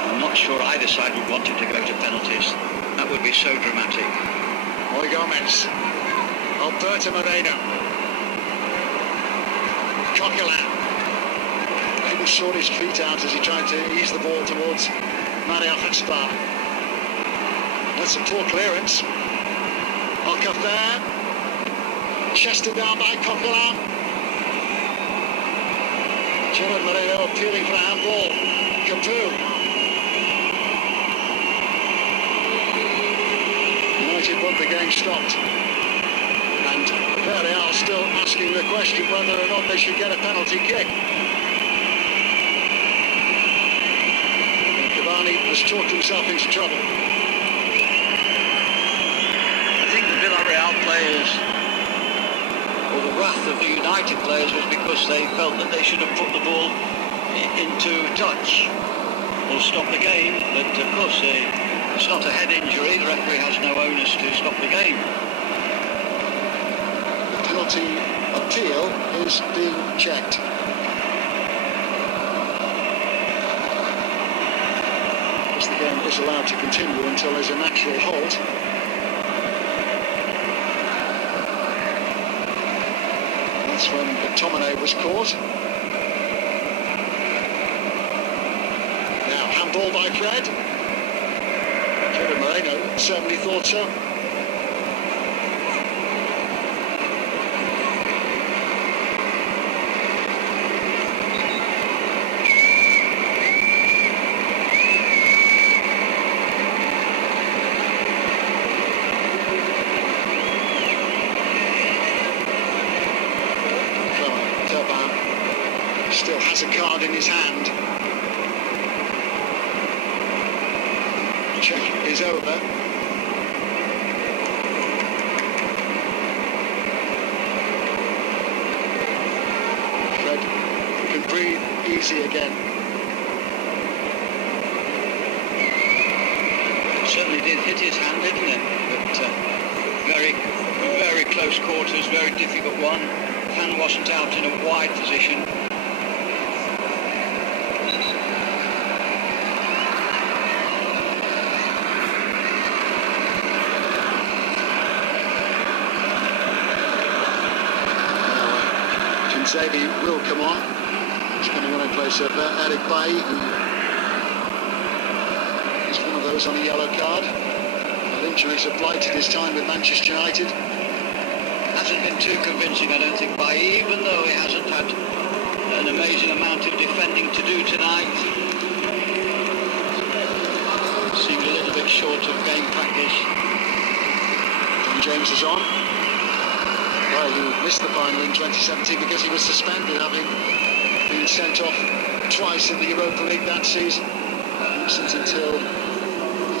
I'm not sure either side would want it to go to penalties. That would be so dramatic. Roy Gomez. Alberto Moreno. Coquelin. Couldn't sort his feet out as he tried to ease the ball towards Mario Hotspur. That's a poor clearance. Alcafer. Chested down by Coquelin. Gerard Moreno appealing for a handball. Capu. United want the game stopped. And Villarreal still asking the question whether or not they should get a penalty kick. And Cavani has talked himself into trouble. I think the Villarreal players, or the wrath of the United players, was because they felt that they should have put the ball into touch or stop the game. But of course, it's not a head injury. The referee has no onus to stop the game. The penalty appeal is being checked. As the game is allowed to continue until there's a natural halt. That's when McTominay was caught. Now, handball by Fred. Gerard Moreno certainly thought so. Still has a card in his hand. Check is over. Fred can breathe easy again. It certainly did hit his hand, didn't it? But very close quarters, very difficult one. Hand wasn't out in a wide position. Xavi will come on. He's coming on in place of Eric Bailly, who is one of those on a yellow card. Well, injuries have blighted his time with Manchester United. Hasn't been too convincing, I don't think, Bailly, even though he hasn't had an amazing amount of defending to do tonight. Seemed a little bit short of game practice. And James is on. Well, he missed the final in 2017 because he was suspended, having been sent off twice in the Europa League that season. Absent until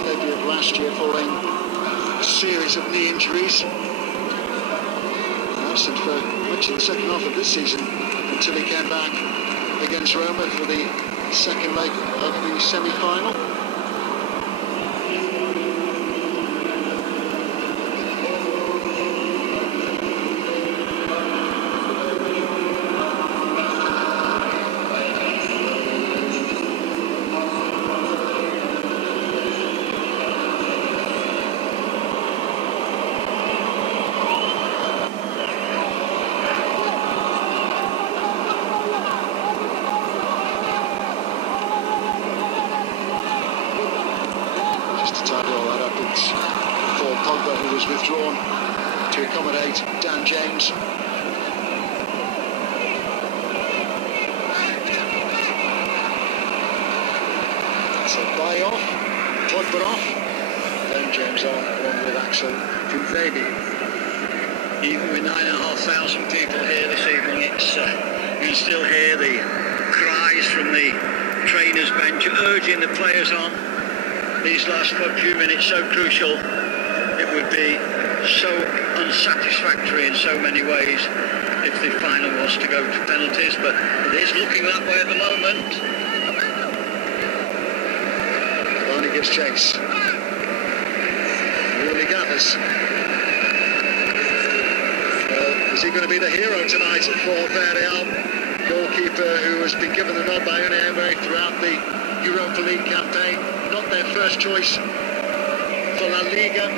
February of last year following a series of knee injuries. Absent for much of the second half of this season until he came back against Roma for the second leg of the semi-final. Was withdrawn to accommodate Dan James. So buy off, Pogba off, Dan James on along with Axel Tuanzebe. Even with 9,500 people here this evening, you can still hear the cries from the trainers' bench urging the players on. These last few minutes so crucial. It would be so unsatisfactory in so many ways if the final was to go to penalties, but it is looking that way at the moment. Cavani gives chase. Gonzalez. Well, is he going to be the hero tonight for Villarreal? Goalkeeper who has been given the nod by Unai Emery throughout the Europa League campaign. Not their first choice for La Liga.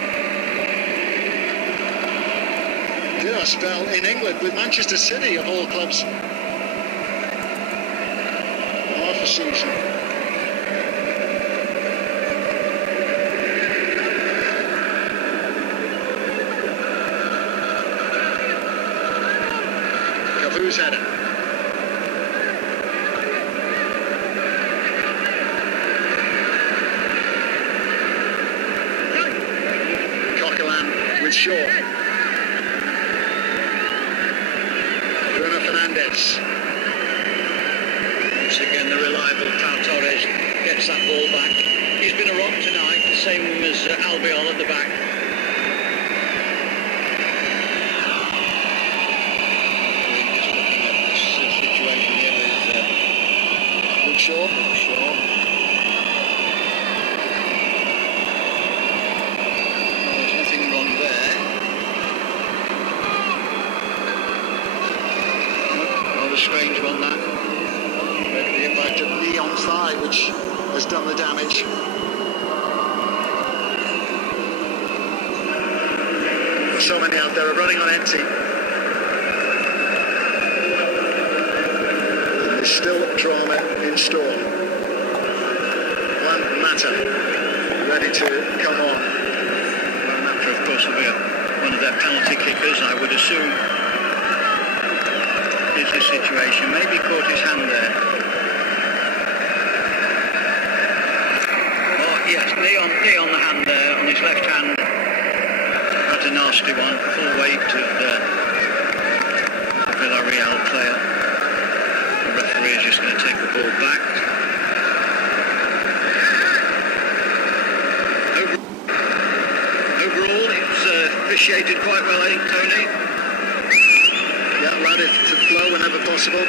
Did a spell in England with Manchester City of all clubs. Half a season. Cavu's header. Coquelin with Shaw. Bruno Fernandes. Once again, the reliable Pau Torres gets that ball back. He's been a rock tonight, the same as Albiol at the back. Just looking at this situation here with Shaw. There's nothing wrong there. Rather strange one, that. The impact of knee on thigh, which has done the damage. So many out there are running on empty. And there's still drama in store. One matter ready to come on. Well, Matra, of course, will be one of their penalty kickers, I would assume. Here's the situation. Maybe caught his hand there. Oh, yes, knee on the hand there, on his left hand. That's a nasty one. Full weight of Villarreal player. The referee is just going to take the ball back. Overall, it's officiated quite well, I think, Tony. Yeah, allowed it to flow whenever possible.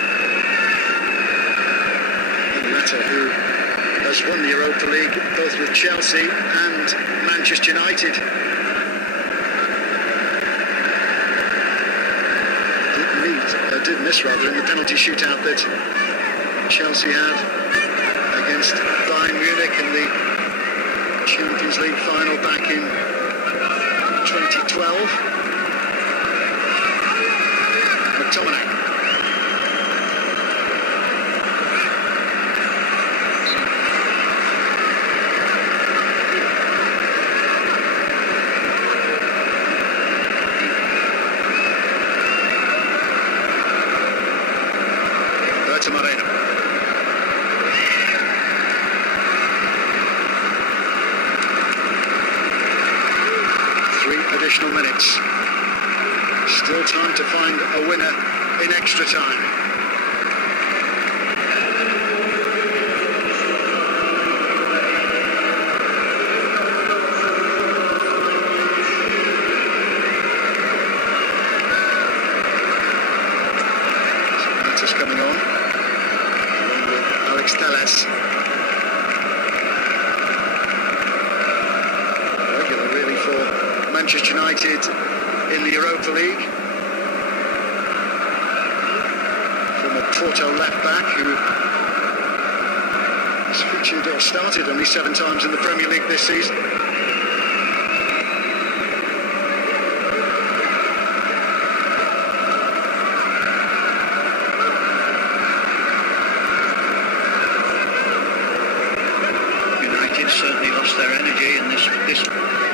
Mata, who has won the Europa League both with Chelsea and Manchester United. Did miss rather in the penalty shootout that Chelsea had against Bayern Munich in the Champions League final back in 2012. McTominay. Moreno. 3 additional minutes. Still time to find a winner in extra time. That's coming on. Regular really for Manchester United in the Europa League. From a Porto left back who has featured or started only 7 times in the Premier League this season. Certainly lost their energy in this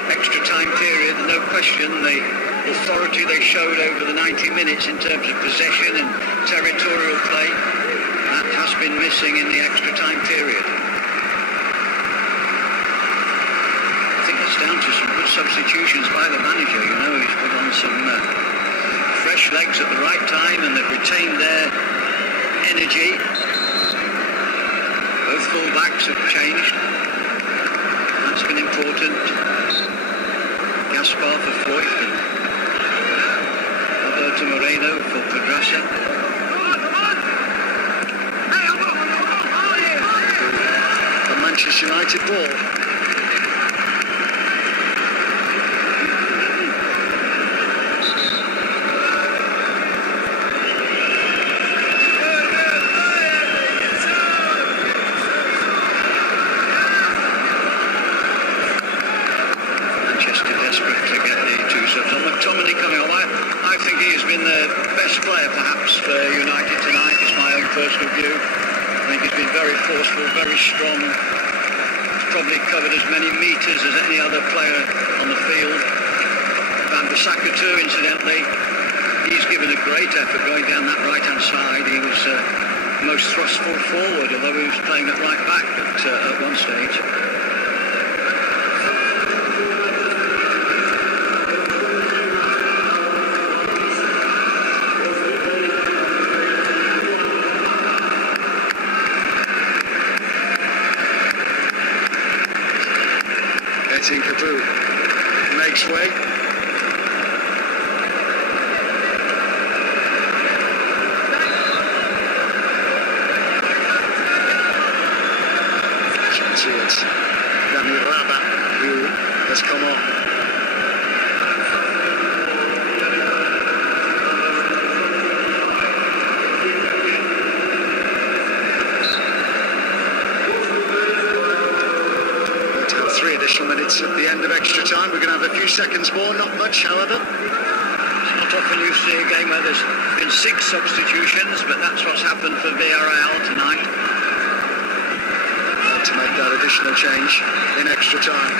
extra time period. No question, the authority they showed over the 90 minutes in terms of possession and territorial play, that has been missing in the extra time period. I think that's down to some good substitutions by the manager. You know, he's put on some fresh legs at the right time and they've retained their energy. Both full-backs have changed. That's been important. Gaspar for Foyth and Alberto Moreno for Pedraza. The Manchester United ball. forceful, very strong. He's probably covered as many metres as any other player on the field. Van Bissaka too, incidentally. He's given a great effort going down that right-hand side. He was most thrustful forward, although he was playing at right back at one stage. Capu makes way. As you can see, it's Dami Rabat who has come on. Minutes at the end of extra time. We're going to have a few seconds more, not much, however. It's not often you see a game where there's been 6 substitutions, but that's what's happened for Villarreal tonight. To make that additional change in extra time.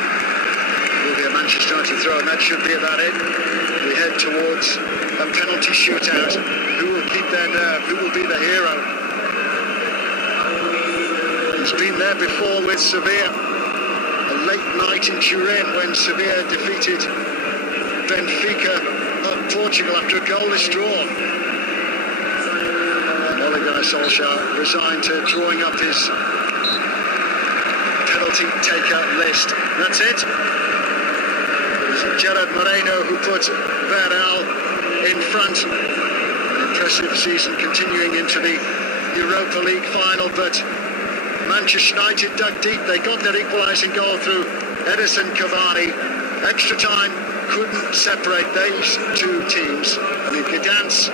Will be a Manchester United throw, and that should be about it. We head towards a penalty shootout. Who will keep their nerve? Who will be the hero? He's been there before with Sevilla. Late night in Turin when Sevilla defeated Benfica of Portugal after a goalless draw. And Ole Gunnar Solskjaer resigned to drawing up his penalty taker list. That's it. It was Gerard Moreno who put Villarreal in front. An impressive season continuing into the Europa League final, but Manchester United dug deep. They got their equalising goal through Edison Cavani. Extra time couldn't separate these two teams. And if you dance,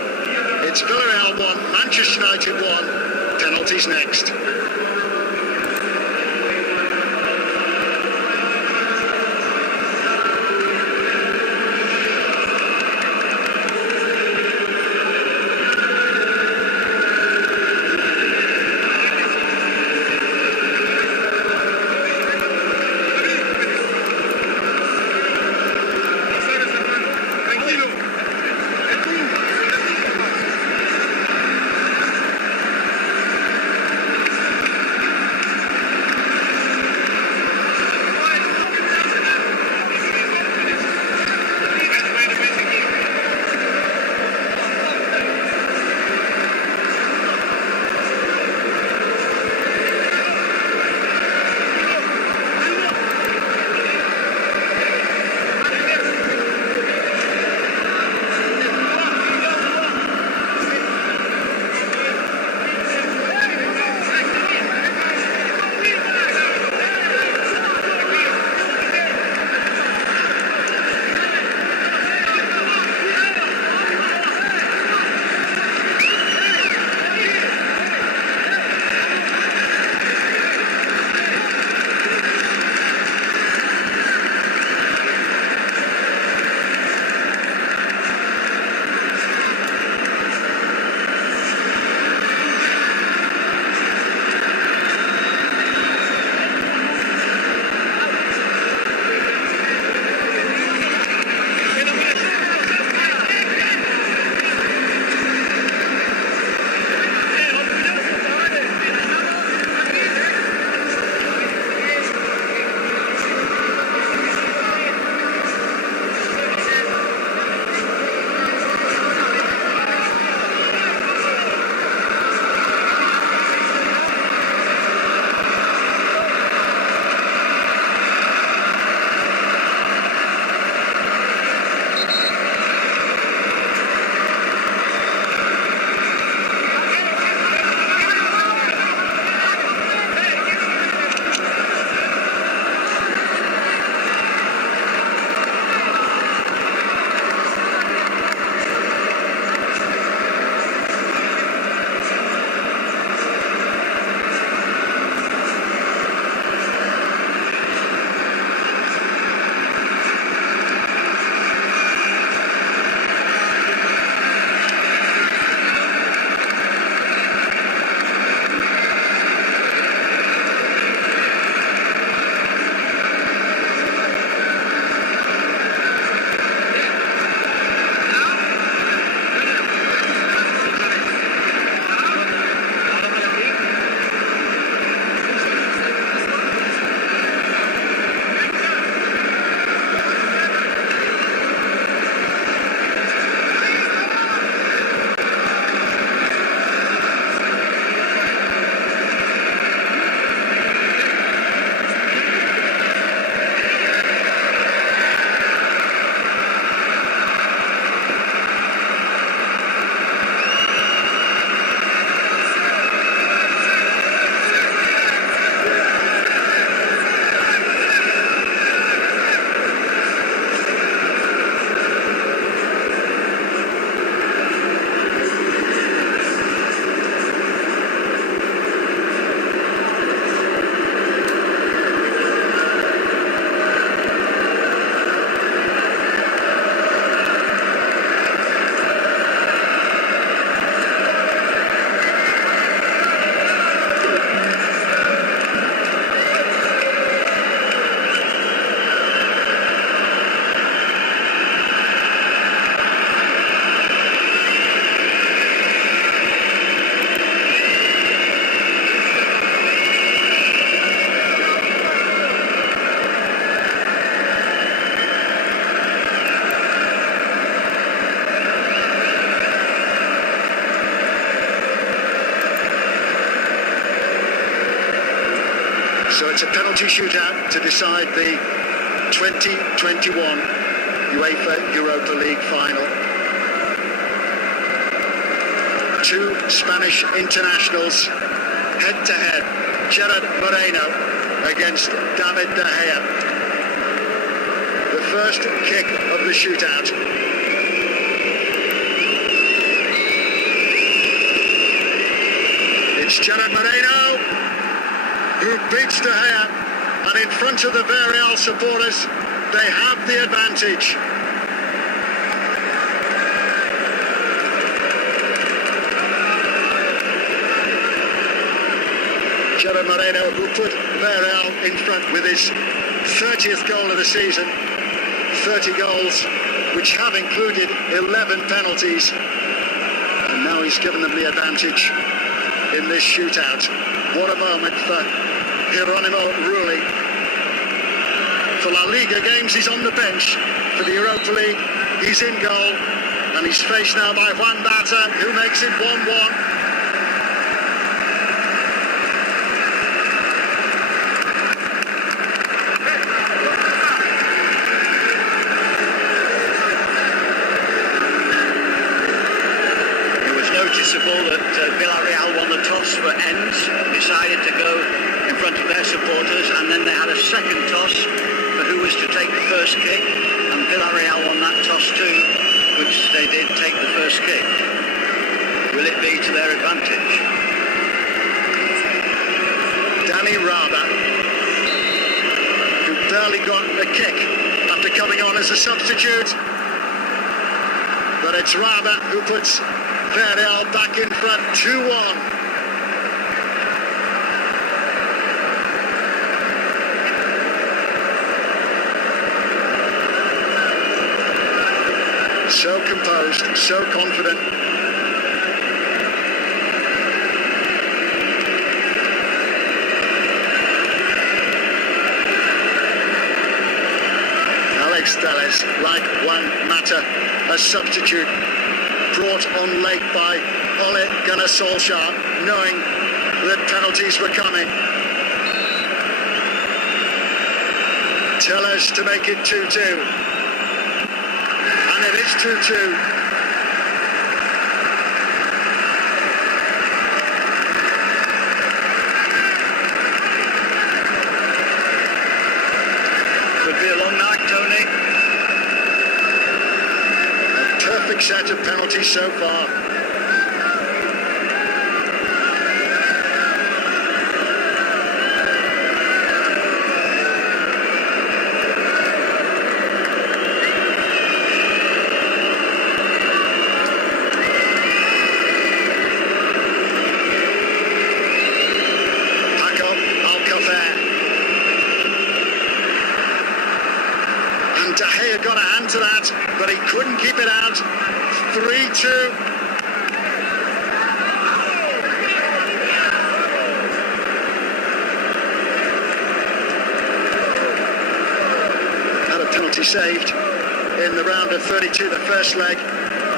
it's Villarreal 1, Manchester United 1. Penalties next. So it's a penalty shootout to decide the 2021 UEFA Europa League final. Two Spanish internationals head-to-head. Gerard Moreno against David De Gea. The first kick of the shootout. It's Gerard Moreno who beats De Gea, and in front of the Villarreal supporters, they have the advantage. Gerard Moreno, who put Villarreal in front with his 30th goal of the season, 30 goals, which have included 11 penalties, and now he's given them the advantage in this shootout. What a moment for Geronimo Rulli. For La Liga games, he's on the bench. For the Europa League, he's in goal, and he's faced now by Juan Bata, who makes it 1-1. That Villarreal won the toss for ends, decided to go in front of their supporters, and then they had a second toss for who was to take the first kick, and Villarreal won that toss too, which they did take the first kick. Will it be to their advantage? Danny Raba, who barely got the kick after coming on as a substitute, but it's Raba who puts Villarreal back in front, 2-1. So composed, so confident. Alex Telles, like Juan Mata, a substitute, brought on late by Ole Gunnar Solskjaer, knowing that penalties were coming. Tellers to make it 2-2. And it is 2-2. Could be a long night, Tony. Perfect set of penalties so far. Paco Alcacer. And De Gea got a hand to that, but he couldn't keep it out. 3-2. Had a penalty saved in the round of 32, the first leg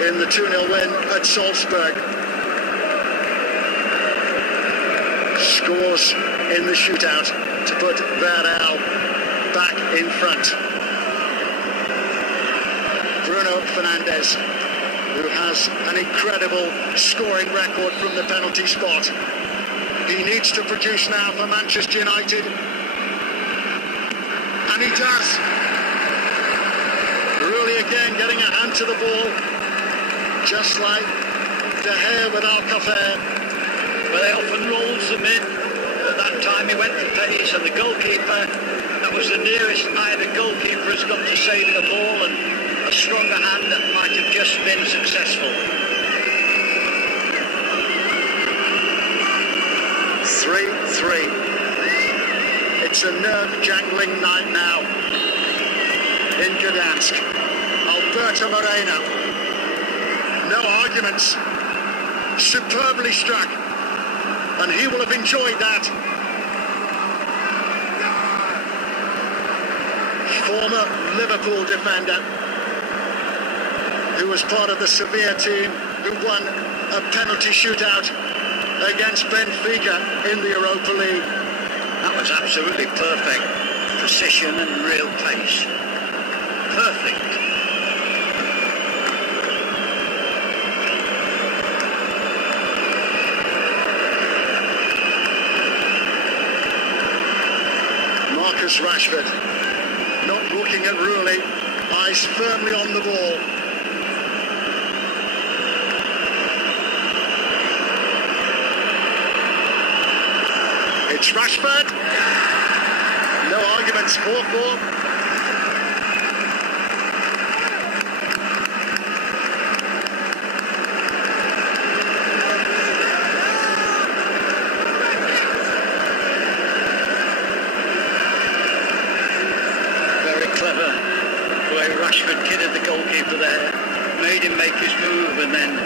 in the 2-0 win at Salzburg. Scores in the shootout to put Villarreal back in front. Bruno Fernandes, who has an incredible scoring record from the penalty spot. He needs to produce now for Manchester United. And he does. Rulli again getting a hand to the ball. Just like De Gea with Alcacer. Well, they often rolls them in. At that time he went for pace, and the goalkeeper, that was the nearest either goalkeeper has got to saving the ball, and a stronger hand that might have just been successful. 3-3. It's a nerve-jangling night now in Gdansk. Alberto Moreno. No arguments. Superbly struck. And he will have enjoyed that. Former Liverpool defender, who was part of the Sevilla team, who won a penalty shootout against Benfica in the Europa League. That was absolutely perfect. Precision and real pace. Perfect. Marcus Rashford not looking at Rooney, eyes firmly on the ball. It's Rashford. No arguments, 4-4. Rashford kidded the goalkeeper there, made him make his move and then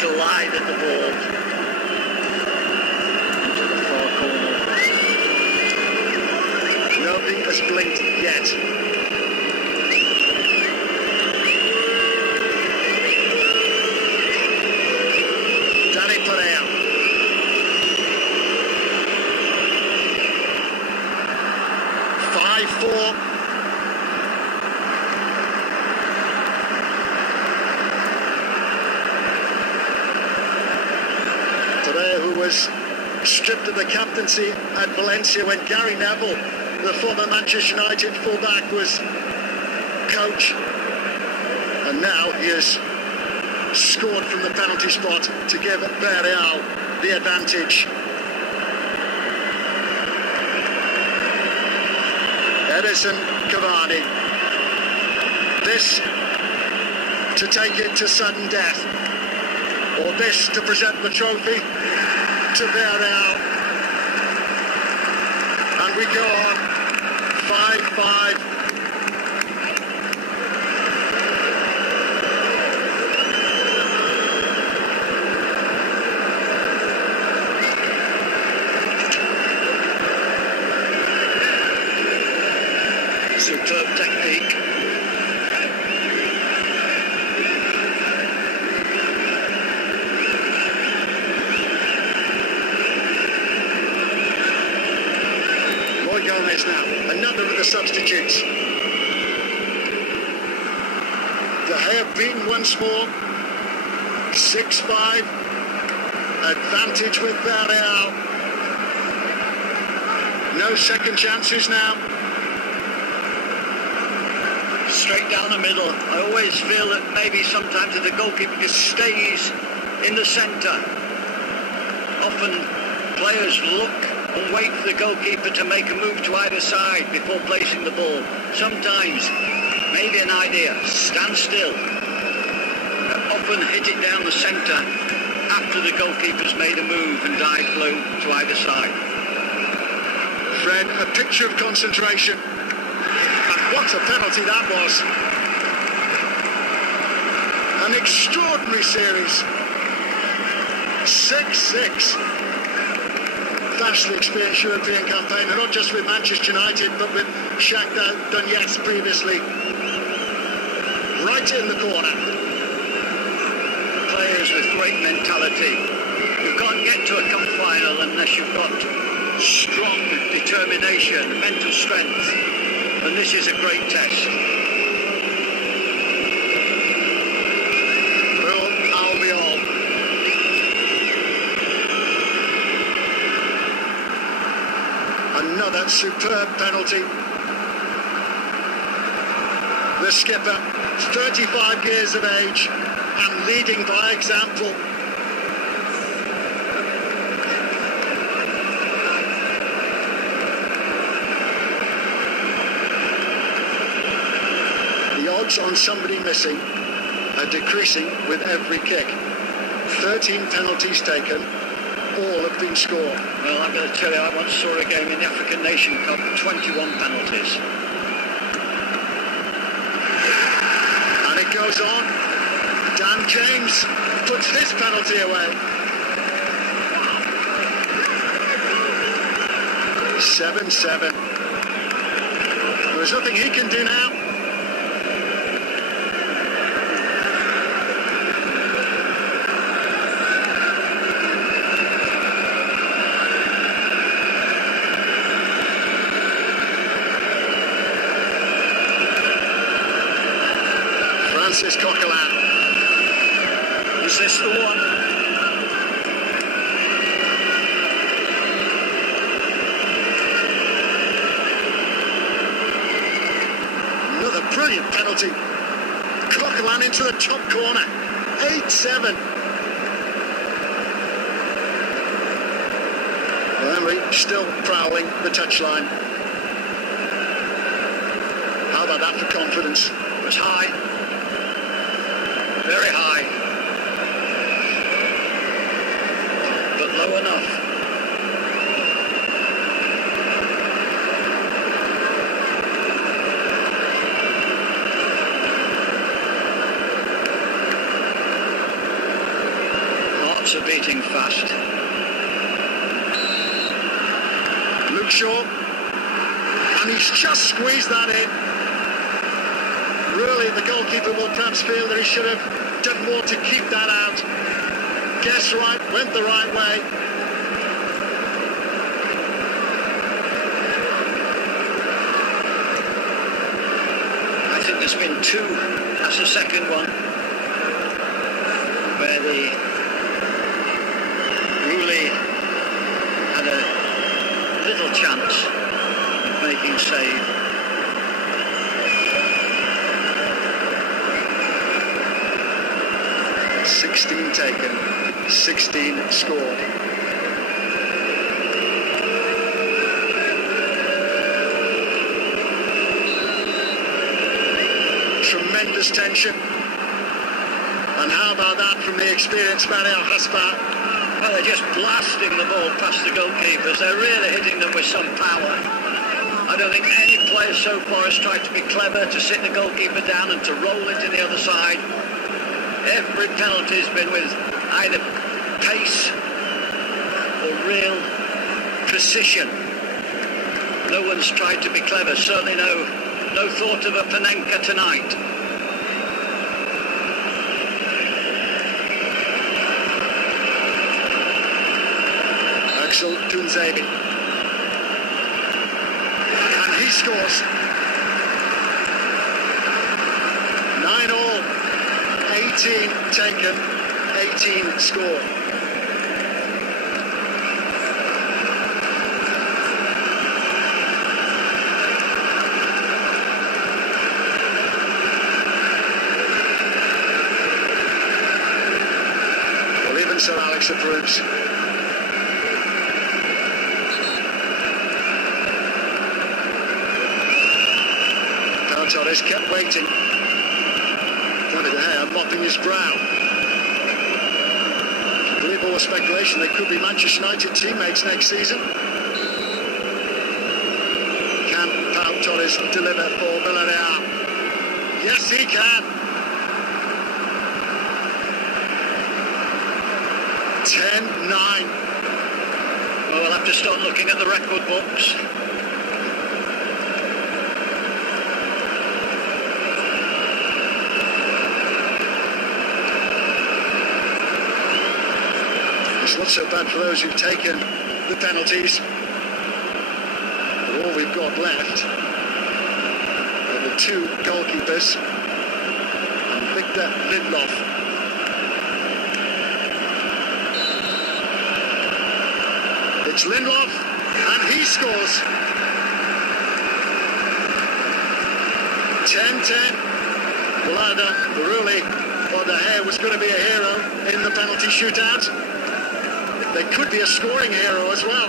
glided the ball into the far corner. Nobody has blinked yet. Danny Pereira. Who was stripped of the captaincy at Valencia when Gary Neville, the former Manchester United fullback, was coach, and now he has scored from the penalty spot to give Villarreal the advantage. Edison Cavani, this to take it to sudden death, or this to present the trophy to Villarreal. And we go on 5-5. Superb technique. Now, another of the substitutes. De Gea beaten once more. 6-5. Advantage with Villarreal. No second chances now. Straight down the middle. I always feel that maybe sometimes if the goalkeeper just stays in the centre, often players look and wait for the goalkeeper to make a move to either side before placing the ball. Sometimes, maybe an idea, stand still. Often hit it down the centre after the goalkeeper's made a move and dive low to either side. Fred, a picture of concentration. And what a penalty that was. An extraordinary series. 6-6. Vastly experienced European campaigner, not just with Manchester United, but with Shakhtar Donetsk previously. Right in the corner. Players with great mentality. You can't get to a cup final unless you've got strong determination, mental strength, and this is a great test. Another superb penalty. The skipper, 35 years of age and leading by example. The odds on somebody missing are decreasing with every kick. 13 penalties taken. All have been scored. Well, I'm going to tell you, I once saw a game in the African Nation Cup, 21 penalties. And it goes on. Dan James puts his penalty away. 7-7. There's nothing he can do now. says Coquelin. Is this the one? Another brilliant penalty. Coquelin into the top corner. 8-7. Emery still prowling the touchline. How about that for confidence? It was high. Very high. But low enough. Hearts are beating fast. Luke Shaw, and he's just squeezed that in. Really, the goalkeeper will perhaps feel that he should have done more to keep that out. Guessed right, went the right way. I think there's been two. That's the second one, where the Rooley had a little chance of making save. "16 taken, 16 scored." Tremendous tension. And how about that from the experienced Mario Haspa? Well, they're just blasting the ball past the goalkeepers. They're really hitting them with some power. I don't think any player so far has tried to be clever, to sit the goalkeeper down and to roll it to the other side. Every penalty has been with either pace or real precision. No one's tried to be clever. Certainly no thought of a Panenka tonight. Axel Tunzebe, and he scores. 9-all, 18 taken, 18 scored. Well, even Sir Alex approves. Torres kept waiting. David De Gea mopping his brow. I believe all the speculation they could be Manchester United teammates next season. Can Pau Torres deliver for Villarreal? Yes, he can. 10-9. Well, we'll have to start looking at the record books. It's not so bad for those who've taken the penalties. But all we've got left are the two goalkeepers and Victor Lindelof. It's Lindelof, and he scores. 10-10. Well, either Rooley or De Gea was going to be a hero in the penalty shootout. They could be a scoring hero as well.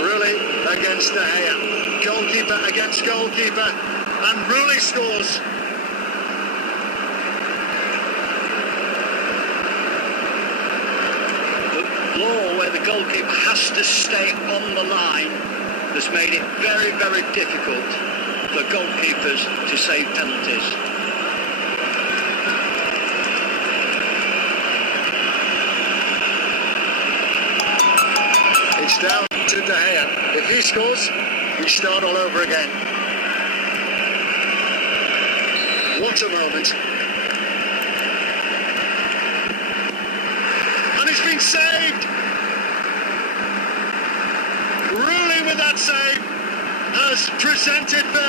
Rooley against De Gea. Goalkeeper against goalkeeper. And Rooley scores. Where the goalkeeper has to stay on the line has made it very, very difficult for goalkeepers to save penalties. It's down to De Gea. If he scores, we start all over again. What a moment. And it's been saved. Ruling with that save, as presented there.